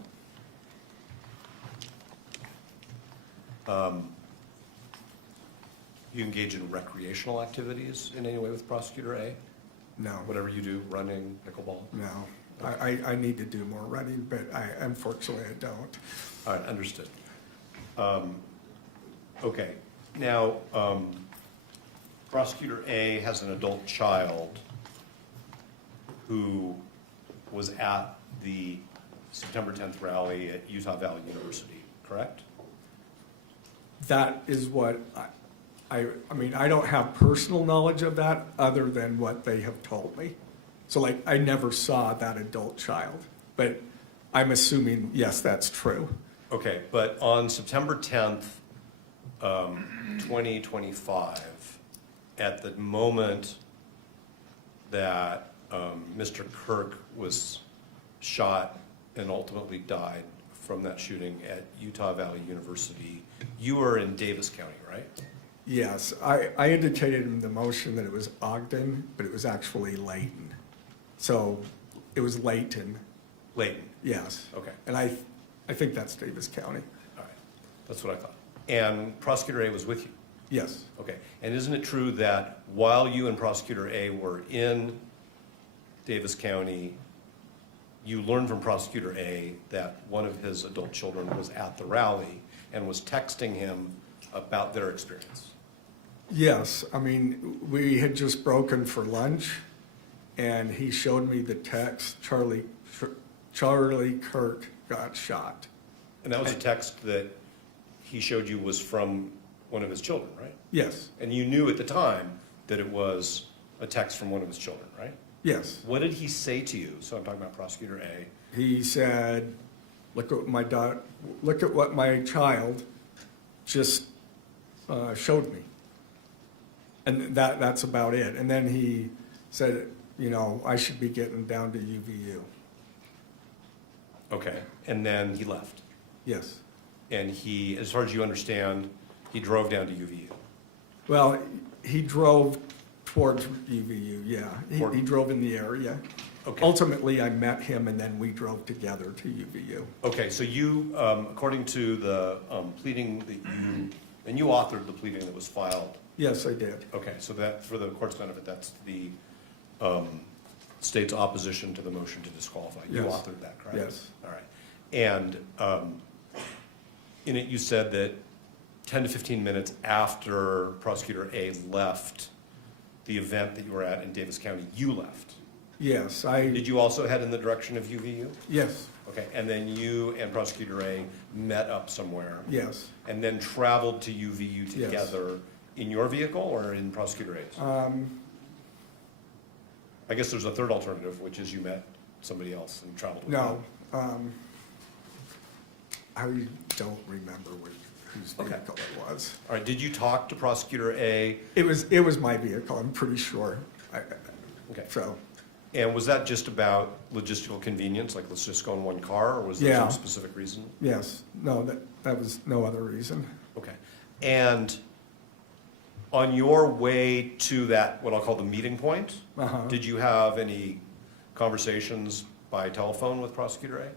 You engage in recreational activities in any way with Prosecutor A? no, Whatever you do, running, pickleball? no. I need to do more running, but unfortunately I don't. All right, understood. Okay, now, Prosecutor A has an adult child who was at the September 10th rally at Utah Valley University, correct? That is what I mean, I don't have personal knowledge of that other than what they have told me. So like, I never saw that adult child, but I'm assuming, yes, that's true. Okay, but on September 10th, 2025, at the moment that Mr. Kirk was shot and ultimately died from that shooting at Utah Valley University, you were in Davis County, right? Yes, I indicated in the motion that it was Ogden, but it was actually Layton. So it was Layton, Layton, yes. okay, And I think that's Davis County. all right, that's what I thought. And Prosecutor A was with you? Yes, Okay, and isn't it true that while you and Prosecutor A were in Davis County, you learned from Prosecutor A that one of his adult children was at the rally and was texting him about their experience? yes. I mean, we had just broken for lunch, and he showed me the text, Charlie Kirk got shot. And that was a text that he showed you was from one of his children, right? Yes, And you knew at the time that it was a text from one of his children, right? yes. What did he say to you? So I'm talking about Prosecutor A. He said, look at what my child just showed me. And that's about it. And then he said, I should be getting down to UVU. Okay. And then he left. Yes. And he, as far as you understand, he drove down to UVU. Well, he drove towards UVU, yeah. He drove in the area. Okay. Ultimately, I met him and then we drove together to UVU. Okay, so you, according to the pleading that you, and you authored the pleading that was filed. Yes, I did. Okay, so that, for the court's benefit, that's the state's opposition to the motion to disqualify. You Yes. authored that, correct? Yes. All right. And in it, you said that 10 to 15 minutes after Prosecutor A left the event that you were at in Davis County, you left. Yes, Did you also head in the direction of UVU? yes, Okay, and then you and Prosecutor A met up somewhere? yes. And then traveled to UVU Yes. together in your vehicle or in Prosecutor A's? I guess there's a third alternative, which is you met somebody else and traveled with them. No, I don't remember whose Okay. vehicle it was. All right, did you talk to Prosecutor A? It was my vehicle, I'm pretty sure. Okay. So, And was that just about logistical convenience, like let's just go in one car, or was there Yeah. some specific reason? yes, no, that was no other reason. Okay. And on your way to that, what I'll call the meeting point, Uh-huh. did you have any conversations by telephone with Prosecutor A?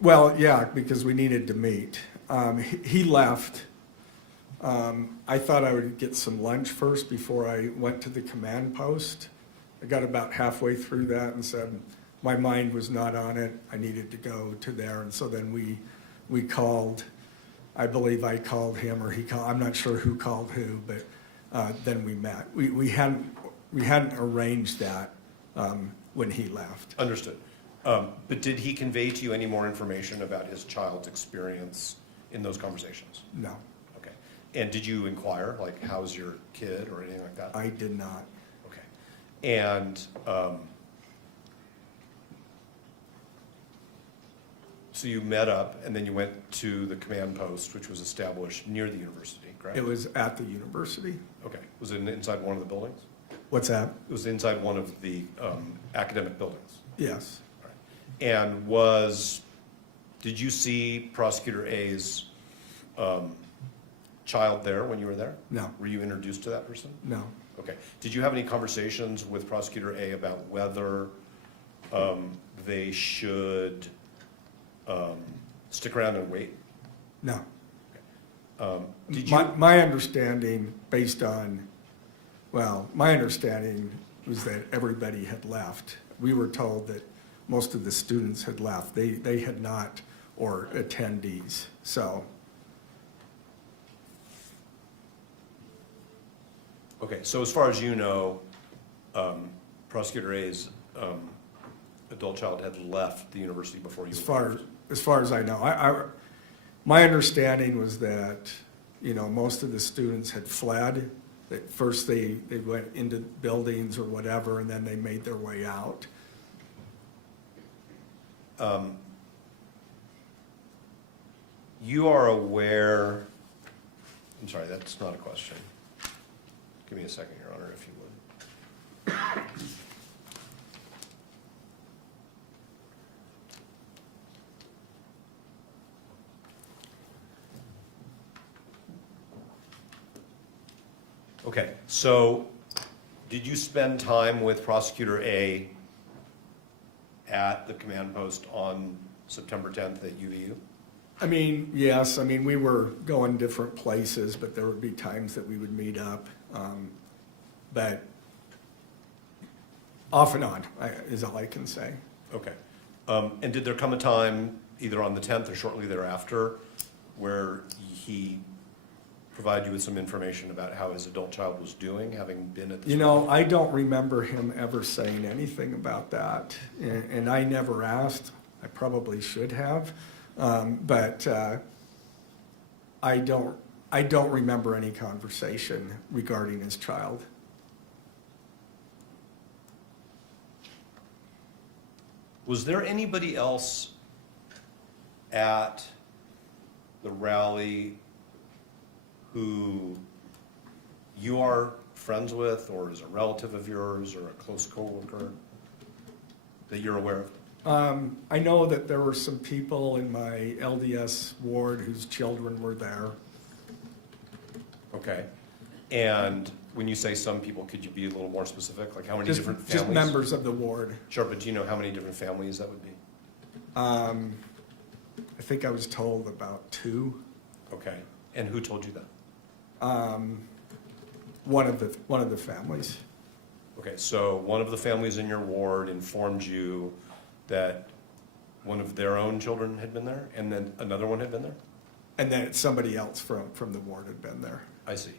Well, yeah, because we needed to meet. He left. I thought I would get some lunch first before I went to the command post. I got about halfway through that and said, my mind was not on it. I needed to go to there. And so then we called, I believe I called him or he called, I'm not sure who called who, but then we met. We hadn't arranged that when he left. Understood. But did he convey to you any more information about his child's experience in those conversations? No, Okay. And did you inquire, like, how's your kid or anything like that? I did not. Okay. And so you met up and then you went to the command post, which was established near the university, correct? It was at the university. Okay. Was it inside one of the buildings? What's that? It was inside one of the academic buildings. Yes. All right. And did you see Prosecutor A's child there when you were there? No, Were you introduced to that person? no. Okay. Did you have any conversations with Prosecutor A about whether they should stick around and wait? No. Did you? My understanding, based on, my understanding was that everybody had left. We were told that most of the students had left. They had not, or attendees, so. Okay, so as far as you know, Prosecutor A's adult child had left the university before you. As far as I know, my understanding was that, most of the students had fled. That first they went into buildings or whatever, and then they made their way out. You are aware, I'm sorry, that's not a question. Give me a second, Your Honor, if you would. Okay, so did you spend time with Prosecutor A at the command post on September 10th at UVU? Yes, we were going different places, but there would be times that we would meet up. But off and on is all I can say. Okay. And did there come a time, either on the 10th or shortly thereafter, where he provided you with some information about how his adult child was doing, having been at this? I don't remember him ever saying anything about that, and I never asked. I probably should have. But I don't remember any conversation regarding his child. Was there anybody else at the rally who you are friends with, or is a relative of yours, or a close coworker that you're aware of? I know that there were some people in my LDS ward whose children were there. Okay. And when you say some people, could you be a little more specific? Like how many different families? Just members of the ward. Sure, but do you know how many different families that would be? I think I was told about 2. Okay. And who told you that? One of the families. Okay, so one of the families in your ward informed you that one of their own children had been there, and then another one had been there? And then somebody else from the ward had been there. I see.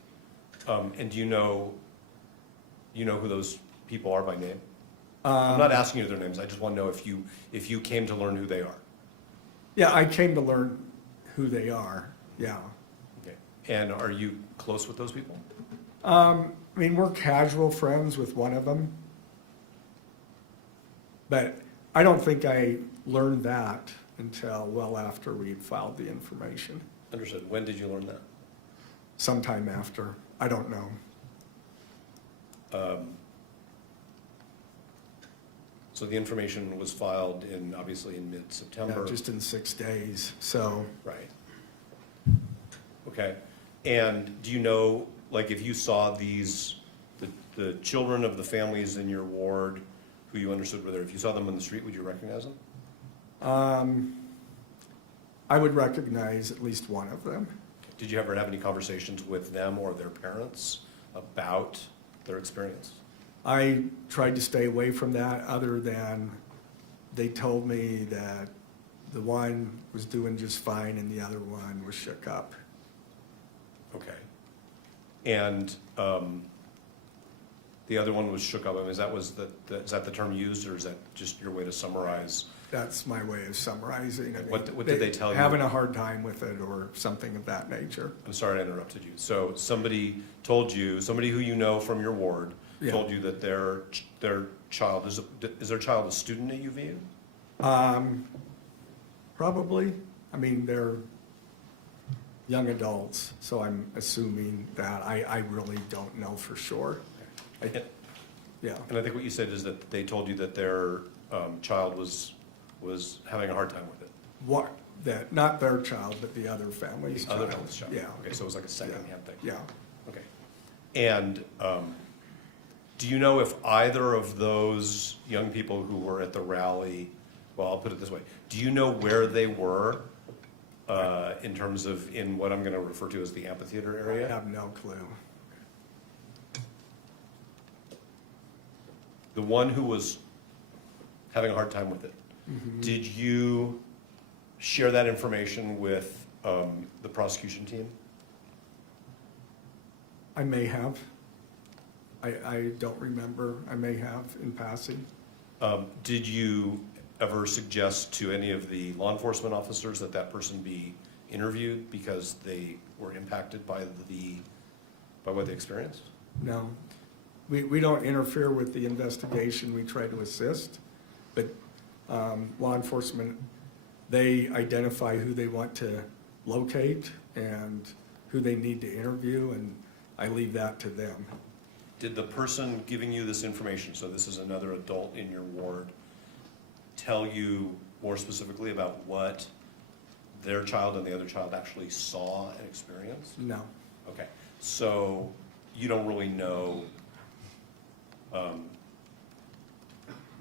And do you know who those people are by name? I'm not asking you their names, I just want to know if you came to learn who they are. Yeah, I came to learn who they are, yeah. Okay. And are you close with those people? I mean, we're casual friends with one of them. But I don't think I learned that until well after we'd filed the information. Understood. When did you learn that? Sometime after. I don't know. So the information was filed obviously in mid-September? Yeah, just in 6 days, so. Right. Okay. And do you know, like, if you saw the children of the families in your ward who you understood were there, if you saw them on the street, would you recognize them? I would recognize at least one of them. Did you ever have any conversations with them or their parents about their experience? I tried to stay away from that, other than they told me that the one was doing just fine and the other one was shook up. Okay. And the other one was shook up. I mean, is that the term used, or is that just your way to summarize? That's my way of summarizing it. What did they tell you? Having a hard time with it or something of that nature. I'm sorry I interrupted you. So somebody told you, somebody who you know from your ward, Yeah. told you that their child, is their child a student at UVU? Probably. I mean, they're young adults, so I'm assuming that. I really don't know for sure. Yeah. And I think what you said is that they told you that their child was having a hard time with it. What, that, not their child, but the other family's child. Other family's child. Yeah. Okay, so it was like a second-hand thing. Yeah. Okay. And do you know if either of those young people who were at the rally, well, I'll put it this way, do you know where they were in terms of in what I'm going to refer to as the amphitheater I area? have no clue. The one who was having a hard time with it, did you share that information with the prosecution team? I may have. I don't remember. I may have in passing. Did you ever suggest to any of the law enforcement officers that that person be interviewed because they were impacted by what they experienced? No. We don't interfere with the investigation. We try to assist. But law enforcement, they identify who they want to locate and who they need to interview, and I leave that to them. Did the person giving you this information, so this is another adult in your ward, tell you more specifically about what their child and the other child actually saw and experienced? No. Okay, so you don't really know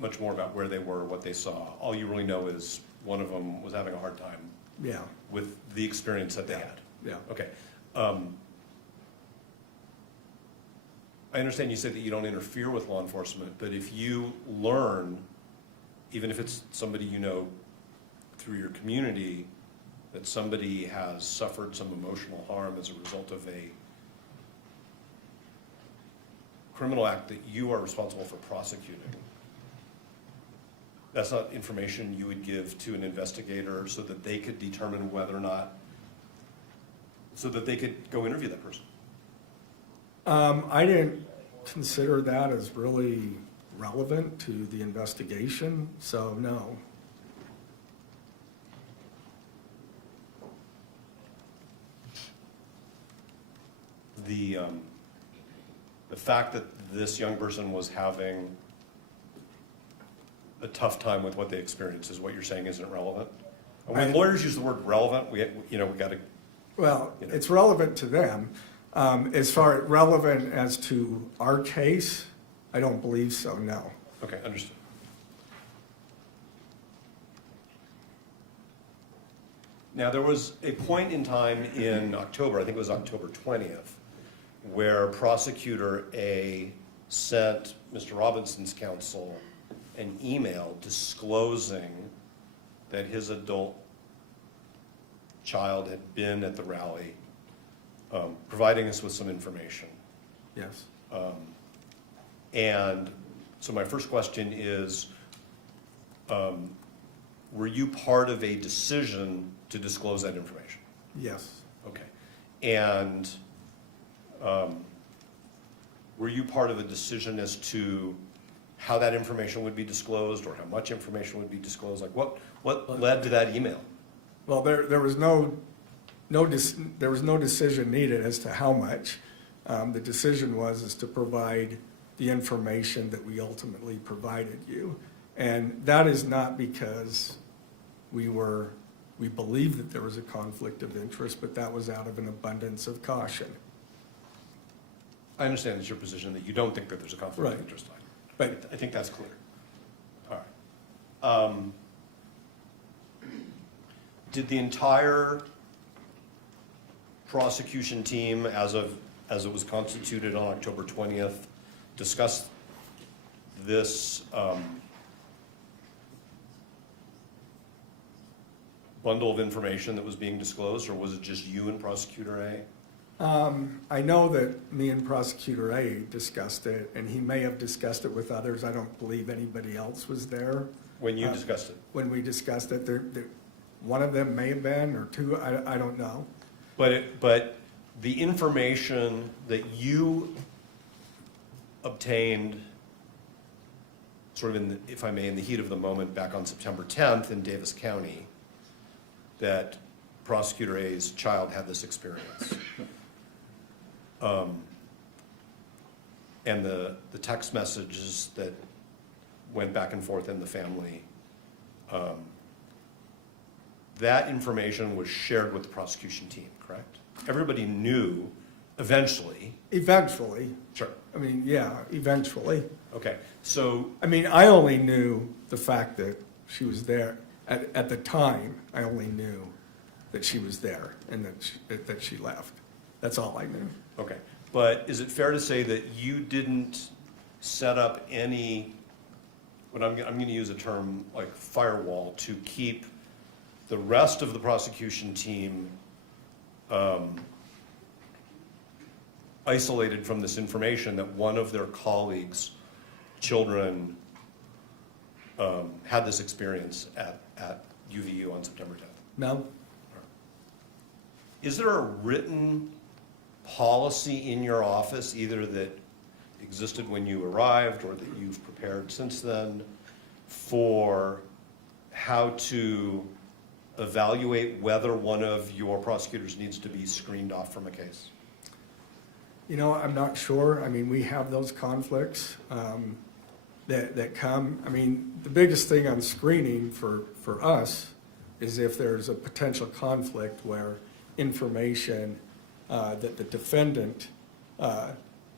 much more about where they were, what they saw. All you really know is one of them was having a hard time Yeah. with the experience that they had. Yeah. Okay. I understand you said that you don't interfere with law enforcement, but if you learn, even if it's somebody you know through your community, that somebody has suffered some emotional harm as a result of a criminal act that you are responsible for prosecuting, That's not information you would give to an investigator so that they could determine whether or not, so that they could go interview that person? I didn't consider that as really relevant to the investigation, so no. The fact that this young person was having a tough time with what they experienced is what you're saying isn't relevant? And when lawyers use the word relevant, we got to, Well, it's relevant to them. As far relevant as to our case, I don't believe so, no. okay, understood. Now, there was a point in time in October, I think it was October 20th, where Prosecutor A sent Mr. Robinson's counsel an email disclosing that his adult child had been at the rally, providing us with some information. Yes. And so my first question is, were you part of a decision to disclose that information? Yes. Okay. And were you part of a decision as to how that information would be disclosed or how much information would be disclosed? Like what led to that email? Well, there was no decision needed as to how much. The decision was to provide the information that we ultimately provided you. And that is not because we believed that there was a conflict of interest, but that was out of an abundance of caution. I understand it's your position that you don't think that there's a conflict Right. of interest. But I think that's clear. All right. Did the entire prosecution team, as it was constituted on October 20th, discuss this bundle of information that was being disclosed, or was it just you and Prosecutor A? I know that me and Prosecutor A discussed it, and he may have discussed it with others. I don't believe anybody else was there. When you discussed it? When we discussed it, one of them may have been, or two, I don't know. But the information that you obtained, sort of if I may, in the heat of the moment back on September 10th in Davis County, that Prosecutor A's child had this experience. And the text messages that went back and forth in the family, that information was shared with the prosecution team, correct? Everybody knew eventually. Eventually. Sure. I mean, yeah, eventually. Okay, so, I mean, I only knew the fact that she was there. At the time, I only knew that she was there and that she left. That's all I knew. okay, but is it fair to say that you didn't set up any, what I'm going to use a term like firewall, to keep the rest of the prosecution team isolated from this information that one of their colleagues' children had this experience at UVU on September 10th? No? Is there a written policy in your office, either that existed when you arrived or that you've prepared since then, for how to evaluate whether one of your prosecutors needs to be screened off from a case? You know, I'm not sure. I mean, we have those conflicts that come. I mean, the biggest thing on screening for us is if there's a potential conflict where information that the defendant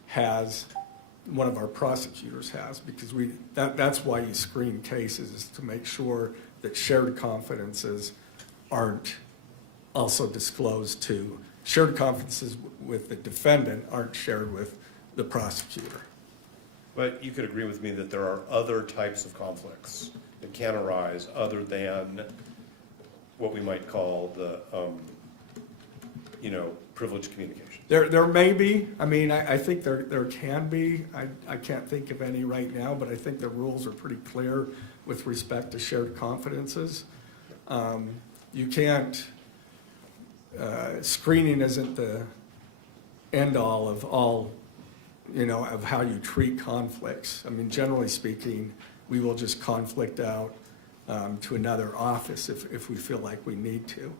has, one of our prosecutors has, because that's why you screen cases, is to make sure that shared confidences aren't also disclosed to, shared confidences with the defendant aren't shared with the prosecutor. But you could agree with me that there are other types of conflicts that can arise other than what we might call the, privileged communication. There may be. I mean, I think there can be. I can't think of any right now, but I think the rules are pretty clear with respect to shared confidences. You can't, screening isn't the end-all of all, of how you treat conflicts. I mean, generally speaking, we will just conflict out to another office if we feel like we need to.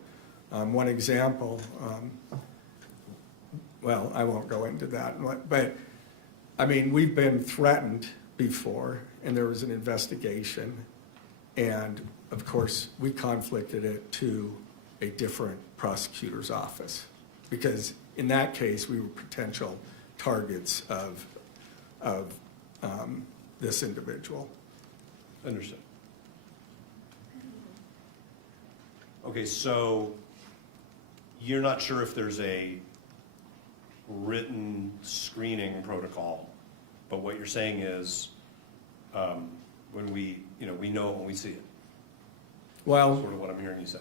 One example, well, I won't go into that, but, I mean, we've been threatened before, and there was an investigation, and, of course, we conflicted it to a different prosecutor's office, because in that case, we were potential targets of this individual. Understood. Okay, so you're not sure if there's a written screening protocol, but what you're saying is, when we know it when we see it. Well, Sort of what I'm hearing you say.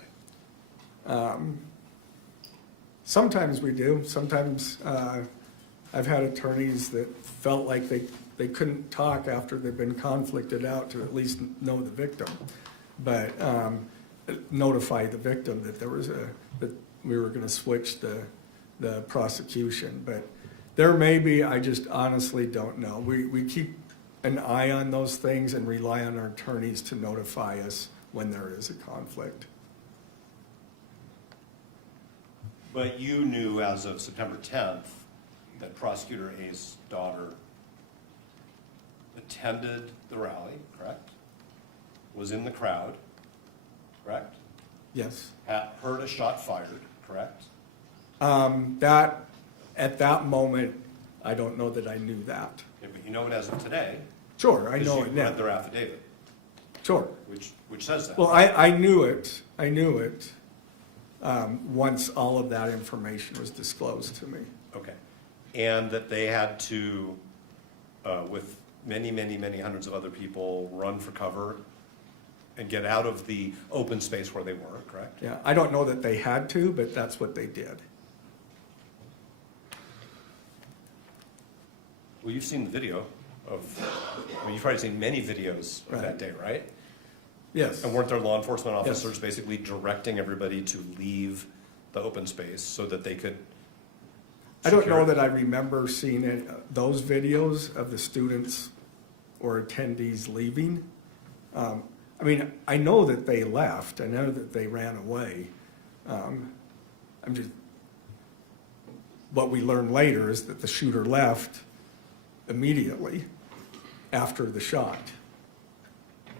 sometimes we do. Sometimes I've had attorneys that felt like they couldn't talk after they've been conflicted out to at least know the victim, but notify the victim that that we were going to switch the prosecution. But there may be, I just honestly don't know. We keep an eye on those things and rely on our attorneys to notify us when there is a conflict. But you knew as of September 10th that Prosecutor A's daughter attended the rally, correct? Was in the crowd, correct? Yes. Heard a shot fired, correct? That, at that moment, I don't know that I knew that. Yeah, but you know it as of today. Sure, I know Because it you read now. their affidavit, Sure. which says that. Well, I knew it once all of that information was disclosed to me. Okay. And that they had to, with many hundreds of other people, run for cover and get out of the open space where they were, correct? Yeah, I don't know that they had to, but that's what they did. Well, you've seen the video you've probably seen many videos of that Right. day, right? Yes. And weren't there law enforcement Yes. officers basically directing everybody to leave the open space so that they could I don't secure know it? that I remember seeing those videos of the students or attendees leaving. I mean, I know that they left. I know that they ran away. What we learned later is that the shooter left immediately after the shot.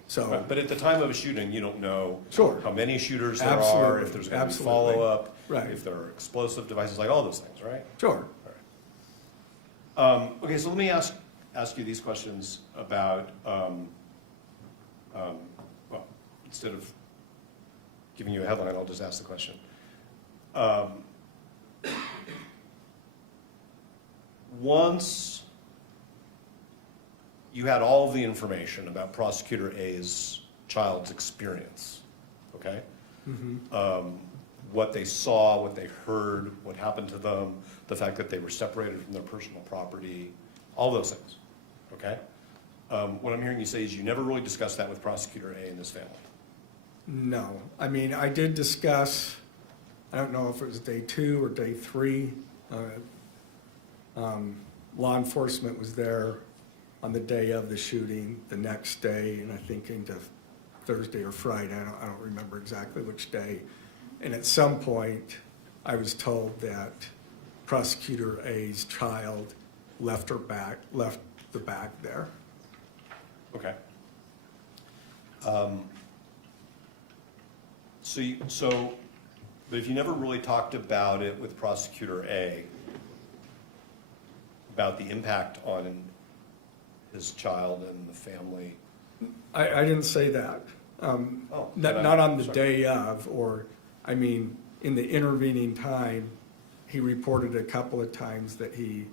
So, Right, but at the time of a shooting, you don't know Sure. how many shooters there are, Absolutely, if there's going to be absolutely. follow-up, Right. if there are explosive devices, like all those things, right? sure. Okay, so let me ask you these questions about, well, instead of giving you a headline, I'll just ask the question. Once you had all of the information about Prosecutor A's child's experience, okay? What they saw, what they heard, what happened to them, the fact that they were separated from their personal property, all those things, okay? What I'm hearing you say is you never really discussed that with Prosecutor A and his family. No, I mean, I did discuss, I don't know if it was day 2 or day 3. Law enforcement was there on the day of the shooting, the next day, and I think into Thursday or Friday, I don't remember exactly which day. And at some point, I was told that Prosecutor A's child left the bag there. Okay. But if you never really talked about it with Prosecutor A, about the impact on his child and the family. I didn't say that. Not on the day of, or, I mean, in the intervening time, he reported a couple of times that he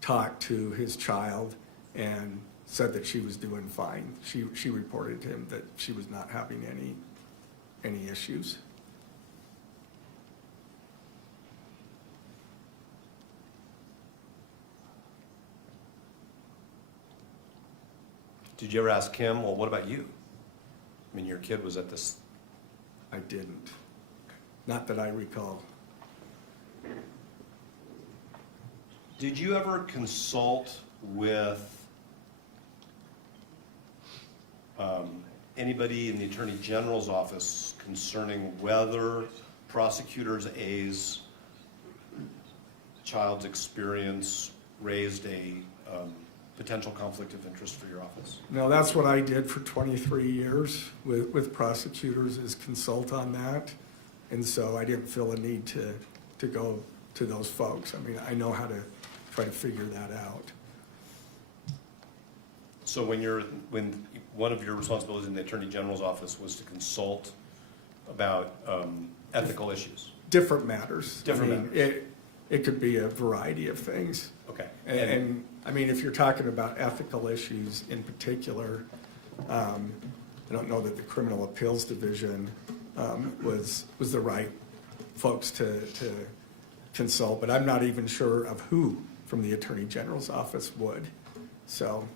talked to his child and said that she was doing fine. She reported to him that she was not having any issues. Did you ever ask him, well, what about you? I mean, your kid was at this, I didn't. Not that I recall. did you ever consult with anybody in the Attorney General's office concerning whether prosecutors A's child's experience raised a potential conflict of interest for your office? No, that's what I did for 23 years with prosecutors, is consult on that. And so I didn't feel a need to go to those folks. I mean, I know how to try to figure that out. So when one of your responsibilities in the Attorney General's office was to consult about ethical issues? Different matters. Different I mean, it could be a variety of things. Okay. And I mean, if you're talking about ethical issues in particular, I don't know that the Criminal Appeals Division was the right folks to consult, but I'm not even sure of who from the Attorney General's office would. So,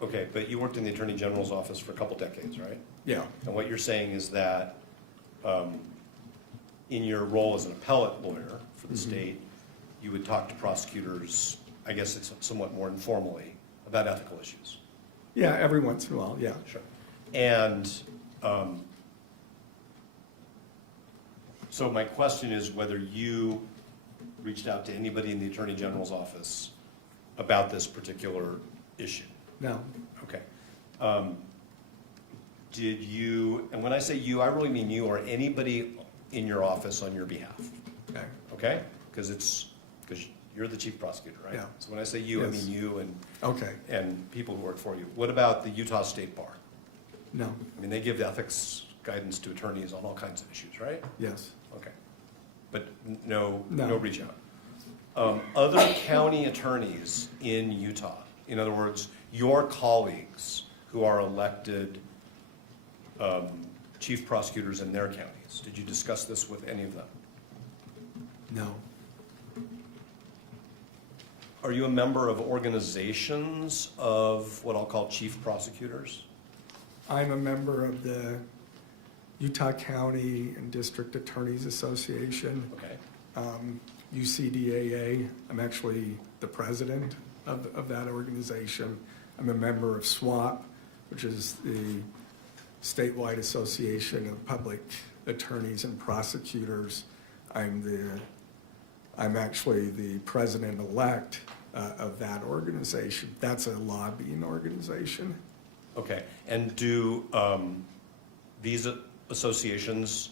Okay, but you worked in the Attorney General's office for a couple decades, right? yeah, And what you're saying is that in your role as an appellate lawyer for the state, you would talk to prosecutors, I guess it's somewhat more informally, about ethical issues. yeah, every once in a while, yeah. Sure. And so my question is whether you reached out to anybody in the Attorney General's office about this particular issue. No, Okay. Did you, and when I say you, I really mean you or anybody in your office on your behalf, okay, okay? Because you're the chief prosecutor, right? Yeah. So when I say you, I Yes. mean you okay, and people who work for you. What about the Utah State Bar? no, I mean, they give ethics guidance to attorneys on all kinds of issues, right? yes. Okay. But no No. reach out. Other county attorneys in Utah, in other words, your colleagues who are elected chief prosecutors in their counties, did you discuss this with any of them? No, Are you a member of organizations of what I'll call chief prosecutors? I'm a member of the Utah County and District Attorneys Association, Okay. UCDAA. I'm actually the president of that organization. I'm a member of SWAP, which is the statewide association of public attorneys and prosecutors. I'm actually the president-elect of that organization. That's a lobbying organization. Okay, and do these associations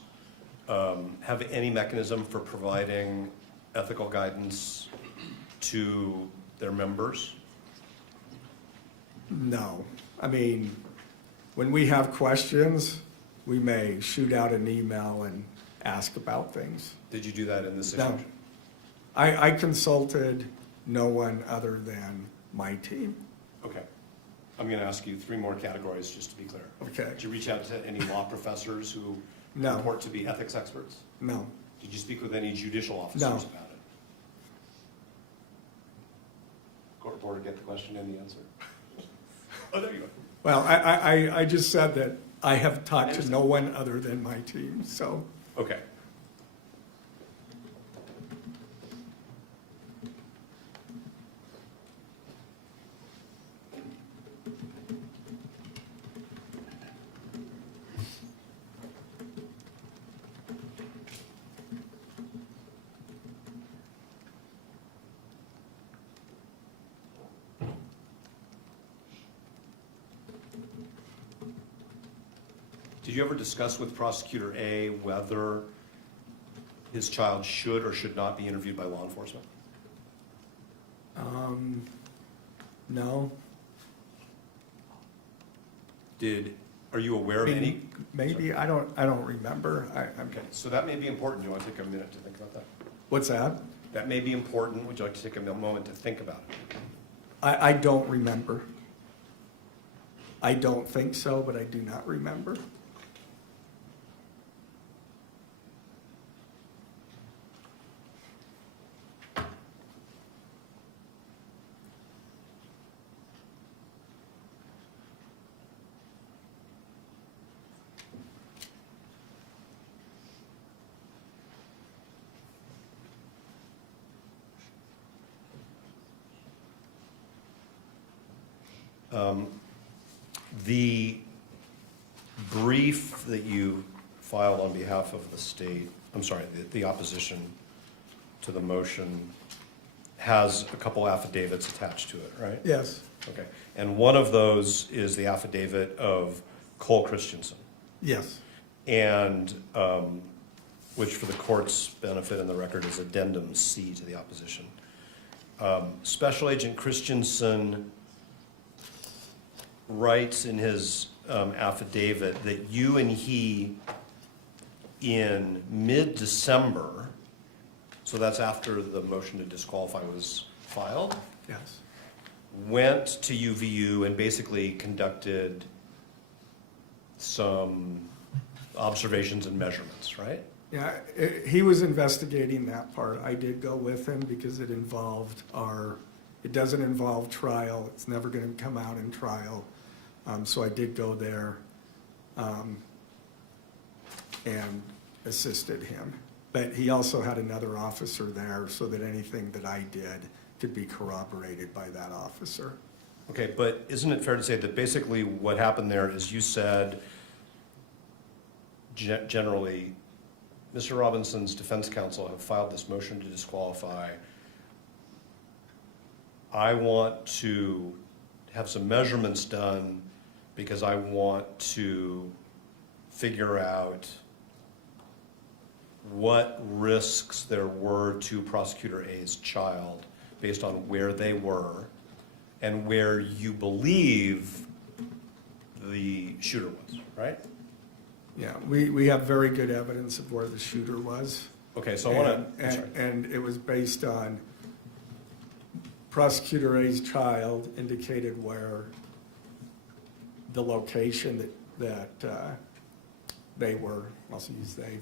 have any mechanism for providing ethical guidance to their members? No. I mean, when we have questions, we may shoot out an email and ask about things. Did you do that in this No. situation? I consulted no one other than my team. Okay. I'm going to ask you 3 more categories, just to be clear. Okay. Did you reach out to any law professors who No. report to be ethics experts? No. Did you speak with any judicial officers No. about it? Court reporter, get the question and the answer. Oh, there you go. Well, I just said that I have talked to no one other than my team, so. Okay. Did you ever discuss with Prosecutor A whether his child should or should not be interviewed by law enforcement? No. Are you aware of any? Maybe, I don't remember. Okay, so that may be important. You want to take a minute to think about that? What's that? That may be important. Would you like to take a moment to think about it? I don't remember. I don't think so, but I do not remember. The brief that you filed on behalf of the state, I'm sorry, the opposition to the motion has a couple affidavits attached to it, right? Yes, Okay. And one of those is the affidavit of Cole Christensen, yes, and which for the court's benefit in the record is addendum C to the opposition. Special Agent Christensen writes in his affidavit that you and he, in mid-December, so that's after the motion to disqualify was filed, yes. went to UVU and basically conducted some observations and measurements, right? Yeah, he was investigating that part. I did go with him because it involved it doesn't involve trial. It's never going to come out in trial. So I did go there and assisted him. But he also had another officer there so that anything that I did could be corroborated by that officer. Okay, but isn't it fair to say that basically what happened there is you said, generally, Mr. Robinson's defense counsel have filed this motion to disqualify. I want to have some measurements done because I want to figure out what risks there were to Prosecutor A's child based on where they were and where you believe the shooter was, right? Yeah, we have very good evidence of where the shooter was. Okay, so I want to, And it was based on Prosecutor A's child indicated where the location that they were, I'll use they,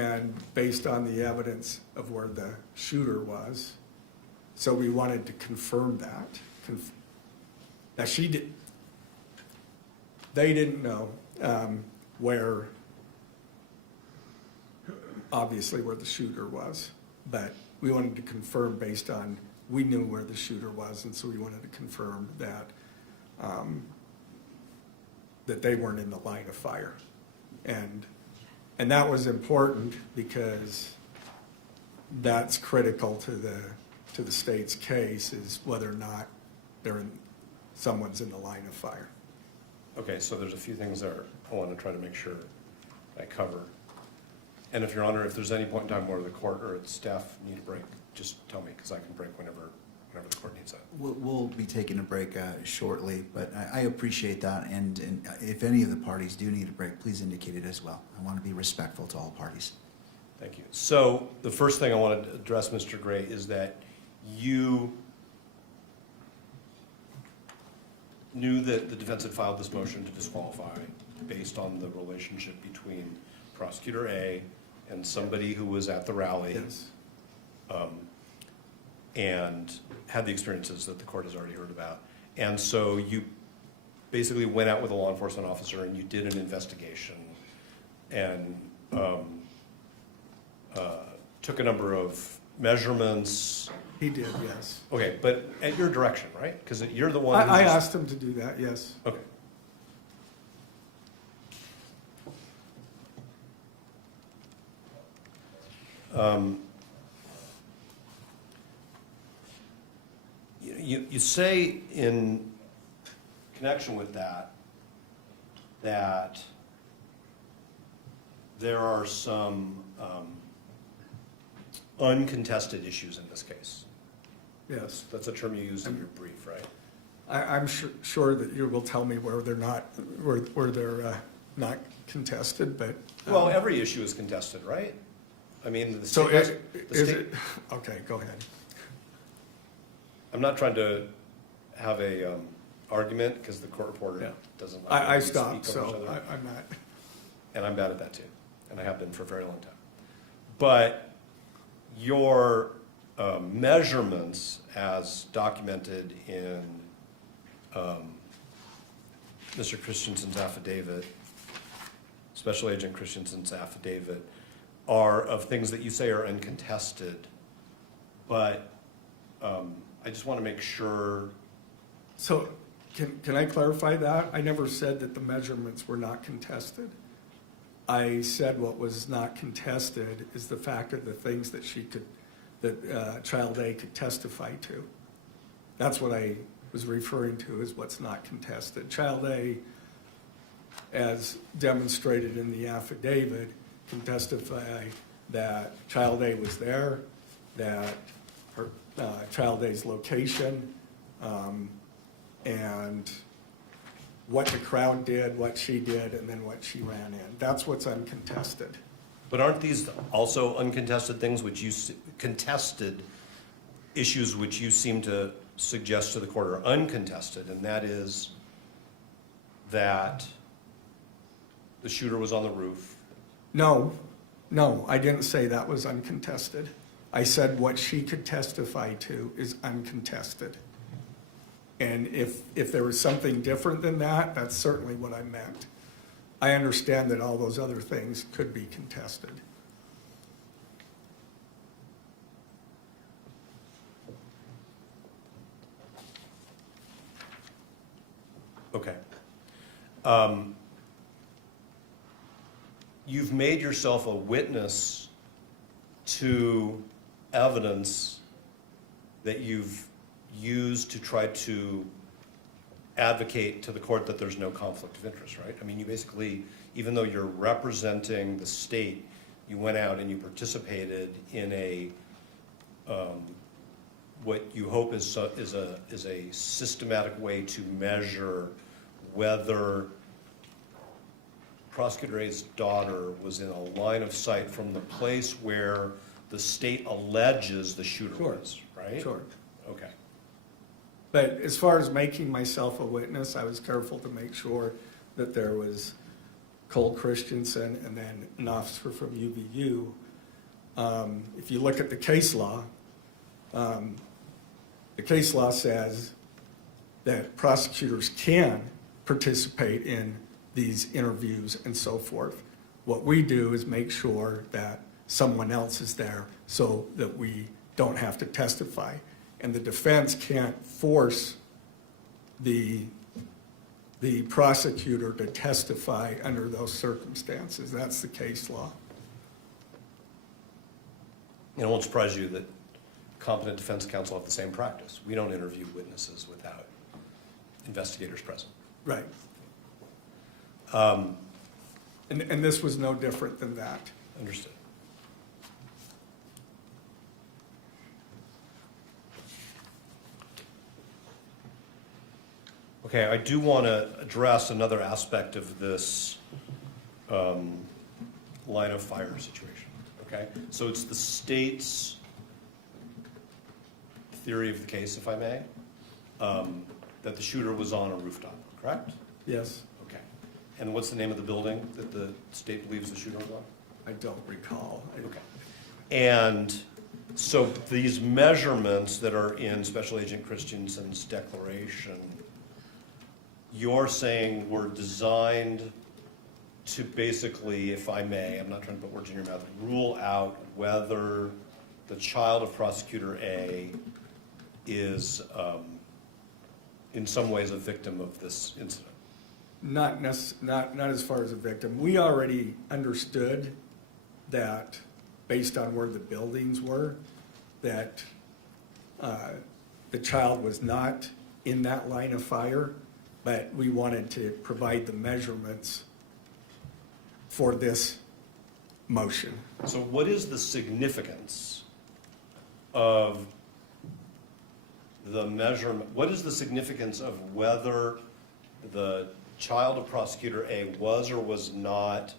and based on the evidence of where the shooter was. So we wanted to confirm that. Now they didn't know where, obviously where the shooter was, but we wanted to confirm based on, we knew where the shooter was, and so we wanted to confirm that that they weren't in the line of fire. And that was important because that's critical to the state's case, is whether or not someone's in the line of fire. okay, so there's a few things there I want to try to make sure I cover. And if Your Honor, if there's any point in time where the court or its staff need a break, just tell me, because I can break whenever the court needs that. We'll be taking a break shortly, but I appreciate that, and if any of the parties do need a break, please indicate it as well. I want to be respectful to all parties. Thank you. So the first thing I want to address, Mr. Gray, is that you knew that the defense had filed this motion to disqualify based on the relationship between Prosecutor A and somebody who was at the rally. Yes. And had the experiences that the court has already heard about. And so you basically went out with a law enforcement officer and you did an investigation and took a number of measurements. He did, yes. Okay, but at your direction, right? Because you're the one who I asked him to do that, yes. Okay. You say in connection with that there are some uncontested issues in this case. Yes. That's a term you used in your brief, right? I'm sure that you will tell me where they're not contested, but. Well, every issue is contested, right? I mean, the So state, okay, go ahead. I'm not trying to have a argument because the court reporter Yeah. doesn't like I to speak stopped, over each so other. I'm not. And I'm bad at that too, and I have been for a very long time. But your measurements as documented in Mr. Christensen's affidavit, Special Agent Christensen's affidavit, are of things that you say are uncontested, but I just want to make sure, So can I clarify that? I never said that the measurements were not contested. I said what was not contested is the fact of the things that Child A could testify to. That's what I was referring to as what's not contested. Child A, as demonstrated in the affidavit, can testify that Child A was there, that her, Child A's location, and what the crowd did, what she did, and then what she ran in. That's what's uncontested. but aren't these also uncontested things which contested issues which you seem to suggest to the court are uncontested, and that is that the shooter was on the roof? No, I didn't say that was uncontested. I said what she could testify to is uncontested. And if there was something different than that, that's certainly what I meant. I understand that all those other things could be contested. Okay. You've made yourself a witness to evidence that you've used to try to advocate to the court that there's no conflict of interest, right? I mean, you basically, even though you're representing the state, you went out and you participated in a what you hope is a systematic way to measure whether Prosecutor A's daughter was in a line of sight from the place where the state alleges the shooter Sure. was, right? Sure. Okay. But as far as making myself a witness, I was careful to make sure that there was Cole Christensen and then an officer from UVU. If you look at the case law says that prosecutors can participate in these interviews and so forth. What we do is make sure that someone else is there so that we don't have to testify. And the defense can't force the prosecutor to testify under those circumstances. That's the case law. And it won't surprise you that competent defense counsel have the same practice. We don't interview witnesses without investigators present. Right. And this was no different than that. Understood. Okay, I do want to address another aspect of this line of fire situation, okay? So it's the state's theory of the case, if I may, that the shooter was on a rooftop, correct? Yes, Okay. And what's the name of the building that the state believes the shooter was on? I don't recall. Okay. And so these measurements that are in Special Agent Christensen's declaration, you're saying were designed to basically, if I may, I'm not trying to put words in your mouth, rule out whether the child of Prosecutor A is in some ways a victim of this incident? Not as far as a victim. We already understood that, based on where the buildings were, that the child was not in that line of fire, but we wanted to provide the measurements for this motion. So what is the significance of the measurement? What is the significance of whether the child of Prosecutor A was or was not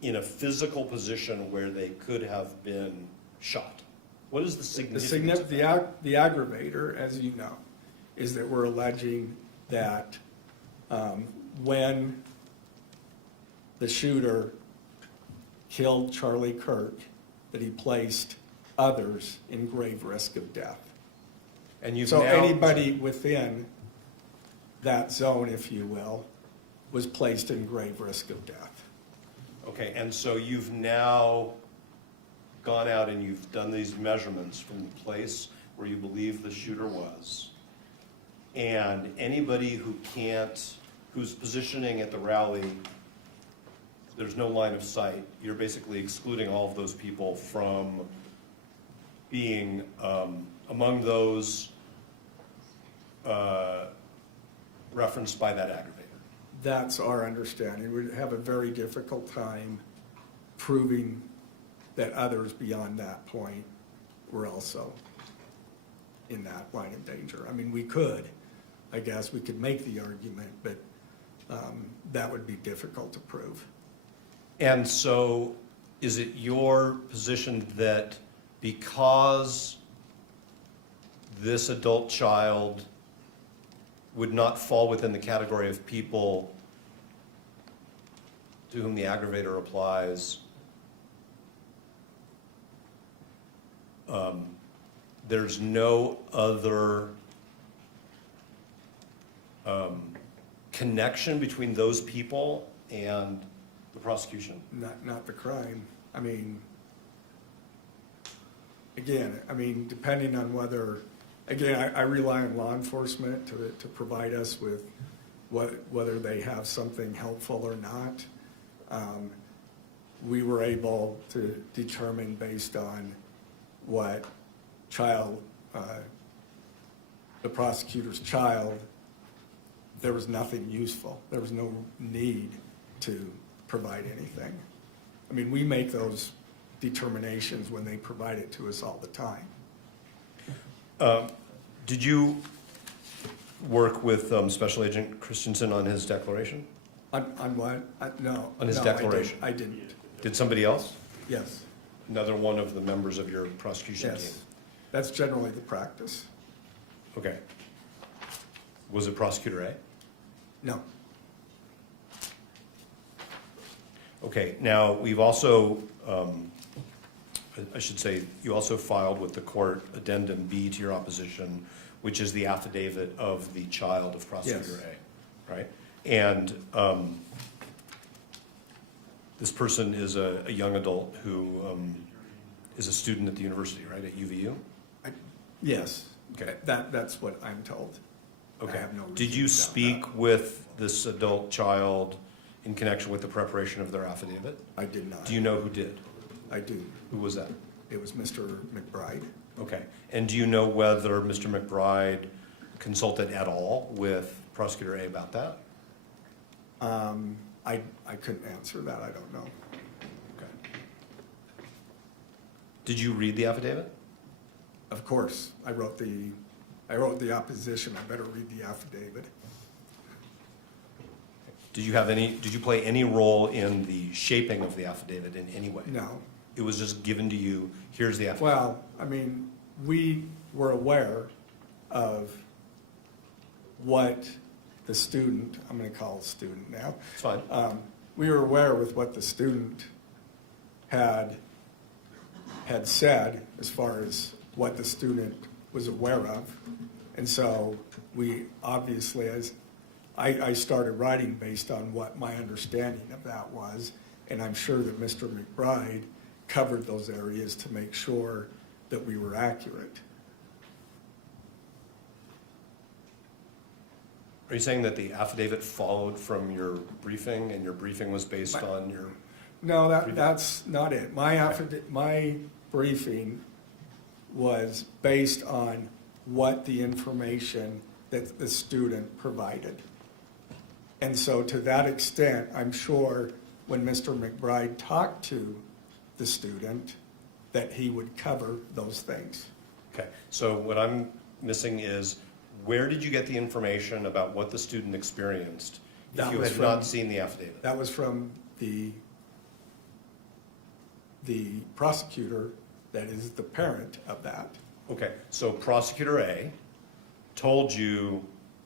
in a physical position where they could have been shot? What is the significance of that? The aggravator, as you know, is that we're alleging that when the shooter killed Charlie Kirk, that he placed others in grave risk of death. And you've So now, anybody within that zone, if you will, was placed in grave risk of death. okay, and so you've now gone out and you've done these measurements from the place where you believe the shooter was, and anybody who can't, who's positioning at the rally, there's no line of sight, you're basically excluding all of those people from being among those referenced by that aggravator. That's our understanding. We'd have a very difficult time proving that others beyond that point were also in that line of danger. I mean, we could, I guess, we could make the argument, but that would be difficult to prove. And so, is it your position that because this adult child would not fall within the category of people to whom the aggravator applies, there's no other connection between those people and the prosecution? Not the crime. I mean, again, depending on whether, again, I rely on law enforcement to provide us with whether they have something helpful or not. We were able to determine based on what child, the prosecutor's child, there was nothing useful. There was no need to provide anything. I mean, we make those determinations when they provide it to us all the time. Did you work with Special Agent Christensen on his declaration? On what? No. On his no, declaration? I didn't. Did somebody else? Yes. Another one of the members of your prosecution team? Yes. That's generally the practice. Okay. Was it Prosecutor A? No. Okay, now, we've also, I should say, you also filed with the court Addendum B to your opposition, which is the affidavit of the child of Prosecutor Yes. A, right? And this person is a young adult who is a student at the university, right, at UVU? Yes. Okay. That's what I'm told. I Okay. have no Did you reason to doubt speak with this adult child in connection with the preparation of their affidavit? that. I did not. Do you know who did? I do. Who was that? It was Mr. McBride. Okay. And do you know whether Mr. McBride consulted at all with Prosecutor A about that? I couldn't answer that. I don't know. Okay. Did you read the affidavit? Of course, I wrote the opposition. I better read the affidavit. Did you play any role in the shaping of the affidavit in any way? No. It was just given to you, here's the affidavit? Well, we were aware of what the student, I'm going to call it student now. It's fine. We were aware with what the student had said as far as what the student was aware of. And so we obviously, as I started writing based on what my understanding of that was, and I'm sure that Mr. McBride covered those areas to make sure that we were accurate. Are you saying that the affidavit followed from your briefing and your briefing was based on your? No, that's not it. My briefing was based on what the information that the student provided. And so to that extent, I'm sure when Mr. McBride talked to the student, that he would cover those things. Okay, so what I'm missing is, where did you get the information about what the student experienced if That you was had from- not seen the affidavit? That was from the prosecutor that is the parent of that. Okay, so Prosecutor A told you,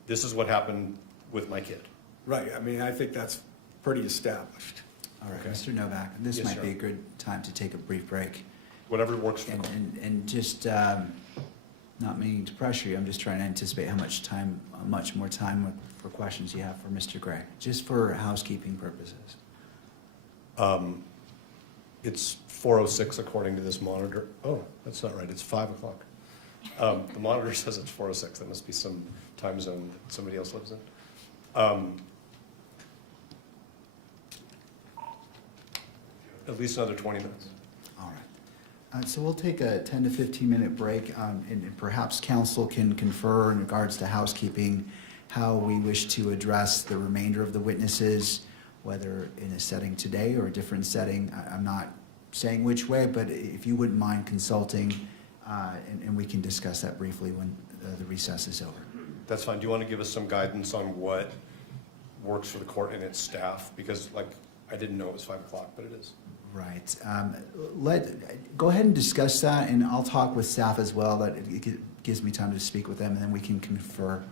this is what happened with my kid. Right, I think that's pretty established. All right, Okay. Mr. Novak, this Yes, might sir. be a good time to take a brief break. Whatever works for you. And just, not meaning to pressure you, I'm just trying to anticipate how much more time for questions you have for Mr. Gray, just for housekeeping purposes. It's 4:06 according to this monitor. Oh, that's not right, it's 5 o'clock. The monitor says it's 4:06. That must be some time zone that somebody else lives in. At least another 20 minutes. All right. So we'll take a 10 to 15-minute break, and perhaps council can confer in regards to housekeeping, how we wish to address the remainder of the witnesses, whether in a setting today or a different setting. I'm not saying which way, but if you wouldn't mind consulting, and we can discuss that briefly when the recess is over. That's fine. Do you want to give us some guidance on what works for the court and its staff? Because I didn't know it was 5 o'clock, but it is. Right. Go ahead and discuss that, and I'll talk with staff as well. That it gives me time to speak with them, and then we can confer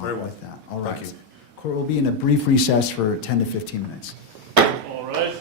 Very well. with that. All Thank right. you. Court will be in a brief recess for 10 to 15 minutes. All right.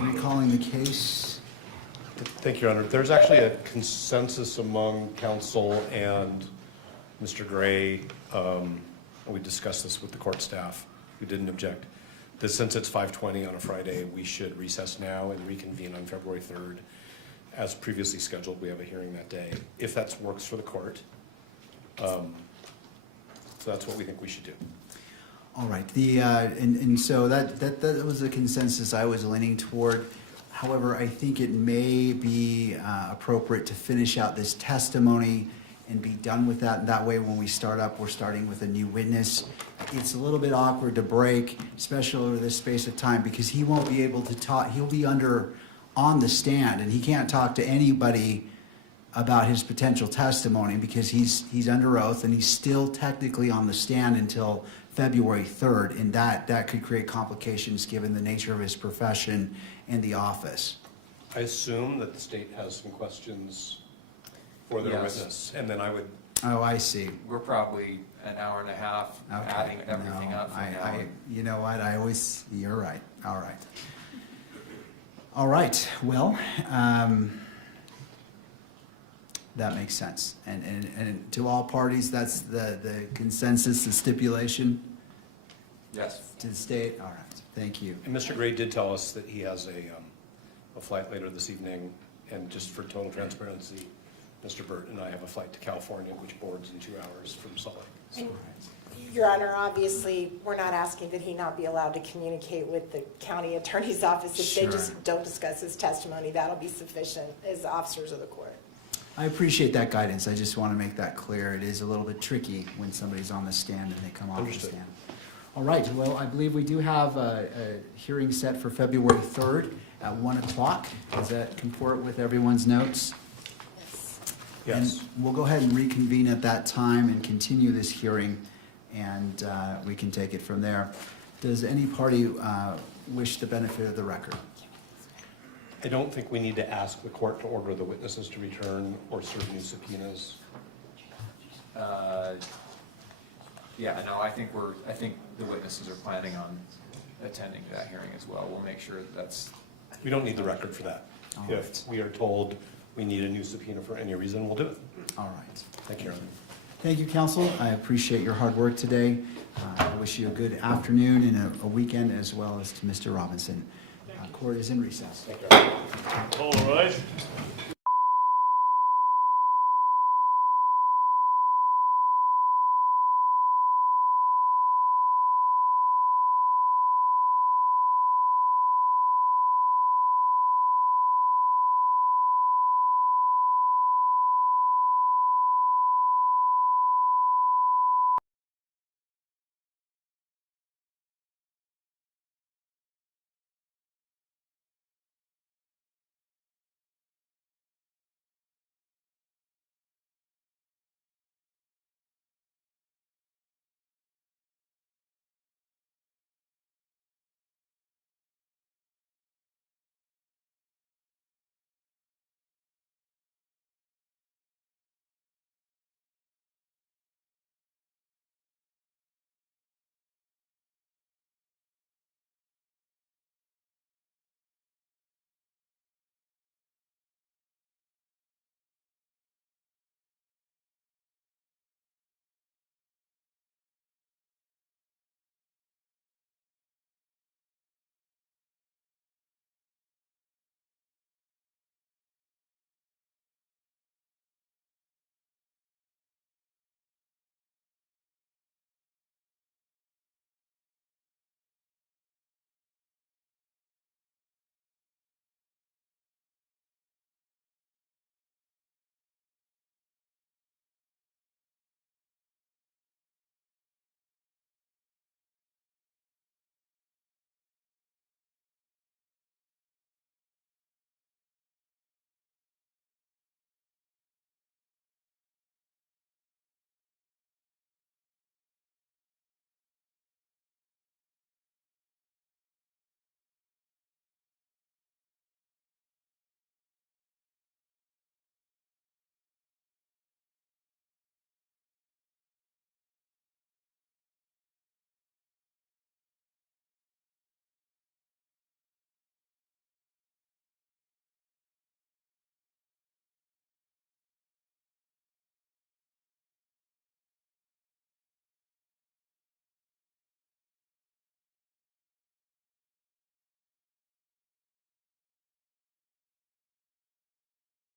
recalling the case. Thank you, Your Honor. There's actually a consensus among counsel and Mr. Gray, and we discussed this with the court staff, who didn't object, that since it's 5:20 on a Friday, we should recess now and reconvene on February 3rd. As previously scheduled, we have a hearing that day, if that works for the court. So that's what we think we should do. All right, and so that was a consensus I was leaning toward. However, I think it may be appropriate to finish out this testimony and be done with that. And that way, when we start up, we're starting with a new witness. It's a little bit awkward to break, especially over this space of time, because he won't be able to talk. He'll be on the stand, and he can't talk to anybody about his potential testimony because he's under oath, and he's still technically on the stand until February 3rd, and that could create complications given the nature of his profession and the office. I assume that the state has some questions for their Yes. witness, and then I would, Oh, I see. We're probably an hour and a half Okay. adding everything No, up from now. you know what, you're right, all right. All right, well, that makes sense. And to all parties, that's the consensus, the stipulation Yes. to the state? All right, thank you. and Mr. Gray did tell us that he has a flight later this evening, and just for total transparency, Mr. Burt and I have a flight to California, which boards in 2 hours from Salt Lake. Your Honor, obviously, we're not asking that he not be allowed to communicate with the county attorney's office. If they Sure. just don't discuss his testimony, that'll be sufficient as officers of the court. I appreciate that guidance. I just want to make that clear. It is a little bit tricky when somebody's on the stand and they come off the Understood. stand. All right, well, I believe we do have a hearing set for February 3rd at 1 o'clock. Does that comport with everyone's notes? Yes. And we'll go ahead and reconvene at that time and continue this hearing, and we can take it from there. Does any party wish the benefit of the record? I don't think we need to ask the court to order the witnesses to return or serve new subpoenas. Yeah, no, I think the witnesses are planning on attending that hearing as well. We'll make sure that's, We don't need the record for that. All If right. we are told we need a new subpoena for any reason, we'll do it. All right. Thank you, Your Honor. Thank you, counsel. I appreciate your hard work today. I wish you a good afternoon and a weekend, as well as to Mr. Robinson. Court is in recess. All right.